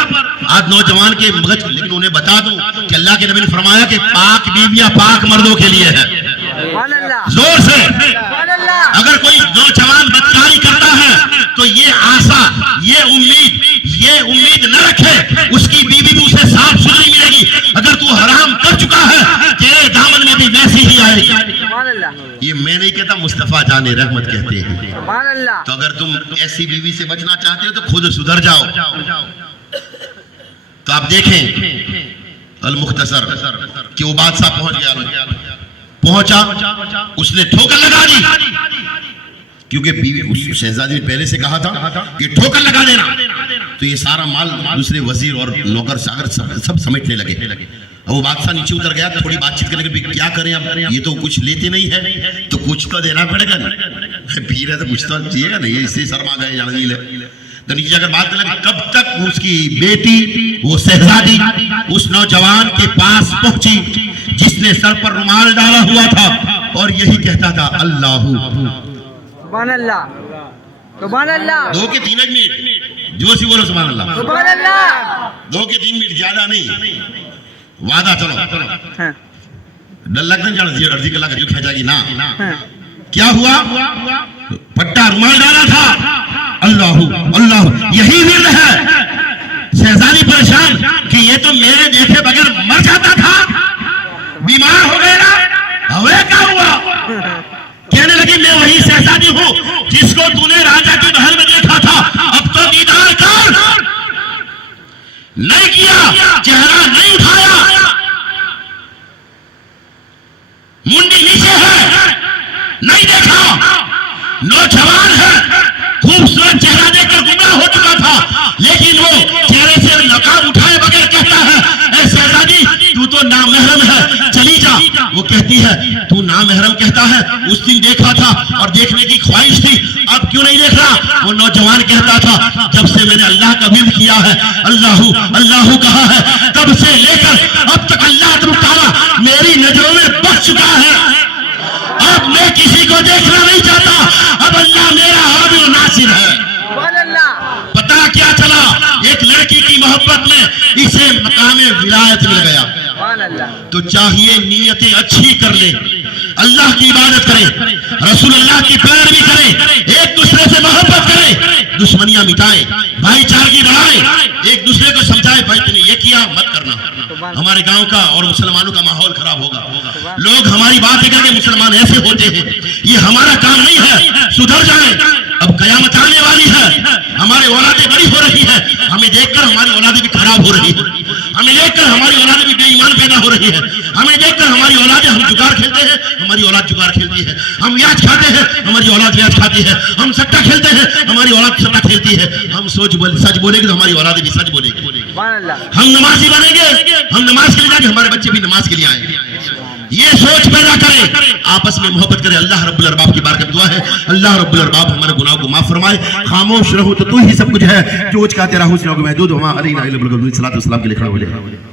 आज नौजवान के मगज। लेकिन उन्हें बता दूं कि अल्लाह के नबी ने फरमाया कि पाक बीवियां पाक मर्दों के लिए है। जोर से अगर कोई नौजवान बदकारी करता है तो ये आशा, ये उम्मीद न रखे उसकी बीवी भी उसे साफ सुथरी मिलेगी। अगर तू हराम कर चुका है, तेरे दामन में भी वैसी ही आएगी। ये मैं नहीं कहता, मुस्तफा जाने रहमत कहते हैं। तो अगर तुम ऐसी बीवी से बचना चाहते हो तो खुद सुधर जाओ। तो आप देखें अल मुख्तसर कि वो बादशाह पहुंचा, उसने ठोकर लगा दी, क्योंकि बीवी उस शहजादी ने पहले से कहा था कि ठोकर लगा देना। तो ये सारा माल दूसरे वजीर और नौकर सागर सब समेटने लगे। अब वो बादशाह नीचे उतर गया, थोड़ी बातचीत करने के क्या करें, अब ये तो कुछ लेते नहीं है, तो कुछ तो देना पड़ेगा। पी रहे तो कुछ तो चाहिएगा नहीं, इससे शर्मा गए जान। तो नीचे अगर बात करें, कब तक उसकी बेटी, वो शहजादी उस नौजवान के पास पहुंची जिसने सर पर रुमाल डाला हुआ था और यही कहता था अल्लाहू। 2 के 3 मिनट जोर से बोलो सुभान अल्लाह। 2 के 3 मिनट, ज्यादा नहीं। वादा चलो, डर लगता है अर्जी कला जो खा जाएगी ना। क्या हुआ, पट्टा रुमाल डाला था, अल्लाहू अल्लाहू, यही विर्द है। शहजादी परेशान कि ये तो मेरे देखे बगैर मर जाता था, बीमार हो गया, हवे क्या हुआ। कहने लगी मैं वही शहजादी हूं जिसको तूने राजा के महल में देखा था, अब तो दीदार कर। नहीं किया, चेहरा नहीं उठाया, मुंडी नीचे है, नहीं देखा। नौजवान है, खूबसूरत चेहरा देखकर गुमराह हो चुका था, लेकिन वो चेहरे से नकाब उठाए बगैर कहता है ऐ शहजादी तू तो नामहरम है, चली जा। वो कहती है तू नामहरम कहता है, उस दिन देखा था और देखने की ख्वाहिश थी, अब क्यों नहीं देख रहा। वो नौजवान कहता था जब से मैंने अल्लाह का विर्द किया है, अल्लाहू अल्लाहू कहा है, तब से लेकर अब तक अल्लाह ताला मेरी नजरों में बस चुका है। अब मैं किसी को देखना नहीं चाहता, अब अल्लाह मेरा हामिल नासिर है। पता क्या चला, एक लड़की की मोहब्बत में इसे मकाम विलायत मिल गया। तो चाहिए नीयतें अच्छी कर ले, अल्लाह की इबादत करें, रसूलुल्लाह की पैरवी करें, एक दूसरे से मोहब्बत करें, दुश्मनियां मिटाएं, भाईचारगी बढ़ाएं, एक दूसरे को समझाएं भाई तुमने ये किया मत करना, हमारे गांव का और मुसलमानों का माहौल खराब होगा। लोग हमारी बात करके मुसलमान ऐसे होते हैं, ये हमारा काम नहीं है, सुधर जाएं। अब कयामत आने वाली है, हमारे औलादें बड़ी हो रही है, हमें देखकर हमारी औलादें भी खराब हो रही है, हमें देखकर हमारी औलादें भी बेईमान पैदा हो रही है, हमें देखकर हमारी औलादें, हम जुगाड़ खेलते हैं हमारी औलाद जुगाड़ खेलती है, हम ब्याज खाते हैं हमारी औलाद ब्याज खाती है, हम सट्टा खेलते हैं हमारी औलाद सट्टा खेलती है, हम सच बोलेंगे तो हमारी औलादें भी सच बोलेंगे, हम नमाजी बनेंगे, हम नमाज के लिए जाएंगे, हमारे बच्चे भी नमाज के लिए आएंगे। ये सोच पैदा करें, आपस में मोहब्बत करें। अल्लाह रब्बुल अरबाब की बारकत दुआ है, अल्लाह रब्बुल अरबाब हमारे गुनाहों को माफ फरमाए। खामोश रहो तो तू ही सब कुछ है, जो कहते रहो महदूद हमारा अलैना इल्लल बलाग। सलात व सलाम के लिए खड़ा हो जाए।